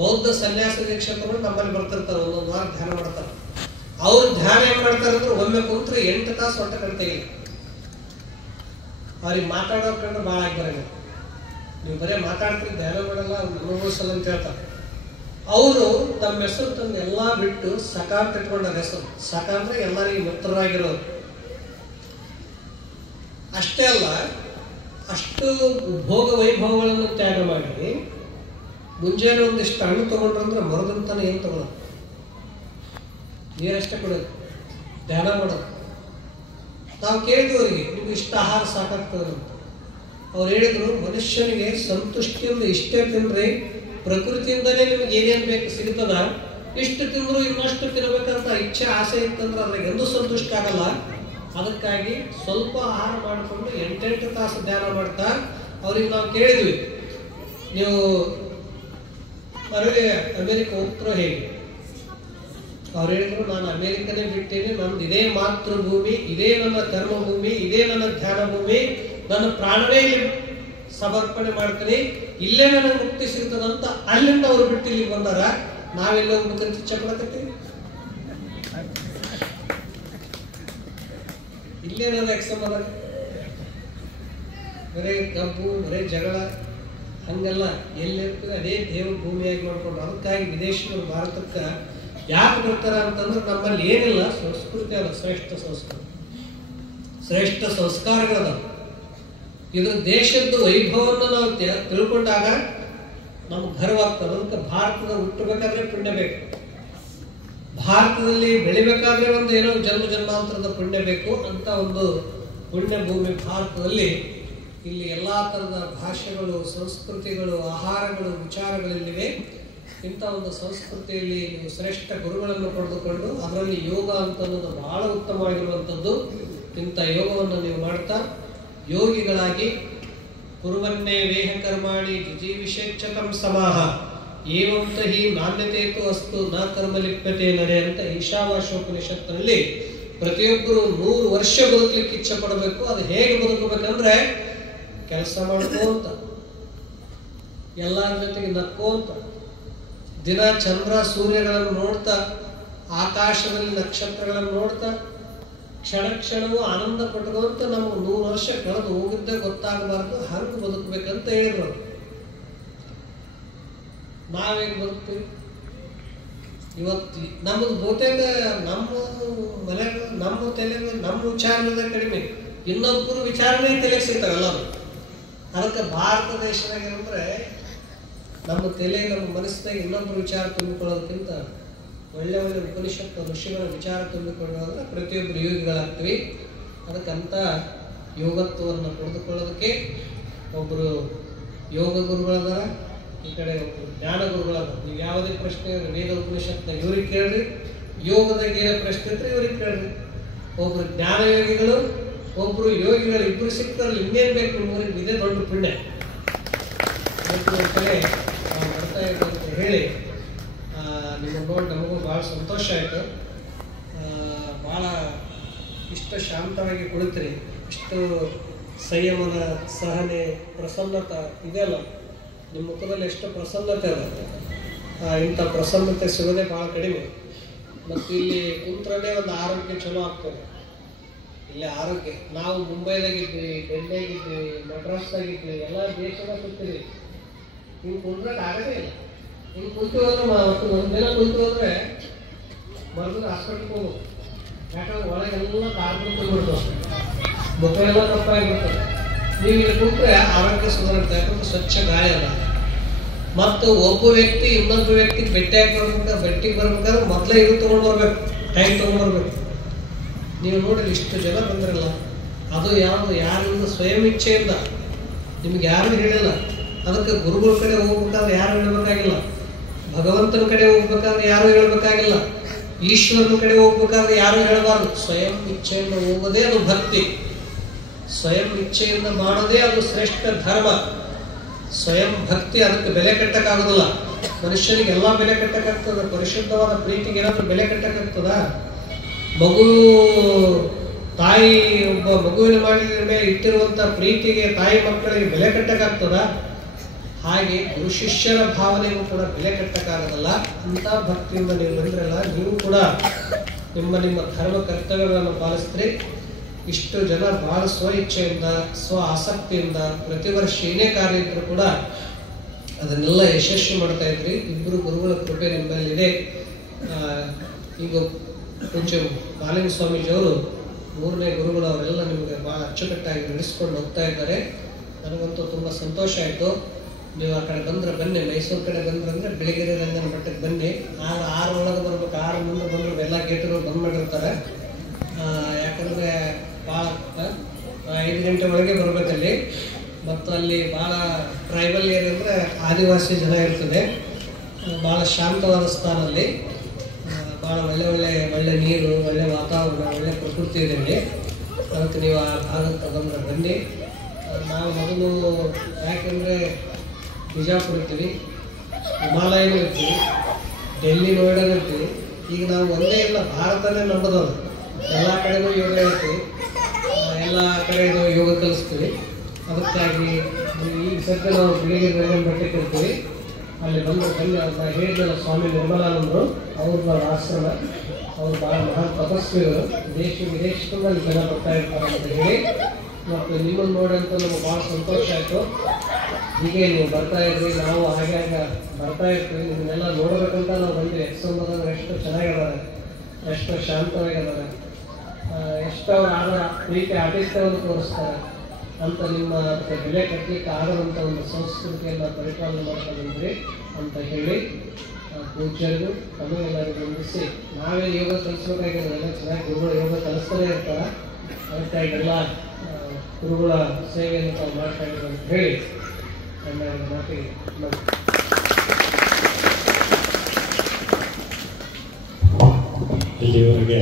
ಬೌದ್ಧ ಸನ್ಯಾಸ ದೀಕ್ಷೆ ತಗೊಂಡು ನಮ್ಮಲ್ಲಿ ಬರ್ತಿರ್ತಾರೆ, 1 ವಾರ ಧ್ಯಾನ ಮಾಡ್ತಾರೆ. ಅವ್ರು ಧ್ಯಾನ ಏನ್ ಮಾಡ್ತಾರೆ ಅಂದ್ರೆ ಒಮ್ಮೆ ಕುಂತ್ರೆ 8 ತಾಸು ಹೊಟ್ಟೆ ಕಟ್ತೆಗಿಲ್ಲ. ಅವ್ರಿಗೆ ಮಾತಾಡೋರ್ ಕಂಡ್ರೆ ಭಾಳ ಆಗಿ ಬರಂಗ, ನೀವು ಬರೀ ಮಾತಾಡ್ತೀರಿ ಧ್ಯಾನ ಮಾಡಲ್ಲ, ಅವ್ರು ಅನುಭವಿಸಲ್ಲ ಅಂತ ಹೇಳ್ತಾರೆ. ಅವರು ತಮ್ಮ ಹೆಸರು ತಂದು ಎಲ್ಲಾ ಬಿಟ್ಟು ಸಖ ಅಂತ ಇಟ್ಕೊಂಡಾರ ಹೆಸರು. ಸಖ ಅಂದ್ರೆ ಎಲ್ಲರಿಗೂ ಮಿತ್ರರಾಗಿರೋರು. ಅಷ್ಟೇ ಅಲ್ಲ, ಅಷ್ಟು ಭೋಗ ವೈಭವಗಳನ್ನು ತ್ಯಾಗ ಮಾಡಿ ಮುಂಜಾನೆ ಒಂದಿಷ್ಟು ಹಣ್ಣು ತಗೊಂಡ್ರಂದ್ರೆ ಮರದಂತಾನೆ ಏನು ತಗೊಳ್ಳೋದು, ನೀರಷ್ಟೇ ಕೊಡೋದು, ಧ್ಯಾನ ಮಾಡೋದು. ನಾವು ಕೇಳಿದ್ವಿ ಅವರಿಗೆ, ನಿಮ್ಗೆ ಇಷ್ಟ ಆಹಾರ ಸಾಕಾಗ್ತದೆ ಅಂತ. ಅವ್ರು ಹೇಳಿದ್ರು, ಮನುಷ್ಯನಿಗೆ ಸಂತುಷ್ಟಿಯಿಂದ ಇಷ್ಟೇ ತಿಂದ್ರೆ ಪ್ರಕೃತಿಯಿಂದಲೇ ನಿಮ್ಗೆ ಏನೇನ್ ಬೇಕು ಸಿಗ್ತದ, ಇಷ್ಟು ತಿಂದ್ರು ಇನ್ನಷ್ಟು ತಿನ್ಬೇಕಂತ ಇಚ್ಛೆ ಆಸೆ ಇತ್ತಂದ್ರೆ ಅದ್ರಾಗ ಎಂದೂ ಸಂತುಷ್ಟ ಆಗಲ್ಲ. ಅದಕ್ಕಾಗಿ ಸ್ವಲ್ಪ ಆಹಾರ ಮಾಡಿಕೊಂಡು 8 ತಾಸು ಧ್ಯಾನ ಮಾಡ್ತಾ. ಅವ್ರಿಗೆ ನಾವು ಕೇಳಿದ್ವಿ, ನೀವು ಅಮೆರಿಕ ಹೋಗ್ತಿರೋ ಹೇಗೆ? ಅವ್ರು ಹೇಳಿದ್ರು, ನಾನು ಅಮೆರಿಕನೇ ಬಿಟ್ಟೇನೆ, ನಮ್ದು ಇದೇ ಮಾತೃಭೂಮಿ, ಇದೇ ನನ್ನ ಕರ್ಮಭೂಮಿ, ಇದೇ ನನ್ನ ಧ್ಯಾನ ಭೂಮಿ, ನನ್ನ ಪ್ರಾಣವೇ ಸಮರ್ಪಣೆ ಮಾಡ್ತೀನಿ, ಇಲ್ಲೇ ನನಗೆ ಮುಕ್ತಿ ಸಿಗ್ತದಂತ ಅಲ್ಲಿಂದ ಅವ್ರು ಬಿಟ್ಟು ಇಲ್ಲಿಗೆ ಬಂದಾರ. ನಾವೆಲ್ಲ ಹೋಗ್ಬೇಕಂತ ಇಚ್ಛೆ ಪಡಕತ್ತೀವಿ. ಇಲ್ಲೇನಾದ ಎಕ್ಸಂಬಲ, ಬರೇ ಗಬ್ಬು, ಬರೇ ಜಗಳ, ಹಂಗಲ್ಲ. ಎಲ್ಲಿರ್ತದೆ ಅದೇ ದೇವ್ರ ಭೂಮಿಯಾಗಿ ಮಾಡ್ಕೊಂಡು. ಅದಕ್ಕಾಗಿ ವಿದೇಶಿಗಳು ಭಾರತಕ್ಕೆ ಯಾಕೆ ಬರ್ತಾರ ಅಂತಂದ್ರೆ ನಮ್ಮಲ್ಲಿ ಏನಿಲ್ಲ, ಸಂಸ್ಕೃತಿ ಅಲ್ಲ, ಶ್ರೇಷ್ಠ ಸಂಸ್ಕಾರಗಳದ. ಇದ್ರ ದೇಶದ ವೈಭವವನ್ನು ನಾವು ತಿಳ್ಕೊಂಡಾಗ ನಮ್ಗೆ ಗರ್ವಾಗ್ತದೆ. ಅದಕ್ಕೆ ಭಾರತದ ಹುಟ್ಟಬೇಕಾದ್ರೆ ಪುಣ್ಯ ಬೇಕು, ಭಾರತದಲ್ಲಿ ಬೆಳಿಬೇಕಾದ್ರೆ ಒಂದು ಏನೋ ಜನ್ಮಾಂತರದ ಪುಣ್ಯ ಬೇಕು ಅಂತ ಒಂದು ಪುಣ್ಯ ಭೂಮಿ ಭಾರತದಲ್ಲಿ. ಇಲ್ಲಿ ಎಲ್ಲಾ ತರದ ಭಾಷೆಗಳು, ಸಂಸ್ಕೃತಿಗಳು, ಆಹಾರಗಳು, ವಿಚಾರಗಳಿವೆ. ಇಂಥ ಒಂದು ಸಂಸ್ಕೃತಿಯಲ್ಲಿ ನೀವು ಶ್ರೇಷ್ಠ ಗುರುಗಳನ್ನು ಪಡೆದುಕೊಂಡು ಅದರಲ್ಲಿ ಯೋಗ ಅಂತ ಅನ್ನೋದು ಬಹಳ ಉತ್ತಮವಾಗಿರುವಂಥದ್ದು. ಇಂಥ ಯೋಗವನ್ನು ನೀವು ಮಾಡ್ತಾ ಯೋಗಿಗಳಾಗಿ ಕುರುವನ್ನೇ ವೇಹ ಕರ್ಮಾಣಿ ಜಿಜೀವಿಷೇಚ್ಛತಂ ಸಮಾಹ ಏವಂತ ಹಿ ನಾಣ್ಯತೇತು ಅಸ್ತು ನ ಕರ್ಮ ಲಿಪ್ಯತೆ ನಡೆ ಅಂತ ಈಶಾವಾಸ್ಯೋಪನಿಷತ್ತಿನಲ್ಲಿ ಪ್ರತಿಯೊಬ್ಬರು 100 ವರ್ಷ ಬದುಕಲಿಕ್ಕೆ ಇಚ್ಛೆ ಪಡಬೇಕು. ಅದು ಹೇಗೆ ಬದುಕಬೇಕಂದ್ರೆ ಕೆಲಸ ಮಾಡ್ಕೋಂತ, ಎಲ್ಲರ ಜೊತೆಗೆ ನಕ್ಕೋಂತ, ದಿನ ಚಂದ್ರ ಸೂರ್ಯಗಳನ್ನು ನೋಡ್ತಾ, ಆಕಾಶದಲ್ಲಿ ನಕ್ಷತ್ರಗಳನ್ನು ನೋಡ್ತಾ, ಕ್ಷಣವೂ ಆನಂದ ಪಟ್ಕೊಂತ ನಮ್ಗೆ 100 ವರ್ಷ ಕಳೆದು ಹೋಗಿದ್ದೇ ಗೊತ್ತಾಗಬಾರ್ದು, ಹಂಗೆ ಬದುಕಬೇಕಂತ ಹೇಳಿದ್ರು. ನಾವೇನು ಬದುಕ್ತೀವಿ ಇವತ್ತು? ನಮ್ಮದು ಬಹುತೇಕ ನಮ್ಮ ಮನೆಗಳು, ನಮ್ಮ ತಲೆಗೆ, ನಮ್ಮ ವಿಚಾರಗಳೇ ಕಡಿಮೆ, ಇನ್ನೊಬ್ಬರು ವಿಚಾರನೇ ತಲೆಗೆ ಸಿಗ್ತಾವಲ್ಲ. ಅದಕ್ಕೆ ಭಾರತ ದೇಶದಾಗ ಏನಂದ್ರೆ ನಮ್ಮ ತಲೆ, ನಮ್ಮ ಮನಸ್ಸಿನಾಗ ಇನ್ನೊಬ್ಬರು ವಿಚಾರ ತುಂಬಿಕೊಳ್ಳೋದಕ್ಕಿಂತ ಒಳ್ಳೆ ಉಪನಿಷತ್ತು ಋಷಿಗಳ ವಿಚಾರ ತುಂಬಿಕೊಳ್ಳೋದ್ರೆ ಪ್ರತಿಯೊಬ್ಬರು ಯೋಗಿಗಳಾಗ್ತೀವಿ. ಅದಕ್ಕಂತ ಯೋಗತ್ವವನ್ನು ಪಡೆದುಕೊಳ್ಳೋದಕ್ಕೆ ಒಬ್ಬರು ಯೋಗ ಗುರುಗಳದಾರ, ಈ ಕಡೆ ಒಬ್ಬರು ಜ್ಞಾನ ಗುರುಗಳದ. ನೀವು ಯಾವುದೇ ಪ್ರಶ್ನೆ ವೇದ ಉಪನಿಷತ್ನ ಇವ್ರಿಗೆ ಕೇಳ್ರಿ, ಯೋಗದಾಗ ಏನೇ ಪ್ರಶ್ನೆ ಇದ್ರೆ ಇವ್ರಿಗೆ ಕೇಳ್ರಿ. ಒಬ್ರು ಜ್ಞಾನ ಯೋಗಿಗಳು, ಒಬ್ರು ಯೋಗಿಗಳು, ಇಬ್ರು ಸಿಕ್ತಾರಲ್ಲ, ಇನ್ನೇನ್ ಬೇಕು ನಿಮ್ಮೂರಿಗೆ? ಇದೇ ದೊಡ್ಡ ಪುಣ್ಯ. ಬರ್ತಾ ಇದೆ ಅಂತ ಹೇಳಿ ನಿಮ್ಮ ನೋಡಿ ನಮಗೂ ಭಾಳ ಸಂತೋಷ ಆಯಿತು. ಭಾಳ ಇಷ್ಟು ಶಾಂತವಾಗಿ ಕುಳಿತ್ರಿ, ಇಷ್ಟು ಸಂಯಮನ, ಸಹನೆ, ಪ್ರಸನ್ನತೆ ಇದೆಯಲ್ಲ ನಿಮ್ಮ ಮುಖದಲ್ಲಿ, ಎಷ್ಟು ಪ್ರಸನ್ನತೆ ಅದ. ಇಂಥ ಪ್ರಸನ್ನತೆ ಸಿಗೋದೇ ಭಾಳ ಕಡಿಮೆ. ಮತ್ತು ಇಲ್ಲಿ ಕುಂತ್ರನೇ ಒಂದು ಆರೋಗ್ಯ ಚಲೋ ಆಗ್ತದೆ. ಇಲ್ಲಿ ಆರೋಗ್ಯ. ನಾವು ಮುಂಬೈದಾಗಿದ್ವಿ, ಡೆಲ್ಲಿಯಾಗಿದ್ವಿ, ಮಡ್ರಾಸ್ದಾಗಿದ್ವಿ, ಎಲ್ಲ ದೇಶದಾಗ ಕೂತೀವಿ. ಹಿಂಗೆ ಕುಂದ್ರಕ್ಕೆ ಆಗೋದೇ ಇಲ್ಲ. ಹಿಂಗೆ ಕುಂತು ಹೋದ್ರೆ ಒಂದಿನ ಕುಂತು ಹೋದ್ರೆ ಮರದಲ್ಲಿ ಹಾಸ್ಪಿಟ್ಲಿಗೆ ಹೋಗ್ಬೇಕು. ಯಾಕಂದ್ರೆ ಒಳಗೆಲ್ಲ ಕಾರ್ಬನ್ ತುಂಬಿಡ್ತಾವೆ, ಮುಖ ಎಲ್ಲ ಕಪ್ಪಾಗಿರ್ತದೆ. ನೀವು ಇಲ್ಲಿ ಕುಂತ್ರೆ ಆರೋಗ್ಯ ಸುಧಾರಿರುತ್ತೆ. ಯಾಕಂದ್ರೆ ಸ್ವಚ್ಛ ಗಾಳಿ ಅದ. ಮತ್ತು ಒಬ್ಬ ವ್ಯಕ್ತಿ ಇನ್ನೊಬ್ಬ ವ್ಯಕ್ತಿಗೆ ಭೇಟಿಯಾಗಿ ಭೇಟಿಗೆ ಬರ್ಬೇಕಾದ್ರೆ ಮೊದಲೇ ಇದು ತೊಗೊಂಡು ಬರ್ಬೇಕು, ಟೈಮ್ ತೊಗೊಂಡು ಬರ್ಬೇಕು. ನೀವು ನೋಡಿರಿ ಇಷ್ಟು ಜನ ಬಂದ್ರಲ್ಲ, ಅದು ಯಾವುದು ಯಾರಿಂದ ಸ್ವಯಂ ಇಚ್ಛೆಯಿಂದ, ನಿಮ್ಗೆ ಯಾರು ಹೇಳಿಲ್ಲ. ಅದಕ್ಕೆ ಗುರುಗಳ ಕಡೆ ಹೋಗ್ಬೇಕಾದ್ರೆ ಯಾರು ಹೇಳಬೇಕಾಗಿಲ್ಲ, ಭಗವಂತನ ಕಡೆ ಹೋಗ್ಬೇಕಾದ್ರೆ ಯಾರು ಹೇಳಬೇಕಾಗಿಲ್ಲ, ಈಶ್ವರನ ಕಡೆ ಹೋಗ್ಬೇಕಾದ್ರೆ ಯಾರು ಹೇಳಬಾರ್ದು. ಸ್ವಯಂ ಇಚ್ಛೆಯಿಂದ ಹೋಗೋದೇ ಅದು ಭಕ್ತಿ. ಸ್ವಯಂ ಇಚ್ಛೆಯಿಂದ ಮಾಡೋದೇ ಅದು ಶ್ರೇಷ್ಠ ಧರ್ಮ. ಸ್ವಯಂ ಭಕ್ತಿ, ಅದಕ್ಕೆ ಬೆಲೆ ಕಟ್ಟಕ್ಕಾಗೋದಿಲ್ಲ. ಮನುಷ್ಯನಿಗೆ ಎಲ್ಲ ಬೆಲೆ ಕಟ್ಟಕ್ಕಾಗ್ತದ. ಪರಿಶುದ್ಧವಾದ ಪ್ರೀತಿಗೆ ಏನಾದ್ರೂ ಬೆಲೆ ಕಟ್ಟಕ್ಕಾಗ್ತದ? ಮಗು ತಾಯಿ ಒಬ್ಬ ಮಗುವಿನ ಮಾಡಿದ ಮೇಲೆ ಇಟ್ಟಿರುವಂತ ಪ್ರೀತಿಗೆ ತಾಯಿ ಮಕ್ಕಳಿಗೆ ಬೆಲೆ ಕಟ್ಟಕ್ಕಾಗ್ತದ? ಹಾಗೆ ಗುರು ಶಿಷ್ಯರ ಭಾವನೆಗೂ ಕೂಡ ಬೆಲೆ ಕಟ್ಟಕ್ಕಾಗೋದಲ್ಲ. ಅಂತ ಭಕ್ತಿಯಿಂದ ನೀವು ಬಂದ್ರಲ್ಲ, ನೀವು ಕೂಡ ನಿಮ್ಮ ಧರ್ಮ ಕರ್ತವ್ಯಗಳನ್ನು ಪಾಲಿಸ್ತೀರಿ. ಇಷ್ಟು ಜನ ಬಹಳ ಸ್ವ ಇಚ್ಛೆಯಿಂದ, ಸ್ವ ಆಸಕ್ತಿಯಿಂದ ಪ್ರತಿ ವರ್ಷ ಏನೇ ಕಾರ್ಯ ಇದ್ರೂ ಕೂಡ ಅದನ್ನೆಲ್ಲ ಯಶಸ್ವಿ ಮಾಡ್ತಾ ಇದ್ರಿ. ಇಬ್ಬರು ಗುರುಗಳ ಕೃಪೆ ನಿಮ್ಮಲ್ಲಿದೆ. ಈಗ ಪೂಜ್ಯ ಬಾಲಿಂಗ ಸ್ವಾಮೀಜಿಯವರು 3ನೇ ಗುರುಗಳು, ಅವರೆಲ್ಲ ನಿಮಗೆ ಬಹಳ ಅಚ್ಚುಕಟ್ಟಾಗಿ ನಡೆಸ್ಕೊಂಡು ಹೋಗ್ತಾ ಇದ್ದಾರೆ. ನನಗಂತೂ ತುಂಬ ಸಂತೋಷ ಆಯಿತು. ನೀವು ಆ ಕಡೆ ಬಂದ್ರೆ ಬನ್ನಿ, ಮೈಸೂರು ಕಡೆ ಬಂದ್ರಂದ್ರೆ ಬೆಳಗೆರೆ ರಂಗನ ಮಠಕ್ಕೆ ಬನ್ನಿ. 6 ಒಳಗೆ ಬರ್ಬೇಕು, 6 ಮುಂದೆ ಬಂದ್ರೆ ಎಲ್ಲ ಗೇಟ್ಗಳು ಬಂದ್ ಮಾಡಿರ್ತಾರೆ. ಯಾಕಂದರೆ ಭಾಳ 5 ಗಂಟೆ ಒಳಗೆ ಬರ್ಬೇಕಲ್ಲಿ. ಮತ್ತು ಅಲ್ಲಿ ಭಾಳ ಟ್ರೈಬಲ್ ಏರಿಯಾ ಅಂದರೆ ಆದಿವಾಸಿ ಜನ ಇರ್ತದೆ. ಭಾಳ ಶಾಂತವಾದ ಸ್ಥಾನಲ್ಲಿ, ಭಾಳ ಒಳ್ಳೆ ನೀರು, ಒಳ್ಳೆ ವಾತಾವರಣ, ಒಳ್ಳೆ ಪ್ರಕೃತಿ ಇದೆ ಅಲ್ಲಿ. ಅದಕ್ಕೆ ನೀವು ಆ ಭಾಗಕ್ಕೆ ಬಂದ್ರೆ ಬನ್ನಿ. ನಾವು ಮೊದಲು ಯಾಕೆಂದರೆ ಬಿಜಾಪುರ ಇರ್ತೀವಿ, ಹಿಮಾಲಯನೂ ಇರ್ತೀವಿ, ಡೆಲ್ಲಿ ನೋಯ್ಡಾನು ಇರ್ತೀವಿ. ಈಗ ನಾವು ಒಂದೇ ಇಲ್ಲ, ಭಾರತನೇ ನಂಬುದದು. ಎಲ್ಲ ಕಡೆಗೂ ಯೋಗ ಇರ್ತೀವಿ, ಎಲ್ಲ ಕಡೆಗೂ ಯೋಗ ಕಲಿಸ್ತೀವಿ. ಅದಕ್ಕಾಗಿ ಈ ಸದ್ಯ ನಾವು ಬೆಳಿಗ್ಗೆ ಬೆಟ್ಟಕ್ಕೆ ಇರ್ತೀವಿ. ಅಲ್ಲಿ ಬಂದು ಅವ್ರನ್ನ ಹೇಳಿದ್ರಲ್ಲ ಸ್ವಾಮಿ ನಿರ್ಮಲಾನಂದರು, ಅವ್ರ ಆಶ್ರಮ. ಅವರು ಭಾಳ ಮಹಾನ್ ತಪಸ್ವಿಗಳು. ದೇಶ ವಿದೇಶದಲ್ಲಿ ಜನ ಬರ್ತಾ ಇರ್ತಾರೆ ಅಂತ ಹೇಳಿ, ಮತ್ತು ನಿಮ್ಮನ್ನು ನೋಡಂತ ನಮಗೆ ಭಾಳ ಸಂತೋಷ ಆಯಿತು. ಹೀಗೆ ನೀವು ಬರ್ತಾ ಇದ್ರಿ, ನಾವು ಹಾಗೆ ಬರ್ತಾ ಇರ್ತೀವಿ. ನಿಮ್ಮನ್ನೆಲ್ಲ ನೋಡಬೇಕಂತ ನಾವು ಬಂದ್ವಿ. ಎಕ್ಸಂಬದಂದ್ರೆ ಎಷ್ಟು ಚೆನ್ನಾಗಿದ್ದಾರೆ, ಎಷ್ಟು ಶಾಂತವಾಗಿದ್ದಾರೆ, ಎಷ್ಟು ಅವ್ರು ಆದ ಪ್ರೀತಿ ಆತಿಥ್ಯವನ್ನು ತೋರಿಸ್ತಾರೆ ಅಂತ. ನಿಮ್ಮ ಬೆಲೆ ಕಟ್ಟಲಿಕ್ಕೆ ಆಗದಂಥ ಒಂದು ಸಂಸ್ಕೃತಿಯನ್ನು ಪರಿಪಾಲನೆ ಮಾಡ್ಕೊಂಡಿದ್ರಿ ಅಂತ ಹೇಳಿ ಪೂಜ್ಯರಿಗೂ ತಮಗೆಲ್ಲರಿಗೂ ಹೊಂದಿಸಿ ನಾವೇ ಯೋಗ ಕಲಿಸ್ಬೇಕಾಗಿರೋದು. ಎಲ್ಲ ಚೆನ್ನಾಗಿ ಗುರುಗಳು ಯೋಗ ಕಲಿಸ್ತಾನೆ ಇರ್ತಾರೆ. ಅದಕ್ಕಾಗಿ ಎಲ್ಲ ಗುರುಗಳ ಸೇವೆಯನ್ನು ತಾವು ಮಾಡ್ತಾ ಇದ್ದೀವಿ ಅಂತ ಹೇಳಿ ನನ್ನ ಮಾತಿಗೆ ಇಲ್ಲಿವರೆಗೆ